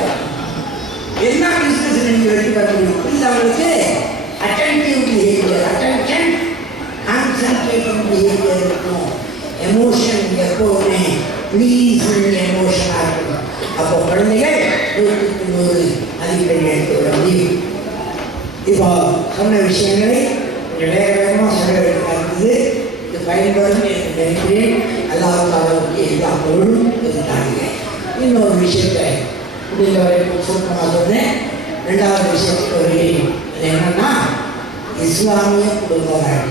என்ன பிஸ்னஸ் நீங்க வெற்றி பெற முடியும். புரியுது அவங்களுக்கு? அட்டென்டிவ் பிஹேவியர், அட்டென்ஷன், கான்சன்ட்ரேட்டிவ் பிஹேவியர் இருக்கும். எமோஷன் எப்போதுமே ப்ளீஸிங் எமோஷனாக இருக்கும். அப்போ குழந்தைகள் 100க்கு 100 மதிப்பெண் எடுத்து விட முடியும். இப்போ சொன்ன விஷயங்களை கொஞ்சம் வேக வேகமாக சொல்ல வேண்டியது. இது பயன்படும் என்று நினைக்கிறேன். அல்லாஹ்வுக்கு எல்லா பொருளும் இருந்தாங்க. இன்னொரு விஷயத்தை முடிந்த வரைக்கும் சுருக்கமாக சொன்னேன். 2வது விஷயத்துக்கு வருகிறேன். அது என்னன்னா இஸ்லாமிய குடும்பங்கள்.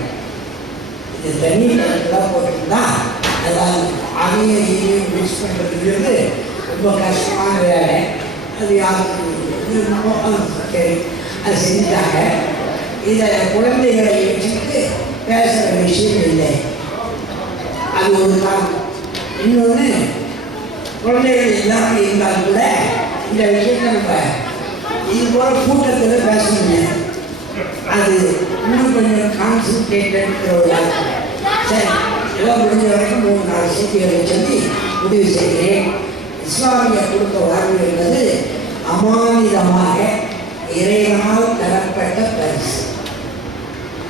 இது தனி கணக்கெல்லாம் போட்டிருந்தா அதாவது அதையும் மிக்ஸ் பண்ணுறதுங்கிறது ரொம்ப கஷ்டமான வேலை. அது யாருக்கு சரி அது செஞ்சாங்க. இதை குழந்தைகளை வச்சுட்டு பேசுகிற விஷயம் இல்லை. அது ஒரு காரணம். இன்னொன்று, குழந்தைகள் இல்லாமல் இருந்தாலும் கூட இந்த விஷயத்தை நம்ம இது போல கூட்டத்தில் பேசணுங்க. அது இன்னும் கொஞ்சம் கான்சன்ட்ரேட்டட். சரி, எல்லாம் முடிஞ்ச வரைக்கும் 3-4 செய்திகளை சொல்லி முடிவு செய்கிறேன். இஸ்லாமிய குடும்ப வாழ்வு என்பது அமானிதமாக இறைவனால் தரப்பட்ட பரிசு.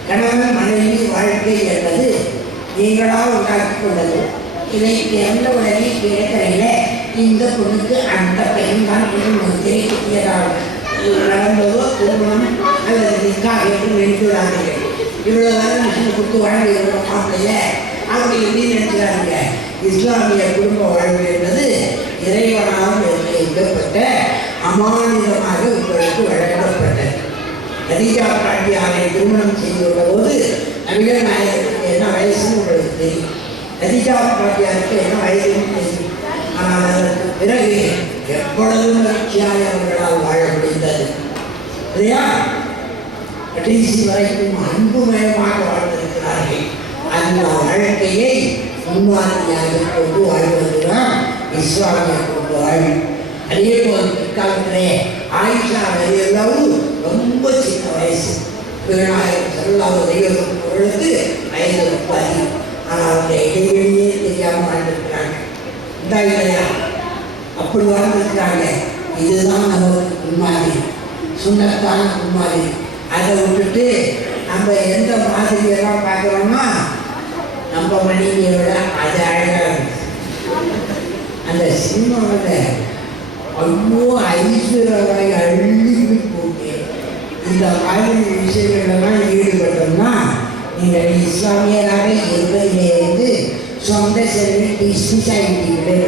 கணவன் மனைவி வாழ்க்கை என்பது நீங்களால் உண்டாக்கிக் கொண்டது. இதை எந்த உடனே கேட்கறையில இந்த பொண்ணுக்கு அந்த பெண் தான் தெரிவிக்கிறார்கள். நடந்ததோ திருமணம் அல்லது நிக்காக என்று நினைக்கிறார்கள். இவ்வளவுதான் விஷயம் கொடுத்து வாழ்ந்து மாப்பிள்ளைய அப்படி எப்படி நினைக்கிறாங்க. இஸ்லாமிய குடும்ப வாழ்வு என்பது இறைவனால் நிர்ணயிக்கப்பட்ட அமானிதமாக உங்களுக்கு வழங்கப்பட்டது. கதீஜா பாட்டியாரை திருமணம் செய்துள்ள போது நபிகள் நாயகத்துக்கு என்ன வயசுன்னு உங்களுக்கு தெரியும். கதீஜா பாட்டியாருக்கு என்ன வயசுன்னு தெரியும். ஆனால் அதற்கு பிறகு எவ்வளவு மகிழ்ச்சியாக அவர்களால் வாழ முடிந்தது இல்லையா? கடைசி வரைக்கும் அன்புமயமாக வாழ்ந்திருக்கிறார்கள். அந்த வாழ்க்கையை முன்மாதிரியாக கொண்டு வாழ்வதுதான் இஸ்லாமிய கொண்டு வாழ்வு. அதே போல் பிற்காலத்திலே ஆயிஷா ரலியல்லாஹு ரொம்ப சின்ன வயசு. பெருநாயகம் ஸல்லல்லாஹு அலைஹி வஸல்லம் அவர்களுக்கு வயது 30. ஆனால் அந்த இடைவெளியே தெரியாமல் வாழ்ந்திருக்கிறாங்க. இந்த இல்லையா அப்படி வாழ்ந்திருக்கிறாங்க. இதுதான் நமக்கு முன்மாதிரி, சுண்ணத்தான முன்மாதிரி. அதை விட்டுட்டு நம்ம எந்த மாதிரியெல்லாம் பார்க்குறோம்னா நம்ம மனைவியை விட அது அழகாக அந்த சினிமாவில் அவ்வளோ ஐஸ்வர்யாவை அள்ளி போட்டு இந்த மாதிரி விஷயங்களெல்லாம் ஈடுபட்டோம்னா நீங்கள் இஸ்லாமியராக இருப்பதிலேருந்து சொந்த செல்வி சொசைட்டிகளே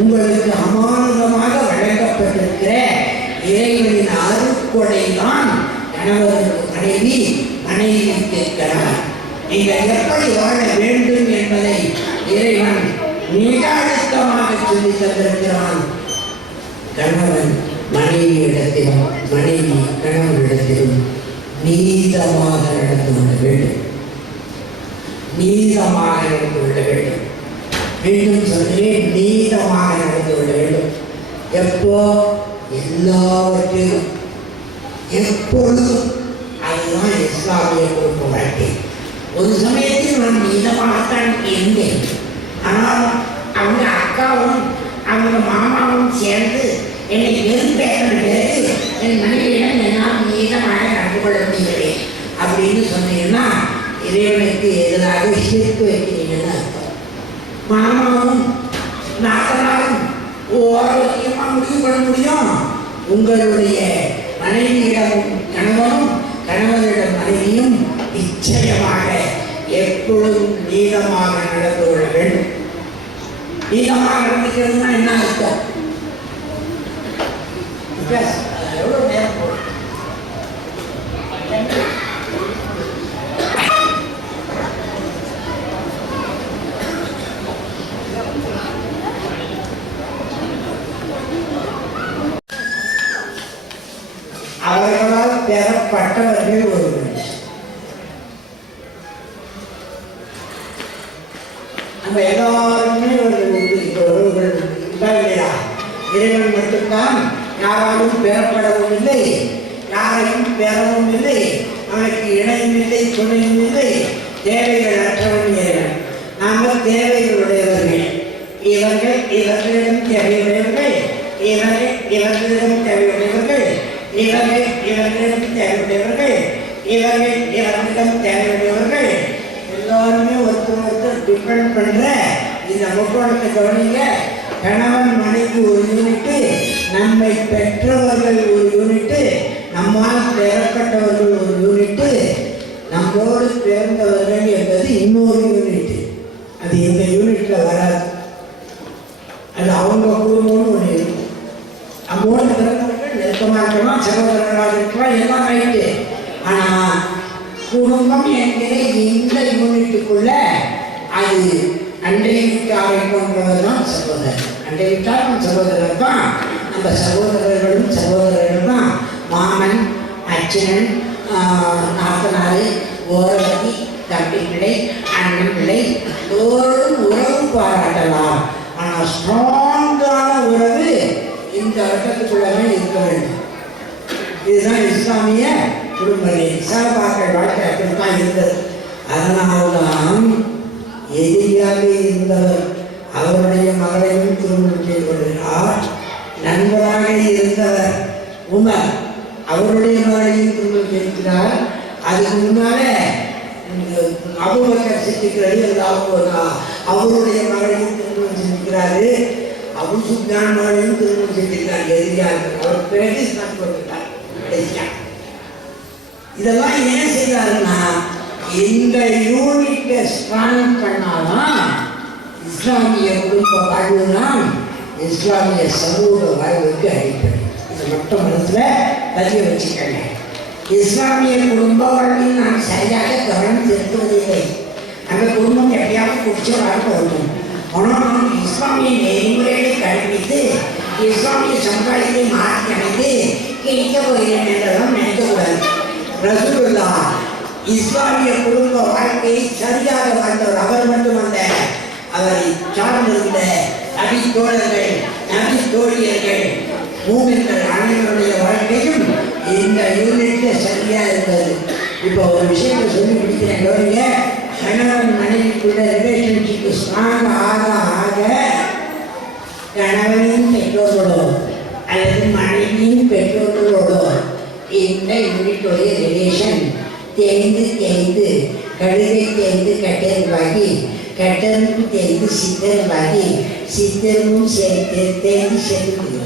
உங்களுக்கு அமானுதமாக வழங்கப்பட்டிருக்கிற இறைவனின் அருட்கொடை தான் கணவருக்கு மனைவி, மனைவிக்கு கணவன். நீங்கள் எப்படி வாழ வேண்டும் என்பதை இறைவன் மிக அழுத்தமாக சொல்லி தந்திருக்கிறான். கணவன் மனைவியிடத்திலும் மனைவி கணவனிடத்திலும் நீதமாக நடந்து கொள்ள வேண்டும். நீதமாக நடந்து கொள்ள வேண்டும். மீண்டும் சொல்கிறேன், நீதமாக நடந்து கொள்ள வேண்டும். எப்போ? எல்லாவற்றிலும் எப்பொழுதும். அதுதான் இஸ்லாமிய குடும்ப வாழ்க்கை. ஒரு சமயத்தில் நான் நீதமாகத்தான் இருந்தேன். ஆனால் அவங்க அக்காவும் அவங்க மாமாவும் சேர்ந்து என்னை வெறுப்பேற்ற பிறகு என் மனைவியிடம் என்னால் நீதமாக நடந்து கொள்ள முடியவில்லை அப்படின்னு சொன்னீங்கன்னா இறைவனுக்கு எதிராக ஷிர்க் வைக்கிறீங்கன்னு அர்த்தம். மாமாவும் நாத்தனாரும் ஓரளவுமா முடிவு பண்ண முடியும். உங்களுடைய மனைவியிடம் கணவனும் கணவனிடம் மனைவியும் நிச்சயமாக எப்பொழுதும் நீளமாக நடந்து கொள்ள வேண்டும். நீளமாக நடந்துக்கிறதுனா என்ன அர்த்தம்? எவ்வளவு நேரம் போடும்? அவர்களால் பெறப்பட்டவர்கள் ஒருவர். நம்ம எல்லாருமே இல்லையா? இறைவன் மட்டும்தான் யாராலும் பெறப்படவும் இல்லை, யாரையும் பெறவும் இல்லை, அவனுக்கு இணையும் இல்லை, துணையும் இல்லை, தேவைகள் அற்றவன் இறைவன். நாங்கள் தேவைகளுடையவர்கள். இவர்களிடம் தேவையுடையவர்கள், இவர்களிடம் தேவையுடையவர்கள், இவர்களிடம் தேவையுடையவர்கள், இவர்களிடம் தேவையுடையவர்கள். எல்லாருமே ஒருத்தர் டிபெண்ட் பண்ற இந்த முக்கோணத்தை கவனிங்க. கணவன் மனைவி ஒரு யூனிட்டு, நம்மை பெற்றவர்கள் ஒரு யூனிட்டு, நம்மால் பெறப்பட்டவர்கள் ஒரு யூனிட்டு, நம்மோடு பிறந்தவர்கள் என்பது இன்னொரு யூனிட்டு. அது இந்த யூனிட்ல வராது. அது அவங்க குடும்பம்னு ஒன்று இருக்கும். நம்மோடு பிறந்தவர்கள் நெருக்கமாக இருக்கலாம், சகோதரர்களாக இருக்கலாம், எல்லாம் ரைட்டு. ஆனால் குடும்பம் என்கிற இந்த யூனிட்டுக்குள்ள அது அண்டை வீட்டாரை போன்றவர் தான் சகோதரர். அண்டை வீட்டாரும் சகோதரர் தான். அந்த சகோதரர்களும் சகோதரர்கள் தான். மாமன், அச்சனன், நாத்தனாறு, ஓரவதி, தம்பி பிள்ளை, அண்ணன் பிள்ளை எல்லோரும் உறவு பாராட்டலாம். ஆனால் ஸ்ட்ராங்கான உறவு இந்த வட்டத்துக்குள்ளவே இருக்க வேண்டும். இதுதான் இஸ்லாமிய குடும்பமே. சகபாக்கள் வாழ்க்கை அப்படித்தான் இருந்தது. அதனால்தான் எதிரியாக இருந்தவர் அவருடைய மகளையும் திருமணம் செய்து கொள்கிறார். நண்பராக இருந்தவர் உமர் அவருடைய மகளையும் திருமணம் செய்கிறார். அதுக்கு முன்னால அபூபக்கர் சித்திக்கிறது அவருடைய மகளையும் திருமணம் செஞ்சிருக்கிறாரு. அபூ சுஃபியான் மகளையும் திருமணம் செஞ்சிருக்கிறார். எதிரியாக அவர் பிறகு கொடுத்தார். இதெல்லாம் ஏன் செய்தாருன்னா இந்த யூனிட்டை ஸ்ட்ராங் பண்ணாதான் இஸ்லாமிய குடும்ப வாழ்வு தான் இஸ்லாமிய சமூக வாழ்வுக்கு அடிப்படை. இது மட்டும் மனசில் பதிய வச்சுக்கங்க. இஸ்லாமிய குடும்ப வாழ்வில் நாம் சரியாக கவனம் செலுத்துவதில்லை. அந்த குடும்பம் எப்படியாவது குடிச்ச வாழ்க்கை வரணும். ஆனால் நாம் இஸ்லாமிய நெறிமுறைகளை கடைபிடித்து இஸ்லாமிய சமுதாயத்தை மாற்றி அமைத்து கிழிக்க போகிறேன் என்றெல்லாம் நினைக்கக்கூடாது. ரசூலுல்லாஹ் இஸ்லாமிய குடும்ப வாழ்க்கையை சரியாக வாழ்ந்தவர். அவர் மட்டுமல்ல, அவரை சார்ந்திருந்த நபி தோழர்கள், நபி தோழியர்கள், மூமின்கள் அனைவருடைய வாழ்க்கையும் இந்த யூனிட்ல சரியா இருந்தது. இப்போ ஒரு விஷயத்தை சொல்லி பிடிக்கிறேன் கவனிங்க. கணவன் மனைவிக்குள்ள ரிலேஷன்ஷிப் ஸ்ட்ராங் ஆக ஆக கணவனின் பெற்றோர்களோ அல்லது மனைவியின் பெற்றோர்களோடோ இந்த யூனிட்டுடைய ரிலேஷன் தேய்ந்து தேய்ந்து கழுதை தேய்ந்து கட்டெருவாகி கட்டெருப்பு தேய்ந்து சித்தருவாகி சித்தரும் தேய்ந்து செலுத்து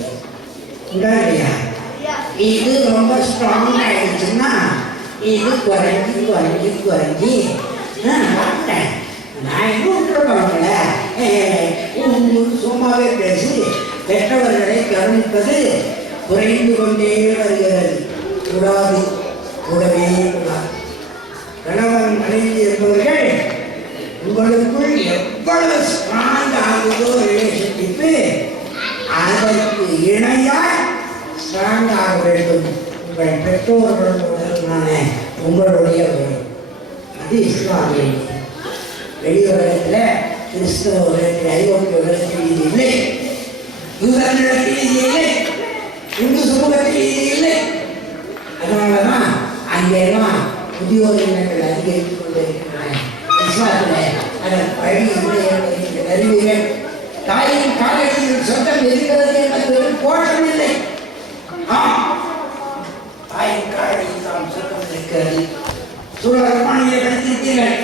இல்லையா? இது ரொம்ப ஸ்ட்ராங் ஆயிடுச்சுன்னா இது குறைஞ்சி குறைஞ்சி குறைஞ்சி நான் என்ன விட்டுருவாங்கள சும்மாவே பேசி பெற்றவர்களை கவனிப்பது குறைந்து கொண்டே வருகிறது. கூடாது, கூடவே கூடாது. கணவன் மனைவி என்பவர்கள் உங்களுக்குள் எவ்வளவு ஸ்ட்ராங் ஆகுதோ ரிலேஷன்ஷிப்பு அதற்கு இணையாய் ஸ்ட்ராங் ஆக வேண்டும். உங்கள் பெற்றோர்களுடனான உங்களுடைய உறவு அது இஸ்லாமிய. வெளியுலகத்தில் கிறிஸ்தவ உலகத்தில் ஐரோப்பிய உலகத்தில் இது இல்லை, யூதர்களிடத்தில் இது இல்லை, இந்து சமூகத்தில் இது இல்லை. அதனாலதான் அங்கெல்லாம் முதியோர் இல்லங்கள் அதிகரித்துக் கொண்டிருக்கின்றன. இஸ்லாத்தில் அதன் வழி இல்லை அறிவிகள். தாயின் காலடியில் சொந்தம் இருக்கிறது என்பது வெறும் கோஷம் இல்லை. தாயின் காலடியில் தான் சொந்தம் இருக்கிறது. சூழலமானியை படித்திருப்பீர்கள்.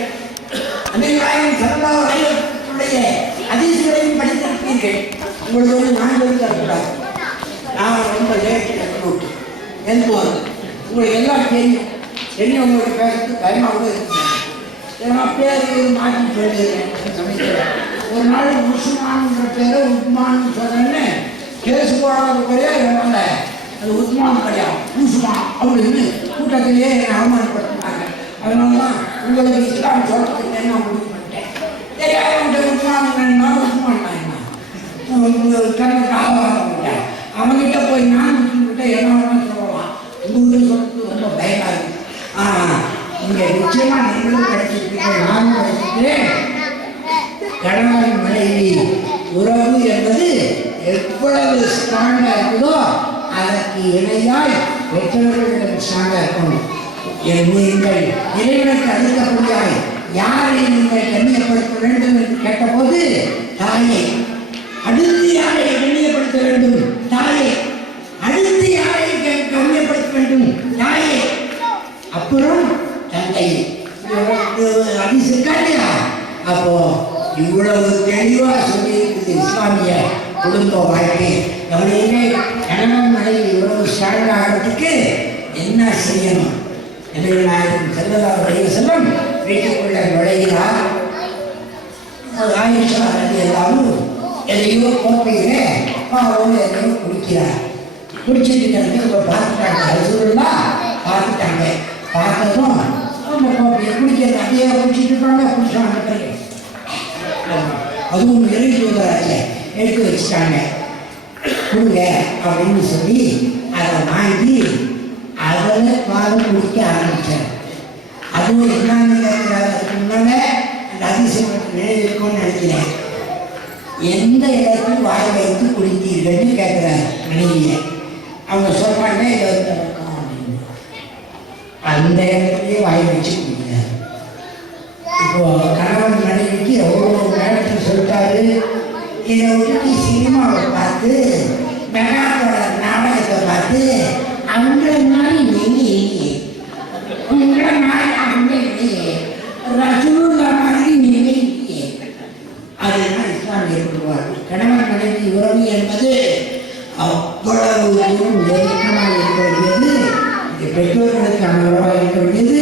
அன்னையாயும் சரலாவுடைய அதிசயங்களையும் படித்திருப்பீர்கள். உங்களுக்கு நான் சொல்லித்தரக்கூடாது. நான் ரொம்ப லேட்டு என்போது உங்களுக்கு எல்லாம் தெரியும். தெரியும் உங்களுக்கு பேசுறது பயமாக இருக்கிறேன். ஏன்னா பேர் மாற்றி சொல்லிடுறேன். ஒரு நாள் உஸ்மான்ன்ற பேரை உஸ்மான்னு சொன்னேன்னு கேஸ் போடாத பேரே இல்லை, அது உஸ்மான் கிடையாது உஸ்மான் அப்படின்னு கூட்டத்திலேயே என்னை அவமானப்படுத்தினாங்க. அதனால தான் உங்களுக்கு இஸ்லாம் சொல்றதுக்கு என்ன முடிவு பண்ணிட்டேன். தெரியாத உஸ்மான் உஸ்மான் கண்ணுக்கு ஆவாங்க. அவங்ககிட்ட போய் நான் கிட்ட என்ன வேணாலும் சொல்லலாம். உங்களுக்கு சொல்றது ரொம்ப பயமா இருக்கு. இங்கே நிச்சயமா நீங்களும் படிச்சிருக்கீங்க, நானும் படிச்சிருக்கேன். கணவன் மனைவி உறவு என்பது எவ்வளவு ஸ்ட்ராங்கா இருக்குதோ அதற்கு இணையாய் பெற்றோர்களிடம் ஸ்ட்ராங்கா இருக்கணும். நீங்கள் இறைவனுக்கு அடுத்தபடியாய் யாரை நீங்கள் கண்ணியப்படுத்த வேண்டும் என்று கேட்டபோது தாயை, அடுத்து யாரை கண்ணியப்படுத்த வேண்டும் தாயை, அடுத்து யாரை கண்ணியப்படுத்த வேண்டும் தாயை, அப்புறம் தந்தை. அதிசயா அப்போ இவ்வளவு தெளிவா சொல்லி இருக்குது இஸ்லாமிய குடும்ப வாழ்க்கை. கவனியுமே, கணவன் மனைவி இவ்வளவு ஸ்ட்ராங் ஆகிறதுக்கு என்ன செய்யணும்? நாயகம் ஸல்லல்லாஹு அலைஹி வஸல்லம் வீட்டுக்குள்ள நுழைகிறார். ஆயிஷா ரலியல்லாஹு எதையோ கோப்பையில பாவம் எதையோ குடிக்கிறார். குடிச்சிட்டு பார்த்துட்டாங்க, ரசூலுல்லாஹ் பார்த்துட்டாங்க. பார்த்ததும் அந்த கோப்பையை குடிக்கிறது அப்படியே குடிச்சிட்டு இருப்பாங்க. குடிச்சாங்க, அதுவும் இறைவராஜ எடுத்து வச்சுட்டாங்க. கொடுங்க அப்படின்னு சொல்லி அதை வாங்கி அதில் பால் குடிக்க ஆரம்பித்தார். அதுவும் என்னன்னு கேட்கிறாரு. அதுக்கு முன்னால அந்த அதிசயம் நினைவிருக்கும்னு நினைக்கிறேன். எந்த இடத்தில் வாய் வைத்து குடித்தீர்கள்னு கேட்குறாரு மனைவியை. அவங்க சொல்றாங்க இதை இருக்கும் அப்படின்னு. அந்த இடத்துலயே வாய் வச்சு குடிக்கிறார். இப்போ கணவன் மனைவிக்கு எவ்வளோ நேரத்தில் சொல்லிட்டாரு, இதை விட்டு சினிமாவை பார்த்து மெகாத்தோட நாடகத்தை பார்த்து அவங்கள மாதிரி நீங்க உங்களை மாதிரி அவங்க ரசூலுல்லா மாதிரி நீங்க இல்லையே. அதுதான் இஸ்லாம் ஏற்படுவார். கணவன் மனைவி உறவு என்பது அவ்வளவு நெருக்கமாக இருக்க வேண்டியது, இது பெற்றோர்களுக்கான உறவாக இருக்க வேண்டியது.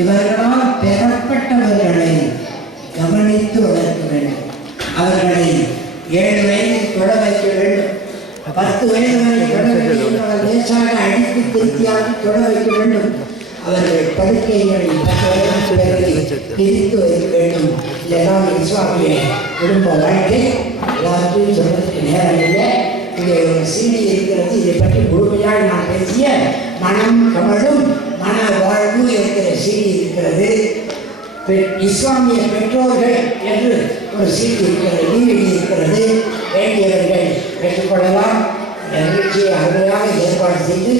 இவர்களால் பெறப்பட்டவர்களை கவனித்து வளர்க்க வேண்டும். அவர்களை 7 வயதில் தொட வைக்க வேண்டும். 10 வயது வரை தொட வேண்டும். லேசாக அடித்து திருப்தியாக தொட வைக்க வேண்டும். அவர்கள் படுக்கைகளை பிரித்து வைக்க வேண்டும். இதெல்லாம் இஸ்லாமிய குடும்ப வாழ்க்கை. எல்லாத்தையும் சொல்றதுக்கு நேரம் இல்லை. இங்கே ஒரு செய்தி இருக்கிறது. இதை பற்றி முழுமையாக நான் பேசிய மனம் கமலும் மன வாழ்வு என்கிற செய்தி இருக்கிறது. இஸ்லாமிய பெற்றோர்கள் என்று ஒரு செய்தி இருக்கிறது, டிவிடி இருக்கிறது. வேண்டியவர்கள் பெற்றுக்கொள்ளலாம். நிகழ்ச்சியை அருமையாக ஏற்பாடு செய்து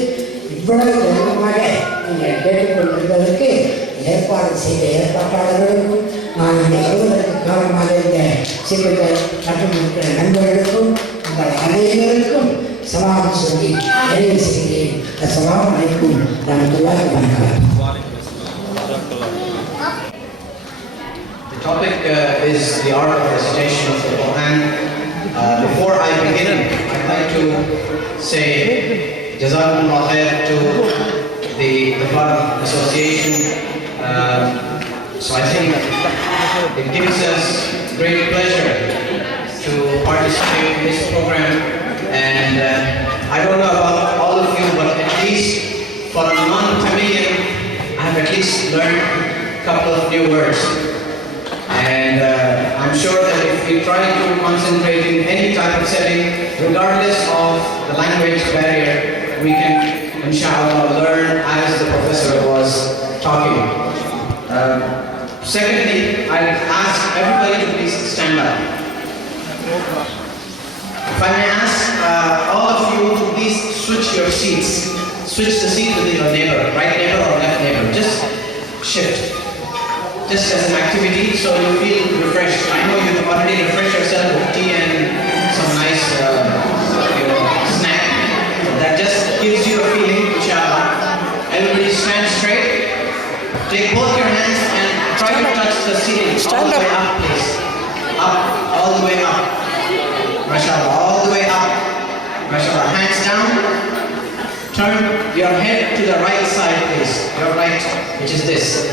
இவ்வளவு கவனமாக நீங்கள் கேட்டுக்கொண்டிருப்பதற்கு ஏற்பாடு செய்த ஏற்பாட்டாளர்களுக்கும் நான் இங்கே வருவதற்கு காரணமாக இருந்த சிறுவர்கள் மற்றும் இருக்கிற நண்பர்களுக்கும் உங்கள் அனைவருக்கும் சலாம் சொல்லி நிறைவு செய்கிறேன். அஸ்ஸலாமு அலைக்கும் வரஹ்மத்துல்லாஹி வபரகாத்துஹு. The topic is the art of recitation of the Quran. Before I begin, I'd like to say Jazakumullah khair to the Tafara Association. So I think it gives us great pleasure to participate in this program. And I don't know about all of you, but at least for a non-Tamilian, I have at least learned a couple of new words. And I'm sure that if we try to concentrate in any type of setting, regardless of the language barrier, we can, inshallah, learn as the professor was talking. Secondly, I'd ask everybody to please stand up. If I may ask all of you to please switch your seats. Switch the seat with your neighbor, right neighbor or left neighbor. Just shift. Just as an activity, so you feel refreshed. I know you've already refreshed yourself with tea and some nice snack. That just gives you a feeling, inshallah. Everybody stand straight. Take both Turn your head to the right side, please. Your right, which is this.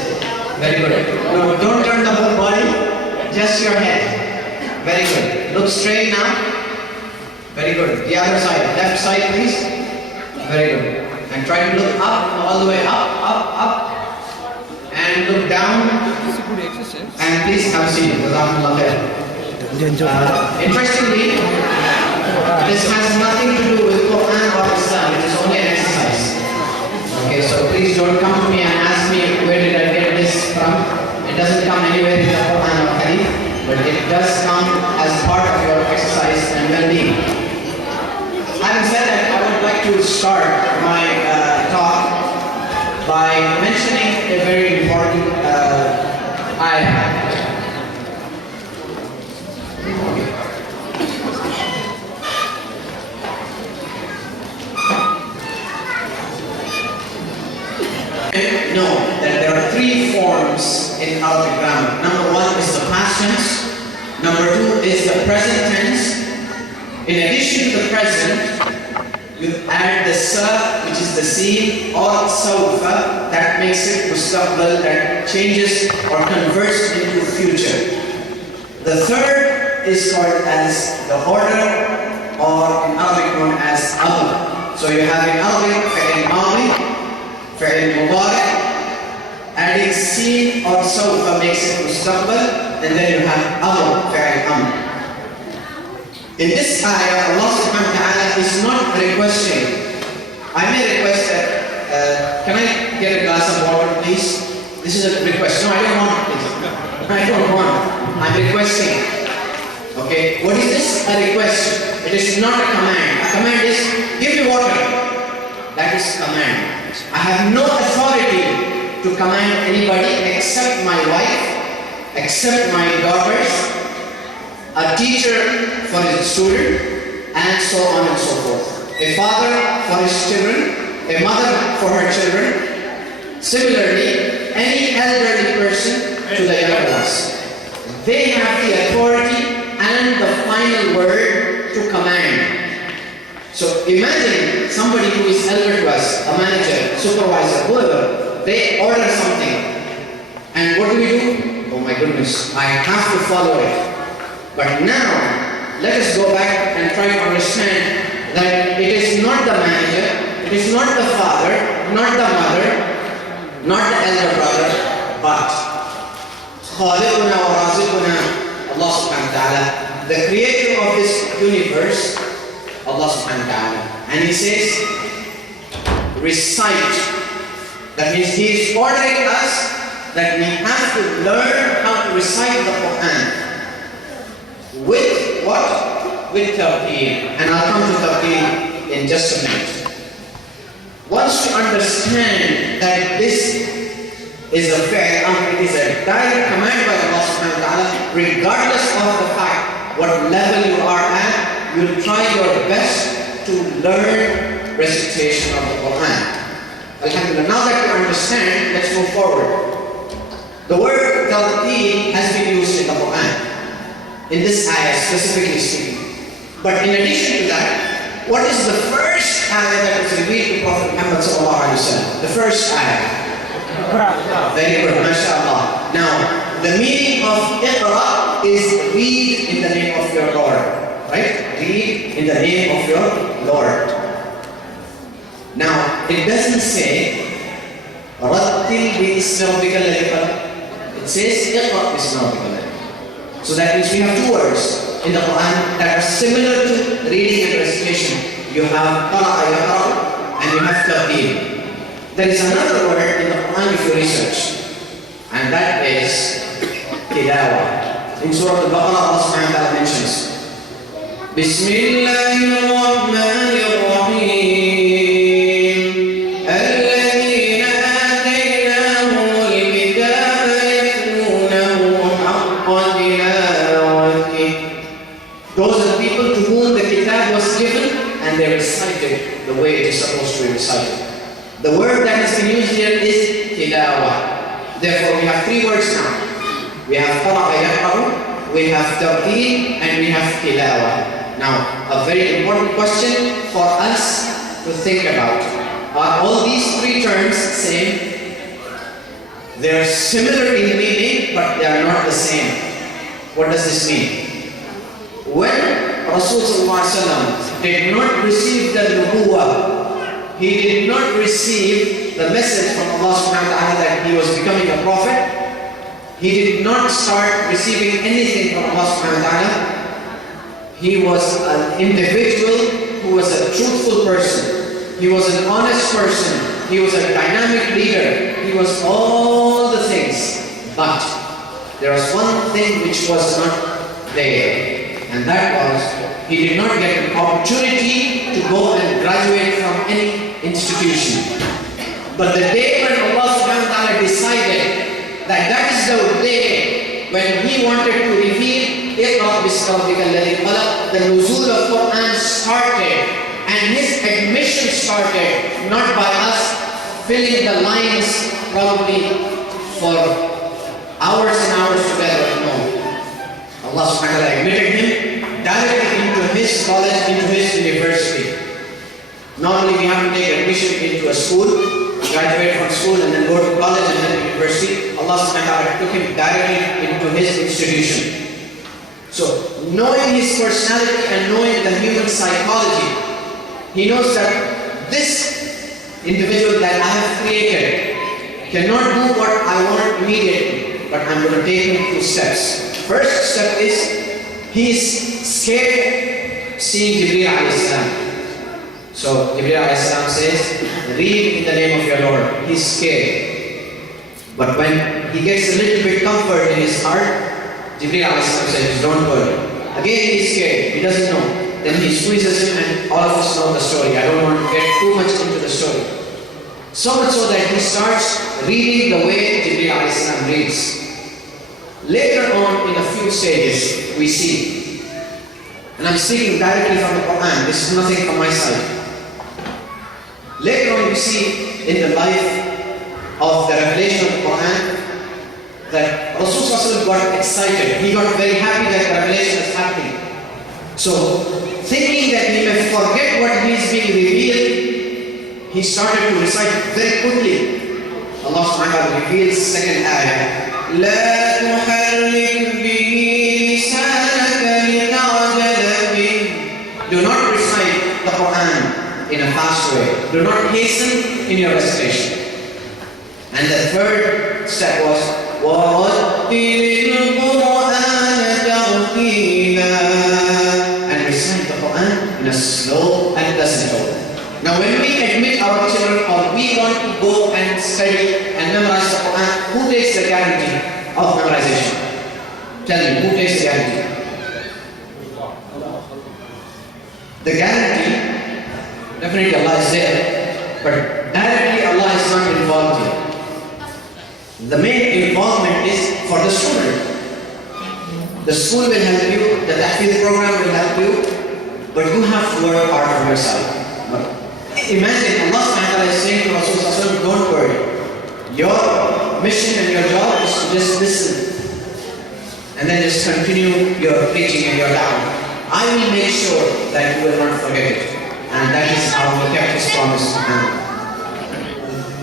Very good. No, don't turn the whole body, just your head. Very good. Look straight now. Very good. The other side, left side, please. Very good. And try to look up, all the way up, up, up. And look down. And please have a seat. Interestingly, this has nothing to do with Quran or Islam. It is only an exercise. Okay, so please don't come to me and ask me where did I get this from. It doesn't come anywhere in the Quran or Hadith, but it does come as part of your exercise and well-being. Having said that, I would like to start my talk by mentioning a very important ayah. Know that there are three forms in Arabic grammar. Number one is the past tense. Number two is the present tense. In addition to the present, you add the sa, which is the sin, or sawfa, that makes it mustaqbal, that changes or converts into future. The third is called as the order, or in Arabic known as amr. So you have in Arabic fi'l madi, fi'l mudari, adding sin or sawfa makes it mustaqbal, and then you have amr, fi'l amr. In this ayah, Allah subhanahu wa ta'ala is not requesting. I may request that, can I get a glass of water, please? This is a request. No, I don't want it, please. I don't want it. I'm requesting. Okay, what is this? A request. It is not a command. A command is, give me water. That is command. I have no authority to command anybody except my wife, except my daughters, a teacher for his student, and so on and so forth. A father for his children, a mother for her children. Similarly, any elderly person to the younger ones. They have the authority and the final word to command. So imagine somebody who is elder to us, a manager, supervisor, whoever, they order something. And what do? Oh my goodness, I have to follow it. But now, let us go back and try to understand that it is not the manager, it is not the father, not the mother, not the elder brother, but Khaliquna wa Raziquna, Allah subhanahu wa ta'ala, the creator of this universe, Allah subhanahu wa ta'ala. And He says, recite. That means He is ordering us that we have to learn how to recite the Quran. With what? With tawqeen. And I'll come to tawqeen in just a minute. Once you understand that this is a fair, it is a direct command by Allah subhanahu wa ta'ala, regardless of the fact what level you are at, you'll try your best to learn recitation of the Quran. Alhamdulillah. Now that you understand, let's move forward. The word tawqeen has been used in the Quran. In this ayah specifically speaking. But in addition to that, what is the first ayah that was revealed to Prophet Muhammad sallallahu alaihi wasallam? The first ayah. Very good, mashallah. Now, the meaning of Iqra is read in the name of your Lord. Right? Read in the name of your Lord. Now, it doesn't say Rattil bi ismi rabbika alladhi khalaq. It says Iqra bi ismi rabbika alladhi. So that means we have two words in the Quran that are similar to reading and recitation. You have qara'a yaqra'u and you have taqeen. There is another word in the Quran if you research, and that is tilawa. In Surah Al-Baqarah, Allah subhanahu wa ta'ala mentions Bismillahirrahmanirrahim. They recited the way it is supposed to be recited. The word that has been used here is tilawa. Therefore, we have three words now. We have qara'a yaqra'u, we have tawqeen, and we have tilawa. Now, a very important question for us to think about. Are all these three terms same? They are similar in meaning, but they are not the same. What does this mean? When Rasulullah ﷺ did not receive the nubuwwah, he did not receive the message from Allah subhanahu wa ta'ala that he was becoming a prophet, he did not start receiving anything from Allah subhanahu wa ta'ala. He was an individual who was a truthful person. He was an honest person. He was a dynamic leader. He was all the things. But there was one thing which was not there. And that was, he did not get an opportunity to go and graduate from any institution. But the day when Allah subhanahu wa ta'ala decided that that is the day when he wanted to reveal Iqra bismi rabbika alladhi khalaq, the nuzul of Quran started, and his admission started not by us filling the lines probably for hours and hours together. No. Allah subhanahu wa ta'ala admitted him directly into his college, into his university. Normally we have to take admission into a school, graduate from school and then go to college and then university. Allah subhanahu wa ta'ala took him directly into his institution. So, knowing his personality and knowing the human psychology, he knows that this individual that I have created cannot do what I want immediately, but I'm going to take him through steps. First step is, he is scared seeing Jibreel alayhi salam. So, Jibreel alayhi salam says, read in the name of your Lord. He's scared. But when he gets a little bit comfort in his heart, Jibreel alayhi salam says, don't worry. Again he is scared, he doesn't know. Then he squeezes him and all of us know the story. I don't want to get too much into the story. So much so that he starts reading the way Jibreel alayhi salam reads. Later on in a few stages we see, and I'm speaking directly from the Quran, this is nothing from my side. Later on we see in the life of the revelation of the Quran that Rasulullah got excited. He got very happy that the revelation is happening. So, thinking that he may forget what he is being revealed, he started to recite very quickly. Allah subhanahu wa ta'ala reveals second ayah. لا تحرك به لسانك لتعجل به. Do not recite the Quran in a fast way. Do not hasten in your recitation. And the third step was وَرَتِّلِ الْقُرْآنَ تَرْتِيلًا, and recite the Quran in a slow and pleasant tone. Now when we admit our children or we want to go and study and memorize the Quran, who takes the guarantee of memorization? Tell me, who takes the guarantee? The guarantee, definitely Allah is there, but directly Allah is not involved here. The main involvement is for the student. The school will help you, the tahfiz program will help you, but you have to work hard for yourself. Imagine Allah subhanahu wa ta'ala is saying to Rasulullah, don't worry. Your mission and your job is to just listen and then just continue your preaching and your da'wah. I will make sure that you will not forget it. And that is how he kept his promise.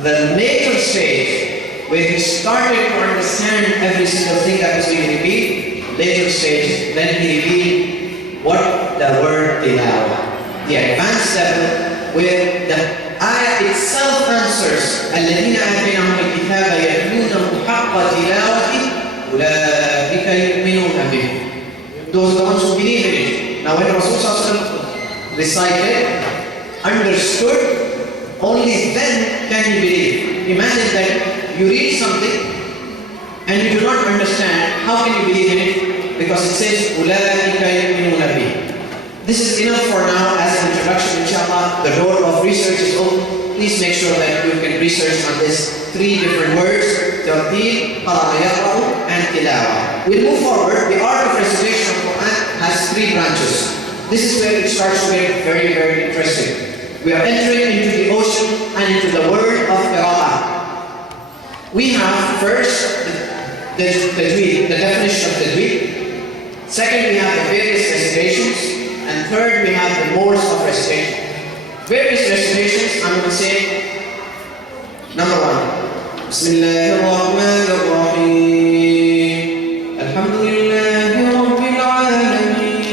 The later stage, where he started to understand every single thing that was being revealed, later stage, then he revealed what the word tilawah, the advanced level, where the ayah itself answers, الَّذِينَ آتَيْنَاهُمُ الْكِتَابَ يَتْلُونَهُ حَقَّ تِلَاوَتِهِ أُولَٰئِكَ يُؤْمِنُونَ بِهِ. Those are the ones who believe in it. Now when Rasulullah recited, understood, only then can he believe. Imagine that you read something and you do not understand, how can you believe in it? Because it says, أُولَٰئِكَ يُؤْمِنُونَ بِهِ. This is enough for now as an introduction, inshallah. The door of research is open. Please make sure that you can research on this 3 different words, tartil, qara'a yaqra'u, and tilawa. We'll move forward. The art of recitation of Quran has 3 branches. This is where it starts to get very, very interesting. We are entering into the ocean and into the world of qira'ah. We have first the definition of tajweed. Second, we have the various recitations. And third, we have the modes of recitation. Various recitations, I'm going to say بسم الله الرحمن الرحيم الحمد لله رب العالمين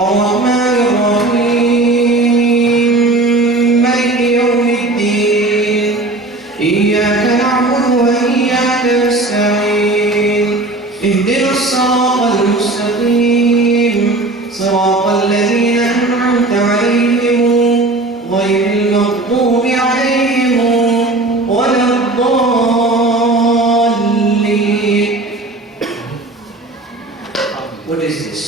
الرحمن الرحيم مالك يوم الدين إياك نعبد وإياك نستعين اهدنا الصراط المستقيم صراط الذين أنعمت عليهم غير المغضوب عليهم ولا الضالين. What is this?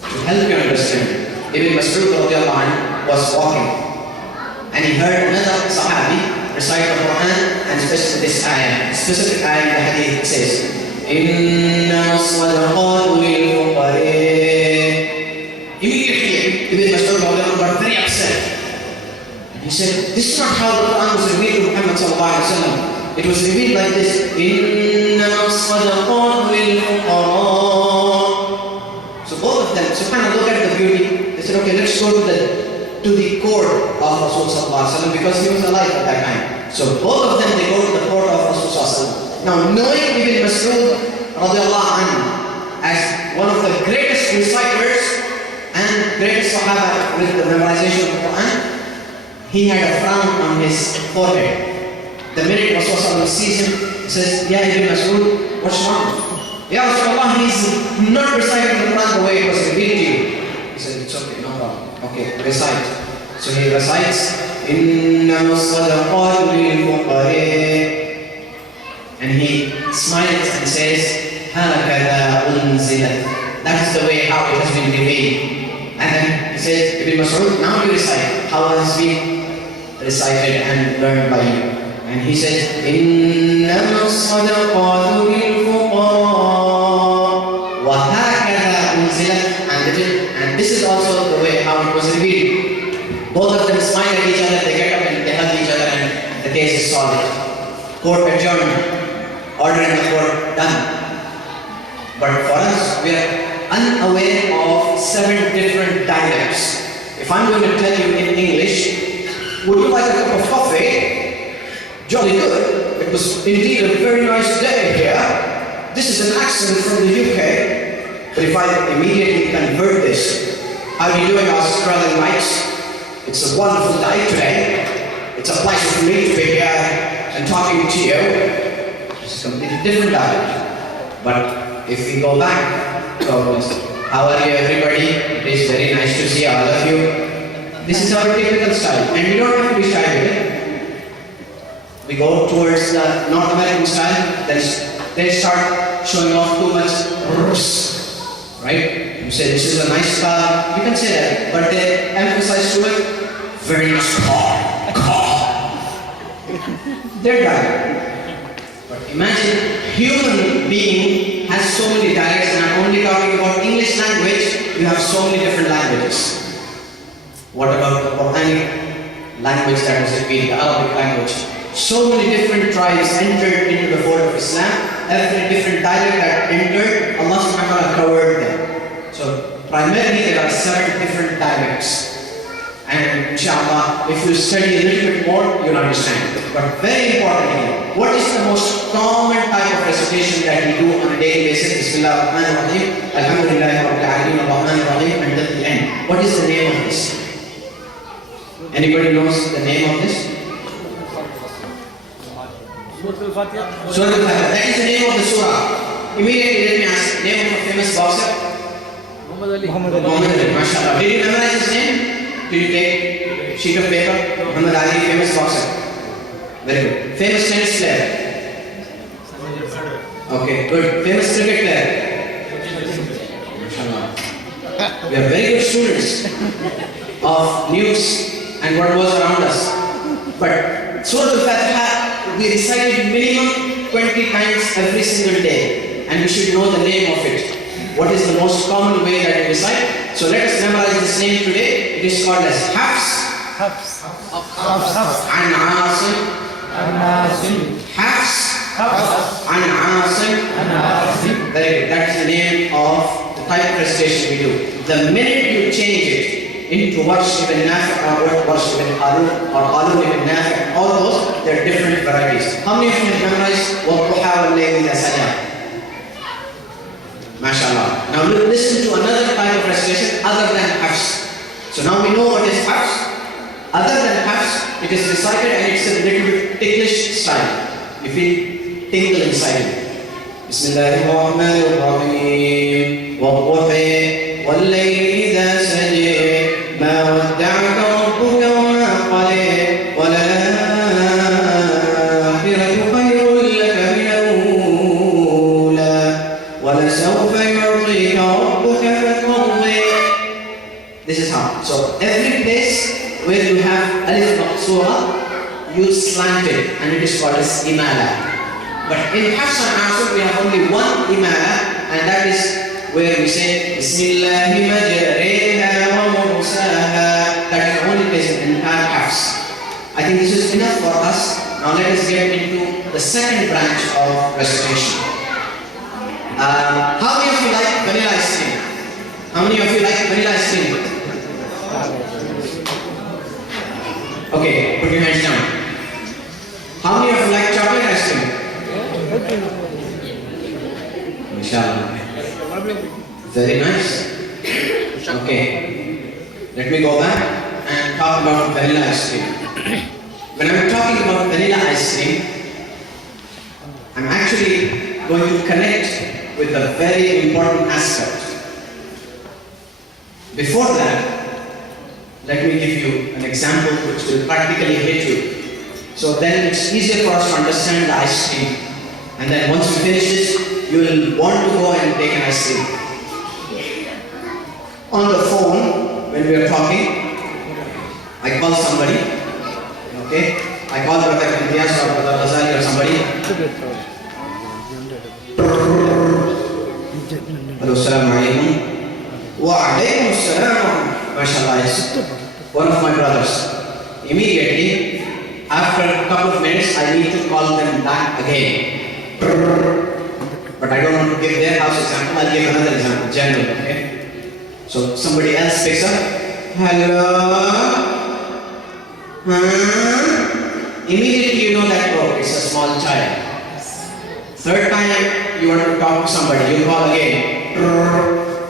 To help you understand, Ibn Mas'ud radiallahu anhu was walking and he heard another Sahabi recite the Quran and especially this ayah. Specific ayah in the hadith says, Inna sadaqatu lil fuqara. Immediately, Ibn Mas'ud got very upset. And he said, this is not how the Quran was revealed to Muhammad sallallahu alaihi wasallam. It was revealed like this, Inna sadaqatu lil fuqara. So both of them, subhanAllah, look at the beauty. They said, okay, let's go to the court of Rasul sallallahu alaihi wasallam because he was alive at that time. So both of them, they go to the court of Rasul sallallahu alaihi wasallam. Now, knowing Ibn Mas'ud radiallahu anhu as one of the greatest reciters and greatest Sahaba with the memorization of the Quran, he had a frown on his forehead. The minute Rasulullah sees him, he says, Ya Ibn Mas'ud, what's wrong? Ya Rasulullah, he's not reciting the Quran the way it was revealed to you. He said, it's okay, no problem. Okay, recite. So he recites, إِنَّمَا الصَّدَقَاتُ لِلْفُقَرَاءِ. And he smiles and says, هَكَذَا أُنزِلَتْ. That is the way how it has been revealed. And then he says, Ibn Mas'ud, now you recite how it has been recited and learned by you. And he says, إِنَّمَا الصَّدَقَاتُ لِلْفُقَرَاءِ وَهَكَذَا أُنزِلَتْ. And this is also the way how it was revealed. Both of them smile at each other, they get up and they hug each other and the case is solved. Court adjourned, order in the court done. But for us, we are unaware of 7 different dialects. If I'm going to tell you in English, would you like a cup of coffee? Jolly good. It was indeed a very nice day here. This is an accent from the UK. But if I immediately convert this, how are you doing, Australian mates? It's a wonderful day today. It's a pleasure for me to be here and talking to you. It's a completely different dialect. But if we go back, how are you everybody? It is very nice to see all of you. This is our typical style. And we don't have to be shy with it. We go towards the North American style, then they start showing off too much. Right? You say this is a nice car, you can say that, but they emphasize to it, very nice car. They're dialect. But imagine human being has so many dialects, and I'm only talking about English language, you have so many different languages. What about the Quranic language that was revealed, the Arabic language? So many different tribes entered into the fold of Islam. Every different dialect that entered, Allah subhanahu wa ta'ala covered them. So primarily there are 7 different dialects. And inshallah, if you study a little bit more, you'll understand. But very importantly, what is the most common type of recitation that we do on a daily basis? Bismillah ar-Rahman ar-Rahim, Alhamdulillahi Rabbil Alameen, ar-Rahman ar-Rahim, until the end. What is the name of this? Anybody knows the name of this? Surah Al-Fatiha. That is the name of the surah. Immediately let me ask, name of a famous boxer? Muhammad Ali. MashaAllah. Did you memorize his name? Did you take a sheet of paper? Muhammad Ali, famous boxer. Very good. Famous tennis player? Okay, good. Famous cricket player? MashaAllah. We are very good students of news and what goes around us. But Surah Al-Fatiha, we recite it minimum 20 times every single day. And we should know the name of it. What is the most common way that we recite? So let us memorize this name today. It is called as Hafs. An Asim. Hafs. An Asim. Very good. That's the name of the type of recitation we do. The minute you change it, into Warsh ibn Nafi' or Warsh ibn Qalun or Qalun ibn Nafi', all those, they're different varieties. How many of you have memorized وَالضُّحَى وَاللَّيْلِ إِذَا سَجَى? MashaAllah. Now listen to another type of recitation other than Hafs. So now we know what is Hafs. Other than Hafs, it is recited and it's a little bit ticklish style. You feel tingle inside you. Bismillahirrahmanirrahim. وَالضُّحَى وَاللَّيْلِ إِذَا سَجَى مَا وَدَّعَكَ رَبُّكَ وَمَا قَلَى وَلَلْآخِرَةُ خَيْرٌ لَكَ مِنَ الْأُولَى وَلَسَوْفَ يُعْطِيكَ رَبُّكَ فَتَرْضَى. This is how. So every place where you have alif maqsura, you slant it, and it is called as imala. But in Hafs and Asim we have only one imala, and that is where we say Bismillahi majreha wa mursaha. That is the only place in entire Hafs. I think this is enough for us. Now let us get into the second branch of recitation. How many of you like vanilla ice cream? How many of you like vanilla ice cream? Okay, put your hands down. How many of you like chocolate ice cream? Inshallah. Very nice. Okay. Let me go back and talk about vanilla ice cream. When I'm talking about vanilla ice cream, I'm actually going to connect with a very important aspect. Before that, let me give you an example which will practically hit you. So then it's easier for us to understand the ice cream. And then once we finish this, you will want to go and take an ice cream. On the phone, when we are talking, I call somebody. Okay? I call Brother Imthias or Brother Ghazali or somebody. Hello, assalamu alaikum. Wa alaikum assalam. MashaAllah, it's one of my brothers. Immediately, after a couple of minutes, I need to call them back again. But I don't want to give their house example, I'll give another example, general, okay? So somebody else picks up. Hello? Immediately you know that, oh, it's a small child. Third time you want to talk to somebody, you call again.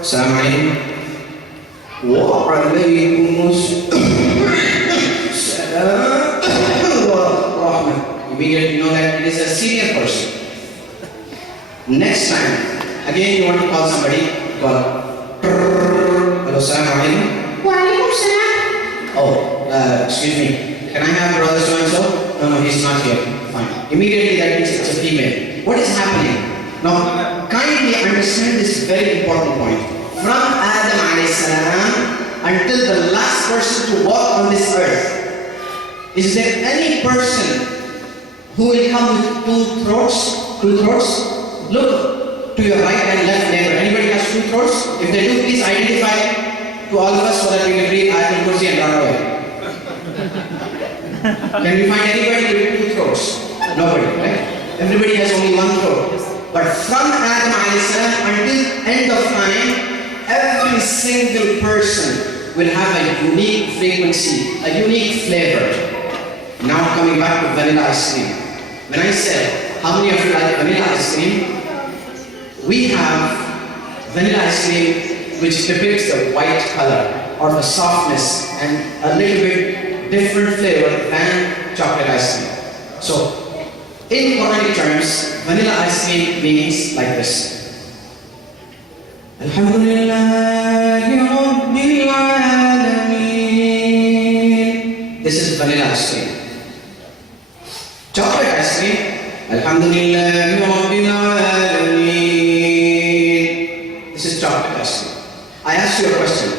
Assalamu alaikum. Wa alaikum assalam. Immediately you know that it is a senior person. Next time, again you want to call somebody, call. Hello, assalamu alaikum. Wa alaikum assalam. Oh, excuse me. Can I have brother so and so? No, he's not here. Fine. Immediately that means it's a female. What is happening? Now, kindly understand this very important point. From Adam alayhi salam until the last person to walk on this earth, is there any person who will come with two throats? Two throats? Look to your right and left neighbor. Anybody has two throats? If they do, please identify to all of us so that we can read Ayatul Kursi and run away. Can we find anybody with two throats? Nobody, right? Everybody has only one throat. But from Adam alayhi salam until end of time, every single person will have a unique frequency, a unique flavor. Now coming back to vanilla ice cream. When I said, how many of you like vanilla ice cream? We have vanilla ice cream which depicts the white color or the softness and a little bit different flavor than chocolate ice cream. So, in Quranic terms, vanilla ice cream means like this. Alhamdulillahi Rabbil Alameen. This is vanilla ice cream. Chocolate ice cream. Alhamdulillahi Rabbil Alameen. This is chocolate ice cream. I asked you a question.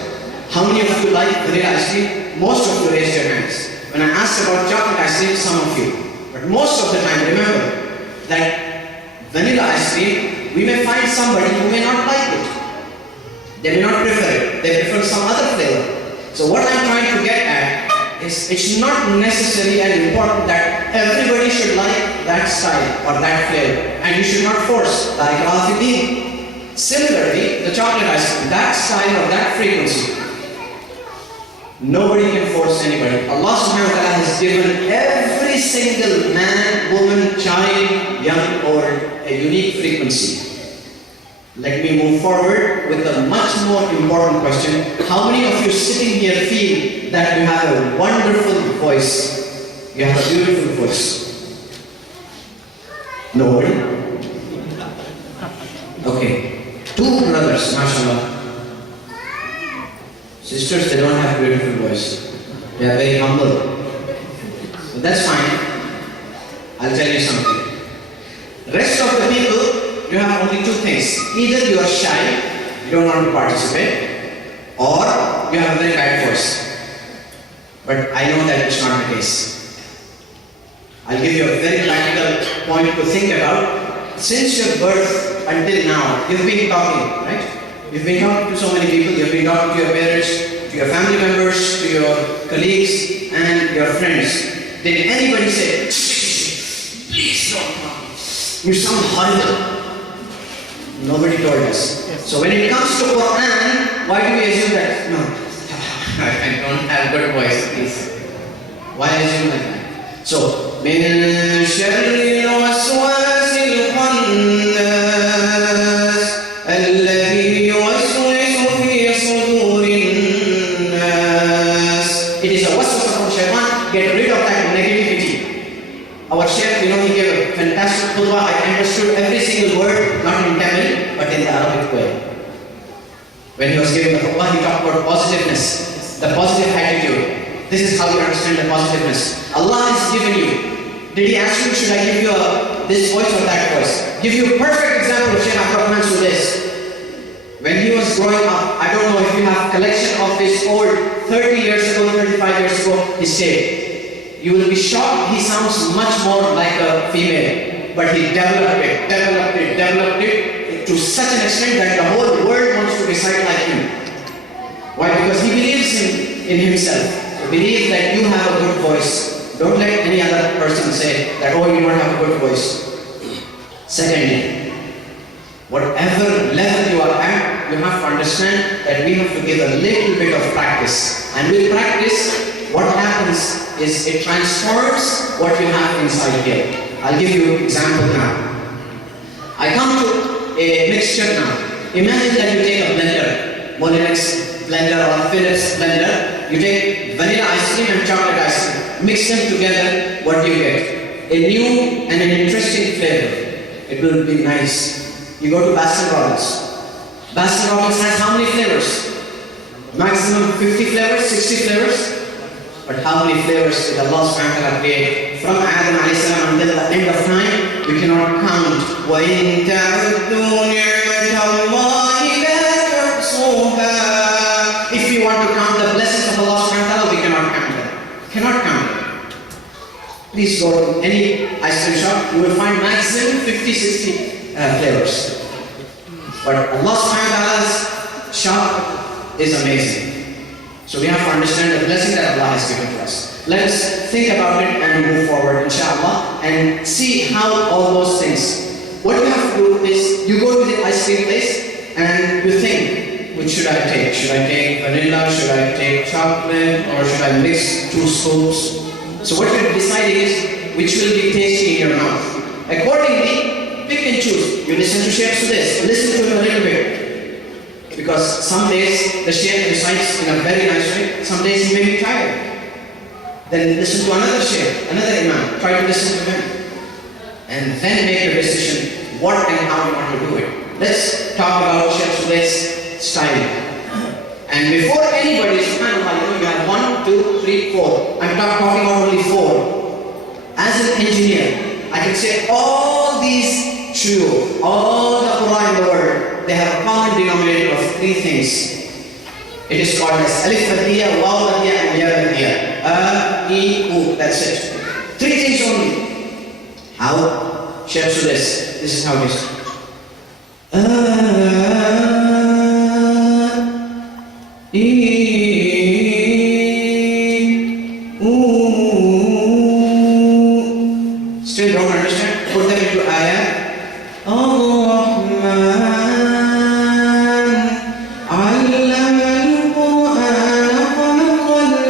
How many of you like vanilla ice cream? Most of you raised your hands. When I asked about chocolate ice cream, some of you. But most of the time, remember that vanilla ice cream, we may find somebody who may not like it. They may not prefer it. They prefer some other flavor. So what I'm trying to get at is it's not necessary and important that everybody should like that style or that flavor. And you should not force like Al-Fidin. Similarly, the chocolate ice cream, that style or that frequency. Nobody can force anybody. Allah subhanahu wa ta'ala has given every single man, woman, child, young or a unique frequency. Let me move forward with a much more important question. How many of you sitting here feel that you have a wonderful voice? You have a beautiful voice? Nobody? Okay. 2 brothers, mashallah. Sisters, they don't have beautiful voice. They are very humble. But that's fine. I'll tell you something. Rest of the people, you have only 2 things. Either you are shy, you don't want to participate, or you have a very bad voice. But I know that it's not the case. I'll give you a very practical point to think about. Since your birth until now, you've been talking, right? You've been talking to so many people, you've been talking to your parents, to your family members, to your colleagues and your friends. Did anybody say, please don't talk, you sound horrible? Nobody told us. Yes. So when it comes to Quran, why do we assume that? No, I don't have good voice, please. Why assume like that? So, من شر الوسواس الخناس الذي يوسوس في صدور الناس. It is a waswasa from shaitan. Get rid of that negativity. Our Shaykh, he gave a fantastic khutbah. I understood every single word, not in Tamil, but in the Arabic way. When he was giving the khutbah, he talked about positiveness, the positive attitude. This is how you understand the positiveness. Allah has given you. Did he ask you, should I give you this voice or that voice? Give you a perfect example of Shaykh Abdurrahman Sudais. When he was growing up, I don't know if you have collection of his old 30 years ago, 35 years ago, his tape. You will be shocked, he sounds much more like a female. But he developed it to such an extent that the whole world wants to recite like him. Why? Because he believes in himself. He believes that you have a good voice. Don't let any other person say that, oh, you don't have a good voice. Secondly, whatever level you are at, you have to understand that we have to give a little bit of practice. And with practice, what happens is it transforms what you have inside here. I'll give you an example now. I come to a mixture now. Imagine that you take a blender, Molinex blender or Philips blender. You take vanilla ice cream and chocolate ice cream. Mix them together, what do you get? A new and an interesting flavor. It will be nice. You go to Baskin Robbins. Baskin Robbins has how many flavors? Maximum 50 flavors, 60 flavors. But how many flavors did Allah subhanahu wa ta'ala create? From Adam alayhi salam until the end of time, we cannot count. وَإِن تَعُدُّوا نِعْمَةَ اللَّهِ لَا تُحْصُوهَا. If you want to count the blessings of Allah subhanahu wa ta'ala, we cannot count them. Cannot count them. Please go to any ice cream shop, you will find maximum 50, 60 flavors. But Allah subhanahu wa ta'ala's shop is amazing. So we have to understand the blessing that Allah has given to us. Let us think about it and move forward, inshallah, and see how all those things. What you have to do is, you go to the ice cream place and you think, which should I take? Should I take vanilla? Should I take chocolate? Or should I mix 2 scoops? So what you're deciding is, which will be tasty in your mouth. Accordingly, pick and choose. You listen to Shaykh Sudais, listen to him a little bit. Because some days the Shaykh recites in a very nice way, some days he may be tired. Then listen to another Shaykh, another Imam, try to listen to him. And then make a decision what and how you want to do it. Let's talk about Shaykh Sudais' style. And before anybody, subhanAllah, you have 1, 2, 3, 4. I'm not talking about only 4. As an engineer, I can say all these shuyukh, all the Quran in the world, they have a common denominator of 3 things. It is called as alif al-hiya, waw al-hiya, and ya al-hiya. A, E, U. That's it. 3 things only. How? Shaykh Sudais. This is how it is. Still don't understand? Put them into ayah. Ar-Rahman 'allama al-Qur'ana khalaqa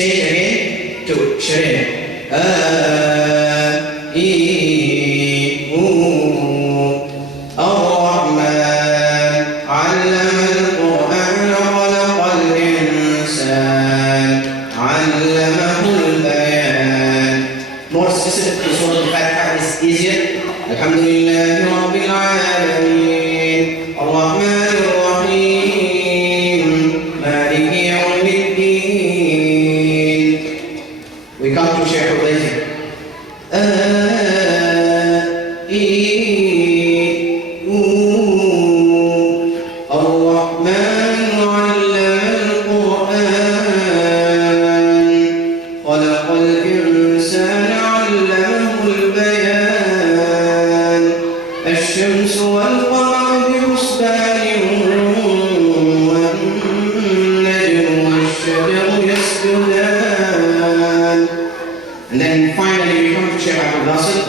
Change again to Shireen. الرحمن علم القرآن خلق الإنسان علمه البيان. More specific to Surah Al-Fatiha is easier. Alhamdulillahi Rabbil Alameen Ar-Rahman Ar-Rahim Maliki Yawmiddin. We come to Shaykh Al-Bayt. الشمس والقمر بحسبان والنجم والشجر يسجدان. And then finally we come to Shaykh Abdul Nasir.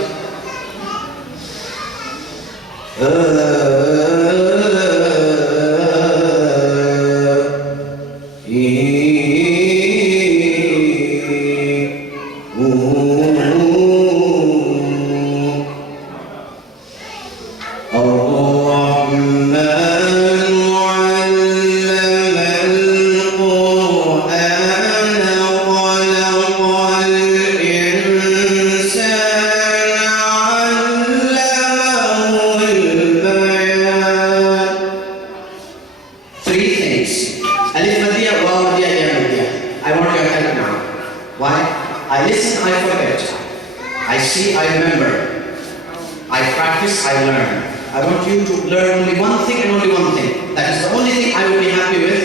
I listen, I forget. I see, I remember. I practice, I learn. I want you to learn only one thing and only one thing. That is the only thing I will be happy with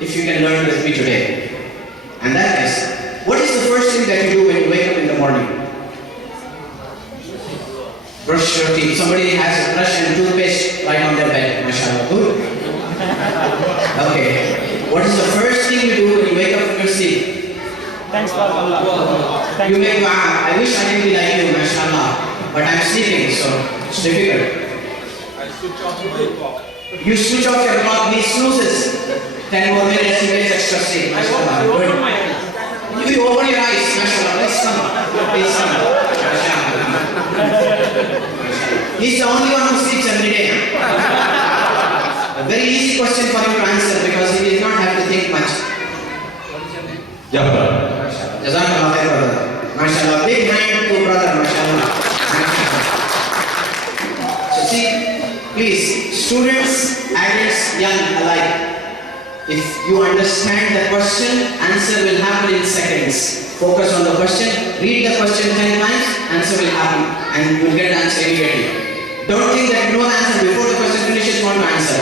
if you can learn with me today. And that is, what is the first thing that you do when you wake up in the morning? Brush your teeth. Somebody has a brush and toothpaste right on their bed. MashaAllah. Good. Okay. What is the first thing you do when you wake up from your sleep? Thanks for Allah. You make dua. I wish I can be like you, mashallah. But I'm sleeping, so it's difficult. I switch off my clock. You switch off your clock, he snoozes. 10 more minutes, he gets extra sleep. Mashallah. Good. You open your eyes, mashallah. Please come. Please come. Mashallah. He's the only one who sleeps every day. A very easy question for him to answer because he does not have to think much. Jazakallah khair, brother. MashaAllah. Big hand to brother, MashaAllah. So see, please, students, adults, young alike, if you understand the question, answer will happen in seconds. Focus on the question, read the question 10 times, answer will happen and you will get the answer immediately. Don't think that you know the answer before the question finishes, you want to answer.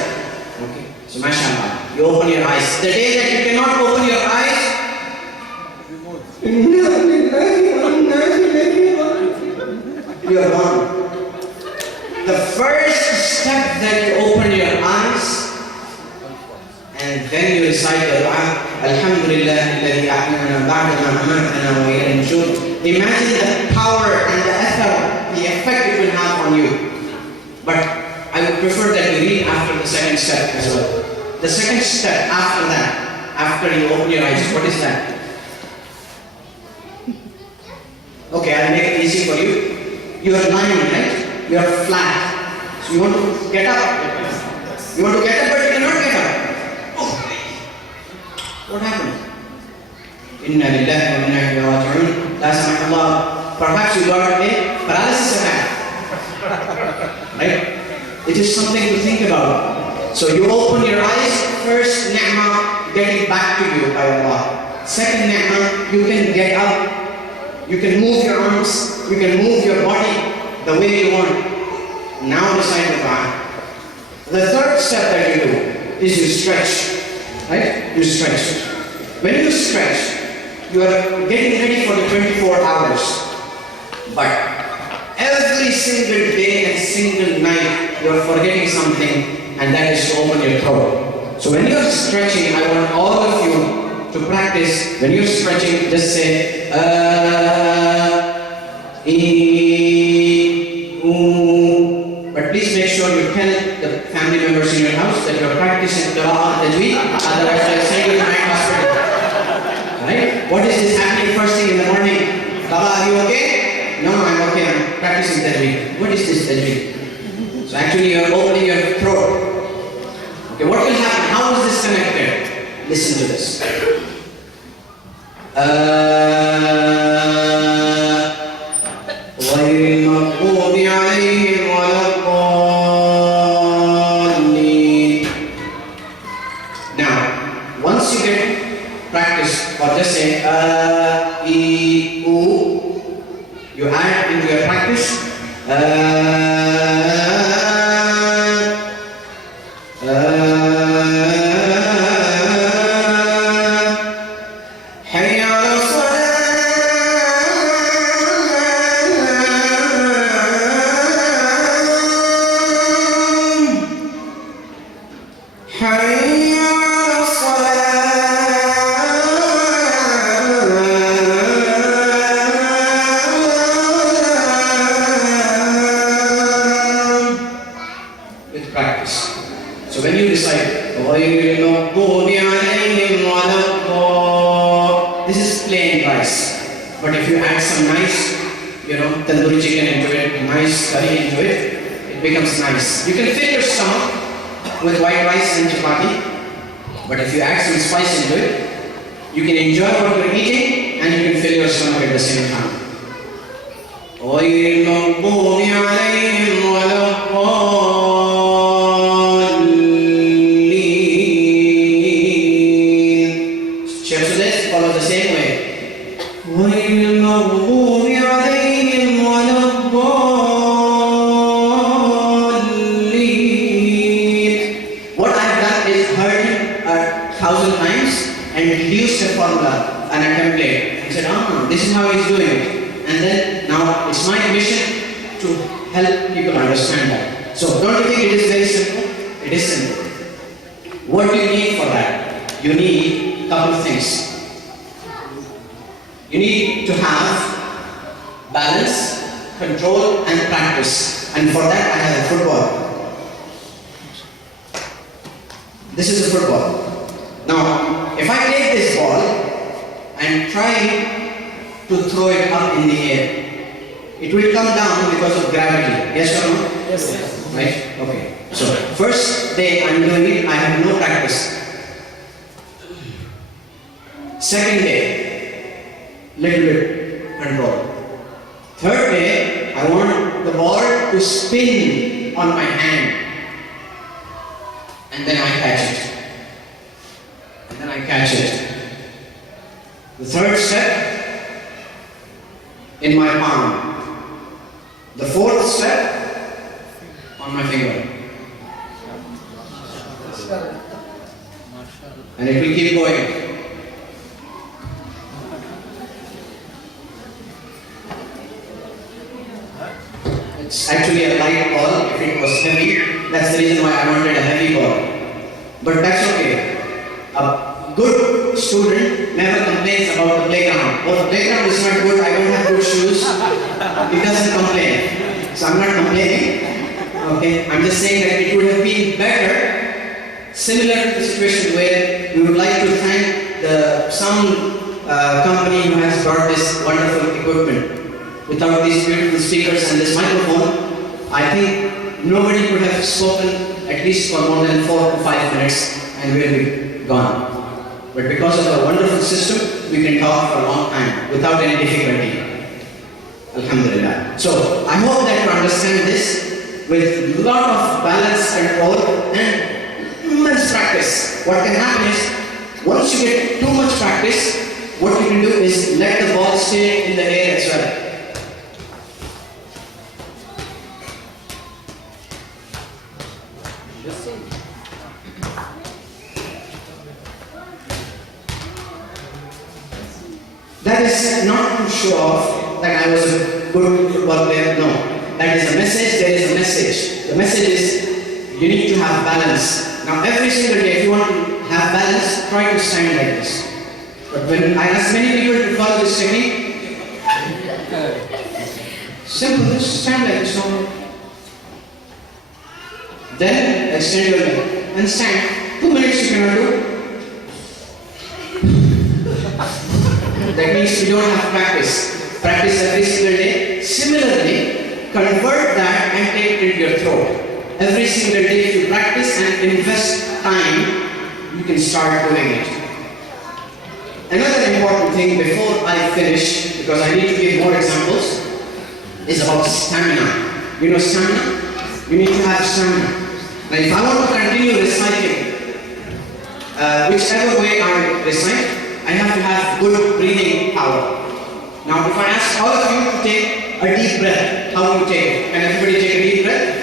Okay. So MashaAllah, you open your eyes. The day that you cannot open your eyes, you are gone. The first step that you open your eyes and then you recite the dua, Alhamdulillah alladhi ahyana ba'da ma amatana wa ilayhi nushur. Imagine the power and the effect it will have on you. But I would prefer that we read after the second step as well. The second step after that, after you open your eyes, what is that? Okay, I'll make it easy for you. You are lying, right? You are flat. So you want to get up. You want to get up, but you cannot get up. Oh. What happened? Inna lillahi wa inna ilayhi raji'un. Last time Allah, perhaps you got a paralysis attack. Right? It is something to think about. So you open your eyes, first ni'mah getting back to you by Allah. Second ni'mah, you can get up. You can move your arms, you can move your body the way you want. Now recite the dua. The third step that you do is you stretch. Right? You stretch. When you stretch, you are getting ready for the 24 hours. But every single day and single night, you are forgetting something, and that is to open your throat. So when you are stretching, I want all of you to practice. When you're stretching, just say but please make sure you tell the family members in your house that you're practicing Qira'at Tajweed, otherwise I'll send you to my hospital. Right? What is this happening first thing in the morning? Baba, are you okay? No, I'm okay. I'm practicing tajweed. What is this tajweed? So actually you are opening your throat. Okay, what will happen? How is this connected? Listen to this. غير المغضوب عليهم ولا الضالين. Now, once you get practice, or just say e, u, you add into your practice حي على الصلاة حي على الصلاة. With practice. So when you recite غير المغضوب عليهم ولا الضالين, this is plain rice. But if you add some nice, tandoori chicken into it, nice curry into it, it becomes nice. You can fill your stomach with white rice and chapati, but if you add some spice into it, you can enjoy what you're eating and you can fill your stomach at the same time. غير المغضوب عليهم ولا الضالين. So let's follow the same way. غير المغضوب عليهم ولا الضالين. What I've done is heard it 1,000 times and reduced a formula and a template. I said, this is how he's doing it. And then now it's my mission to help people understand that. So don't you think it is very simple? It is simple. What do you need for that? You need a couple of things. You need to have balance, control and practice. And for that I have a football. This is a football. Now, if I take this ball and try to throw it up in the air, it will come down because of gravity. Yes or no? Yes. Right? Okay. So, first day I'm doing it, I have no practice. Second day, little bit control. Third day, I want the ball to spin on my hand. And then I catch it. And then I catch it. The third step, in my palm. The fourth step, on my finger. And it will keep going. It's actually a light ball. If it was heavy, that's the reason why I wanted a heavy ball. But that's okay. A good student never complains about the playground. Oh, the playground is not good, I don't have good shoes. He doesn't complain. So I'm not complaining. Okay, I'm just saying that it would have been better, similar to the situation where we would like to thank the sound company who has brought this wonderful equipment. Without these beautiful speakers and this microphone, I think nobody could have spoken at least for more than 4 to 5 minutes and we'll be gone. But because of a wonderful system, we can talk for a long time without any difficulty. Alhamdulillah. So I hope that you understand this with a lot of balance, control and immense practice. What can happen is, once you get too much practice, what you can do is let the ball stay in the air as well. That is not to show off that I was a good football player. No. That is a message, there is a message. The message is you need to have balance. Now every single day, if you want to have balance, try to stand like this. But when I ask many people to follow this technique, simple, just stand like this. Then extend your leg and stand. 2 minutes you cannot do. That means we don't have practice. Practice every single day. Similarly, convert that and take it into your throat. Every single day, if you practice and invest time, you can start doing it. Another important thing before I finish, because I need to give more examples, is about stamina. You know stamina? You need to have stamina. Now if I want to continue reciting, whichever way I recite, I have to have good breathing power. Now if I ask all of you to take a deep breath, how do you take it? Can everybody take a deep breath?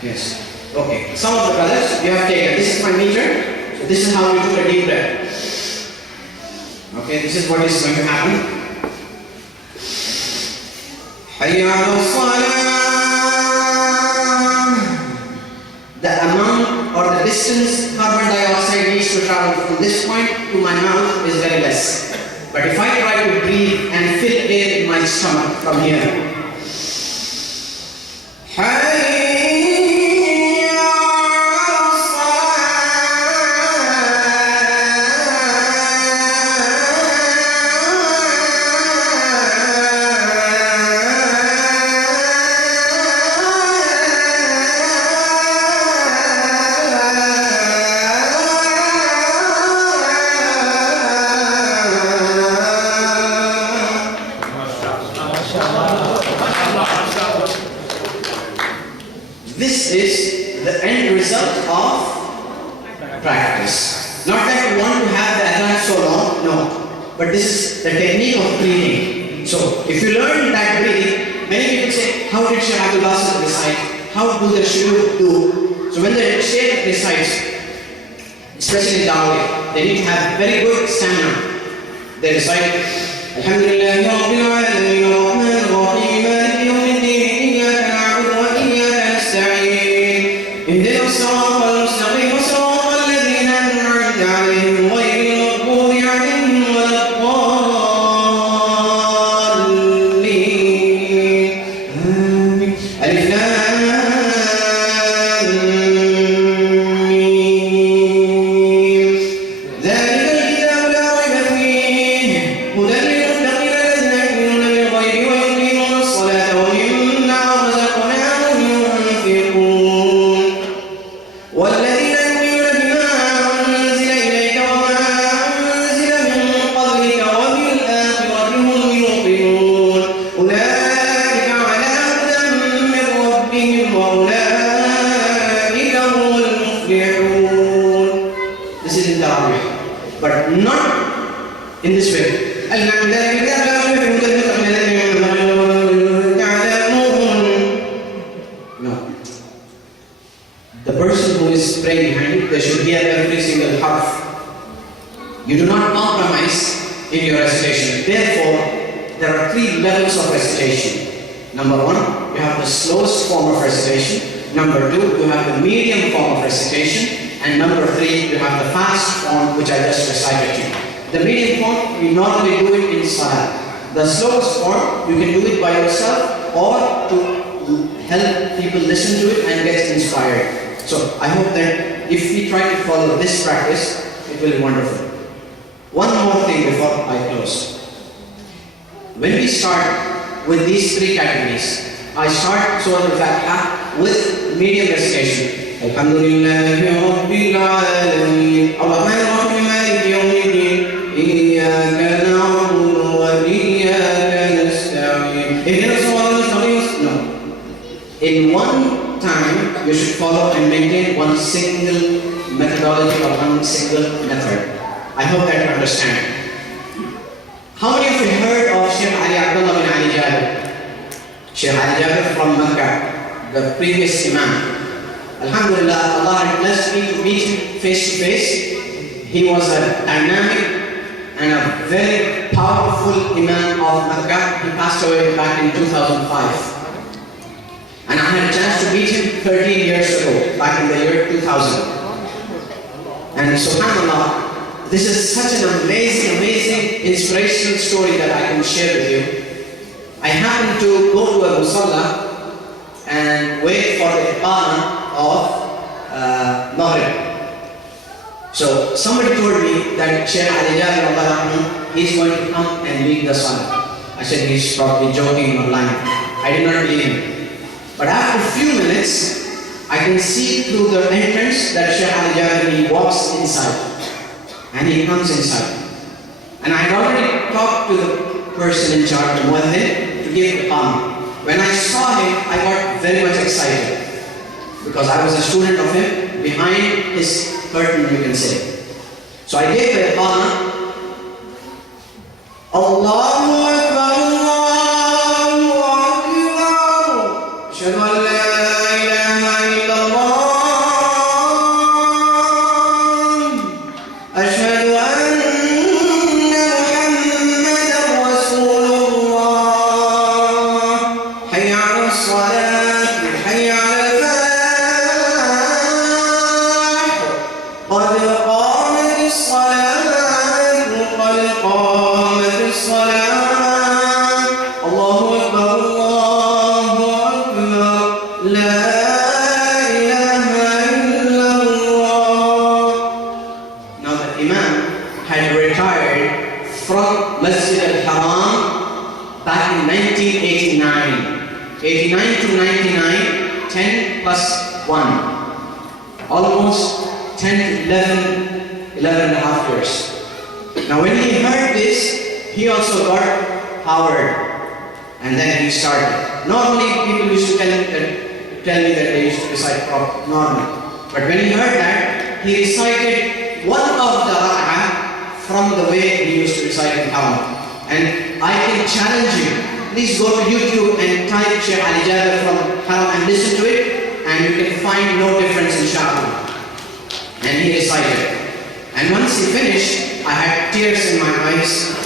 Yes. Okay. Some of the brothers, you have taken. This is my meter. So this is how you took a deep breath. Okay, this is what is going to happen. Hayya ala salah. The amount or the distance carbon dioxide needs to travel from this point to my mouth is very less. But if I try to breathe and fill air in my stomach from here, this is the end result of practice. Not that you want to have the adhan so long, no. But this is the technique of breathing. So, if you learn that breathing, many people say, how did Shaykh Abdul Basit recite? How do the shuyukh do? So when the Shaykh recites, especially in Dawah, they need to have very good stamina. They recite, Alhamdulillahi Rabbil Alameen, Ar-Rahman Ar-Rahim, Maliki Yawmiddin, Iyyaka na'budu wa iyyaka nasta'in, Ihdina as-sirata al-mustaqim, sirata alladhina an'amta 'alayhim, ghayril maghdubi 'alayhim waladdallin. Amin. Alif Lam Mim. Dhalika al-kitabu la rayba fihi, hudan lil-muttaqin alladhina yu'minuna bil-ghaybi wa yuqimuna as-salata wa mimma razaqnahum yunfiqun. والذين يؤمنون بما أنزل إليك وما أنزل من قبلك وبالآخرة هم يوقنون أولئك على هدى من ربهم وأولئك هم المفلحون. This is in Tarawih, but not in this way. No. The person who is praying behind you, they should hear every single harf. You do not compromise in your recitation. Therefore, there are 3 levels of recitation. Number 1, you have the slowest form of recitation. Number 2, you have the medium form of recitation. And number 3, you have the fast form, which I just recited to you. The medium form, we normally do it in Salah. The slowest form, you can do it by yourself or to help people listen to it and get inspired. So I hope that if we try to follow this practice, it will be wonderful. One more thing before I close. When we start with these 3 categories, I start Surah Al-Fatiha with medium recitation. Alhamdulillahi Rabbil Alameen, Ar-Rahman Ar-Rahim, Maliki Yawmiddin, Iyyaka na'budu wa iyyaka nasta'in, Ihdina as-sirata al-mustaqim. No. In one time, you should follow and maintain one single methodology or one single method. I hope that you understand. How many of you heard of Shaykh Ali Abdullah bin Ali Jabir? Shaykh Ali Jabir from Makkah, the previous Imam. Alhamdulillah, Allah had blessed me to meet him face to face. He was a dynamic and a very powerful Imam of Makkah. He passed away back in 2005. And I had a chance to meet him 13 years ago, back in the year 2000. And subhanAllah, this is such an amazing, inspirational story that I can share with you. I happened to go to a musalla and wait for the iqamah of Maghrib. So somebody told me that Shaykh Ali Jabir, he's going to come and lead the salah. I said he's probably joking or lying. I did not believe him. But after a few minutes, I can see through the entrance that Shaykh Ali Jabir, he walks inside. And he comes inside. And I had already talked to the person in charge, the muezzin, to give the Iqamah. When I saw him, I got very much excited. Because I was a student of him, behind his curtain, you can say. So I gave the Iqamah. Allahu Akbar, Allahu Akbar. Ashhadu an la ilaha illallah. Ashhadu anna Muhammadan Rasulullah. Hayya ala salat, hayya ala falah. From Masjid al-Haram back in 1989. 89 to 99, 10 plus 1. Almost 10 to 11 and a half years. Now when he heard this, he also got powered. And then he started. Normally people used to tell me that they used to recite normal. But when he heard that, he recited one of the rak'ah from the way he used to recite in Haram. And I can challenge you. Please go to YouTube and type Shaykh Ali Jabir from Haram and listen to it, and you can find no difference inshallah. And he recited. And once he finished, I had tears in my eyes.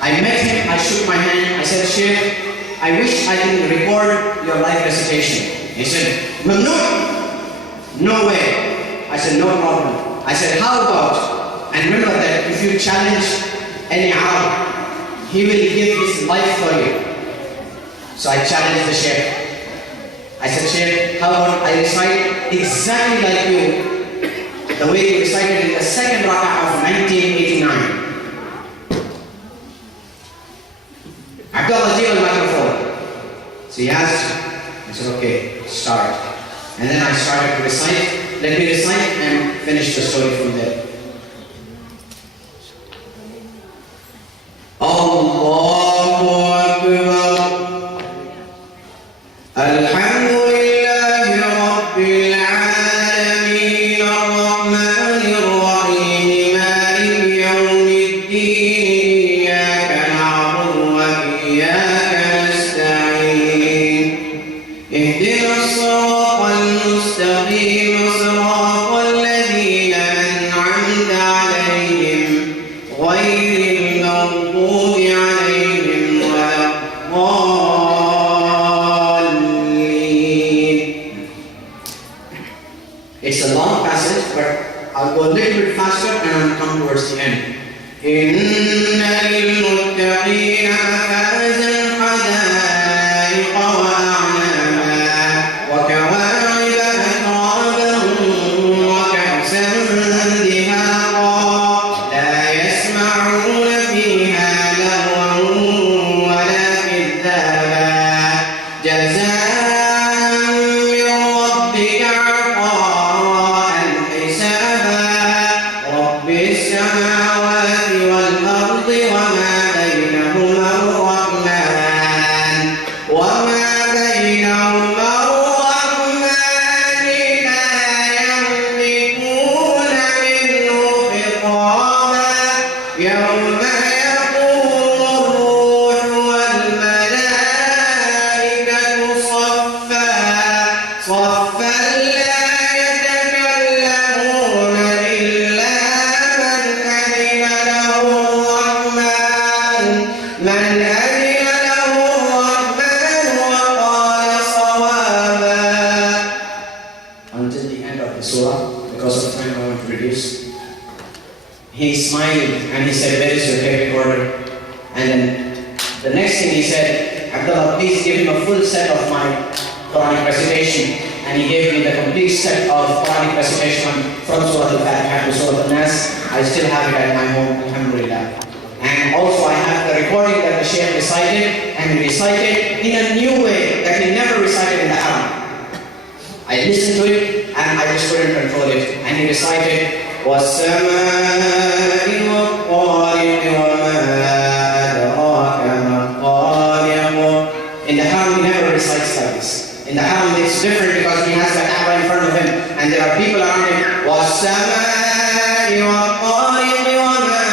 I met him, I shook my hand, I said, Shaykh, I wish I can record your live recitation. He said, Mamnoon, no way. I said, no problem. I said, how about? And remember that if you challenge any Arab, he will give his life for you. So I challenged the Shaykh. I said, Shaykh, how about I recite exactly like you, the way you recited in the second rak'ah of 1989. Abdullah, give the microphone. So he asked, I said, okay, start. And then I started to recite. Let me recite and finish the story from there. Allahu Akbar. Alhamdulillahi Rabbil Alameen. Ar-Rahmanir Rahim. Maliki Yawmiddin. Iyyaka na'budu wa iyyaka nasta'in. Ihdinas siratal mustaqim. Siratal ladzina an'amta 'alayhim. Ghayril maghdubi 'alayhim waladdallin. It's a long passage, but I'll go a little bit faster and I'll come towards the end. Inna lil-muttaqina mafazan hadaiqa wa a'naba wa kawa'iba atraban wa ka'san dihaqa la yasma'una fiha lahwan wa la kidhaba jazaa'an min rabbika 'ata'an hisaba rabbis samawati wal ardi wa ma bainahuma ar-rahman wa ma bainahuma ar-rahman la yamlikuna minhu khitaba yawma yaqumu ar-ruhu wal malaikatu saffan la yatakallamuna illa man adina lahu ar-rahman wa qala sawaba. Until the end of the surah, because of time I want to reduce. He smiled and he said, where is your tape recorder? And then the next thing he said, Abdullah, please give him a full set of my Quranic recitation. and he gave me the complete set of Quranic recitation from Surah Al-Fatiha to Surah Al-Nas. I still have it at my home, alhamdulillah. And also I have the recording that the Shaykh recited, and he recited in a new way that he never recited in the Haram. I listened to it and I just couldn't control it. And he recited, وَالسَّمَاءِ وَالطَّارِقِ وَمَا أَدْرَاكَ مَا الطَّارِقُ. In the Haram he never recites like this. In the Haram it's different because he has the Kaaba in front of him and there are people around him. وَالسَّمَاءِ وَالطَّارِقِ وَمَا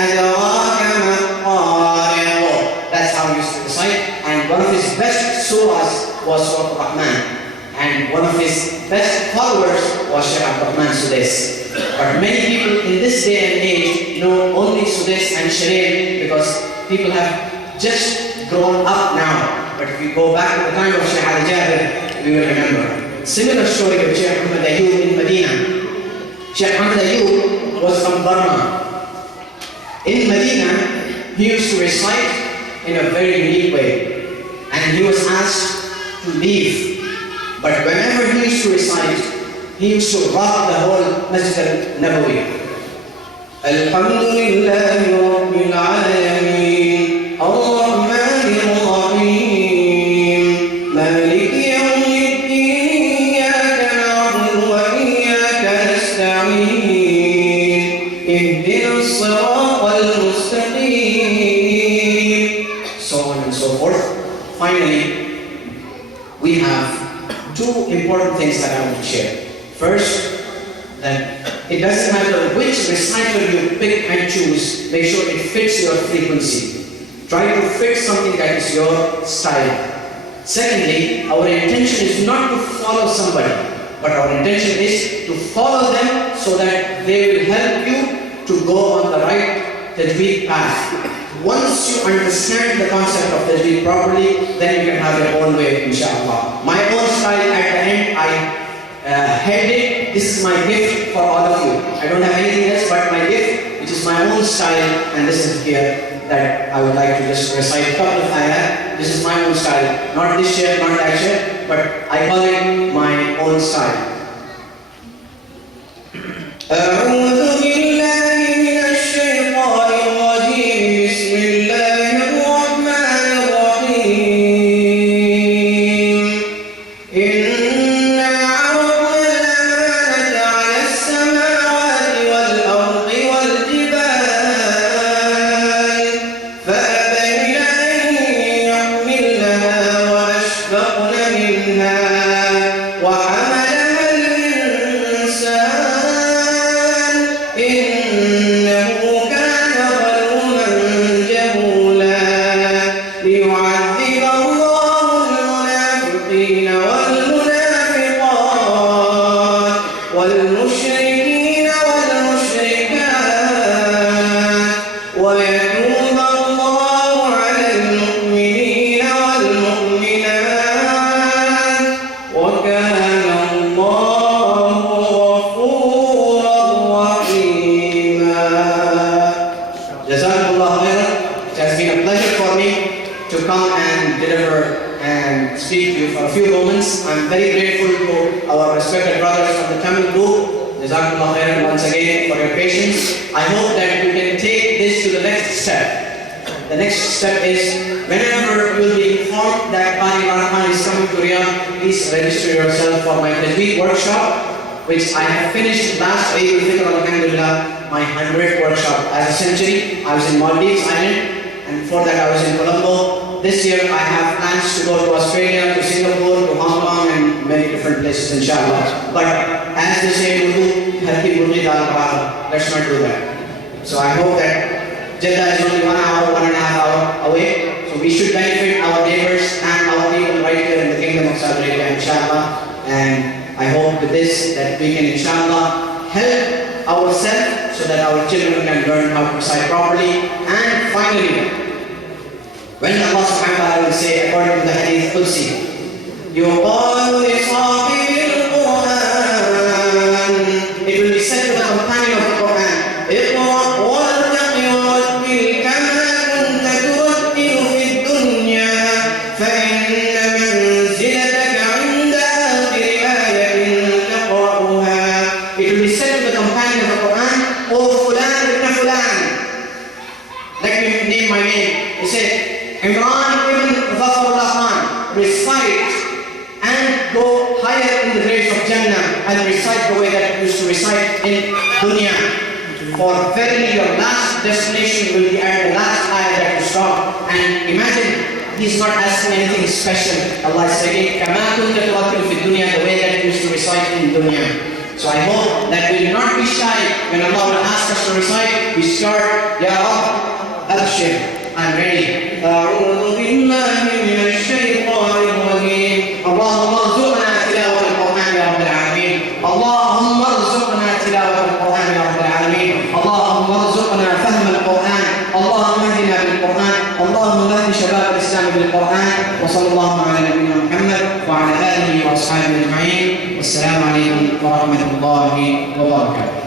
أَدْرَاكَ مَا الطَّارِقُ. That's how he used to recite. And one of his best surahs was Surah Al-Rahman. And one of his best followers was Shaykh Abdurrahman Sudais. But many people in this day and age know only Sudais and Shireen because people have just grown up now. But if we go back to the time of Shaykh Al-Jabir, we will remember. Similar story of Shaykh Muhammad Ayyub in Medina. Shaykh Muhammad Ayyub was from Burma. In Medina, he used to recite in a very unique way. And he was asked to leave. But whenever he used to recite, he used to rock the whole Masjid al-Nabawi. Alhamdulillahi Rabbil Alameen, Ar-Rahman Ar-Rahim, Maliki Yawmiddin, Iyyaka na'budu wa iyyaka nasta'een, Ihdinas siratal mustaqim, so on and so forth. Finally, we have two important things that I want to share. First, that it doesn't matter which recital you pick and choose, make sure it fits your frequency. Try to fit something that is your style. Secondly, our intention is not to follow somebody, but our intention is to follow them so that they will help you to go on the right tajweed path. Once you understand the concept of tajweed properly, then you can have your own way, inshallah. My own style at the end, I held it. This is my gift for all of you. I don't have anything else but my gift, which is my own style, and this is here that I would like to just recite a couple of ayat. This is my own style, not this share, not that share, but I call it my own style. I'm very grateful to our respected brothers from the Tamil group. Jazakumullah khairan once again for your patience. I hope that you can take this to the next step. The next step is whenever you will be informed that Qari Rahman is coming to Riyadh, please register yourself for my tajweed workshop, which I have finished last Eid al-Fitr, alhamdulillah, my 100th workshop as a century. I was in Maldives Island, and before that I was in Colombo. This year I have plans to go to Australia, to Singapore, to Hong Kong and many different places inshallah. But as they say in Urdu, let's not do that. So I hope that Jeddah is only 1 hour, 1.5 hours away. So we should benefit our neighbors and our people right here in the kingdom of Saudi Arabia inshallah. And I hope with this that we can inshallah help ourselves so that our children can learn how to recite properly. And finally, when Allah subhanahu wa ta'ala will say, according to the hadith Qudsi, يُقَالُ لِصَاحِبِ الْقُرْآنِ, it will be said to the companion of the Quran, اقرأ وارتق ورتل كما كنت ترتل في الدنيا فإن منزلتك عند آخر Fulan ibn Fulan. Let me name my name. He said, Imran ibn Khan, recite and go higher in the grades of Jannah and recite the way that you used to recite in dunya. For verily your last destination will be at the last ayah that you stop. And imagine, he's not asking anything special. Allah is saying, Kama kunta tuwakkilu fi dunya, the way that you used to recite in dunya. So I hope that we will not be shy when Allah will ask us to recite. We start, Ya Rab, Abshir, I'm ready. أعوذ بالله من الشيطان الرجيم. اللهم ارزقنا تلاوة القرآن يا رب العالمين. اللهم ارزقنا تلاوة القرآن يا رب العالمين. اللهم ارزقنا فهم القرآن. اللهم اهدنا بالقرآن. اللهم اهد شباب الإسلام بالقرآن. وصلى الله على نبينا محمد وعلى آله وأصحابه أجمعين. والسلام عليكم ورحمة الله وبركاته.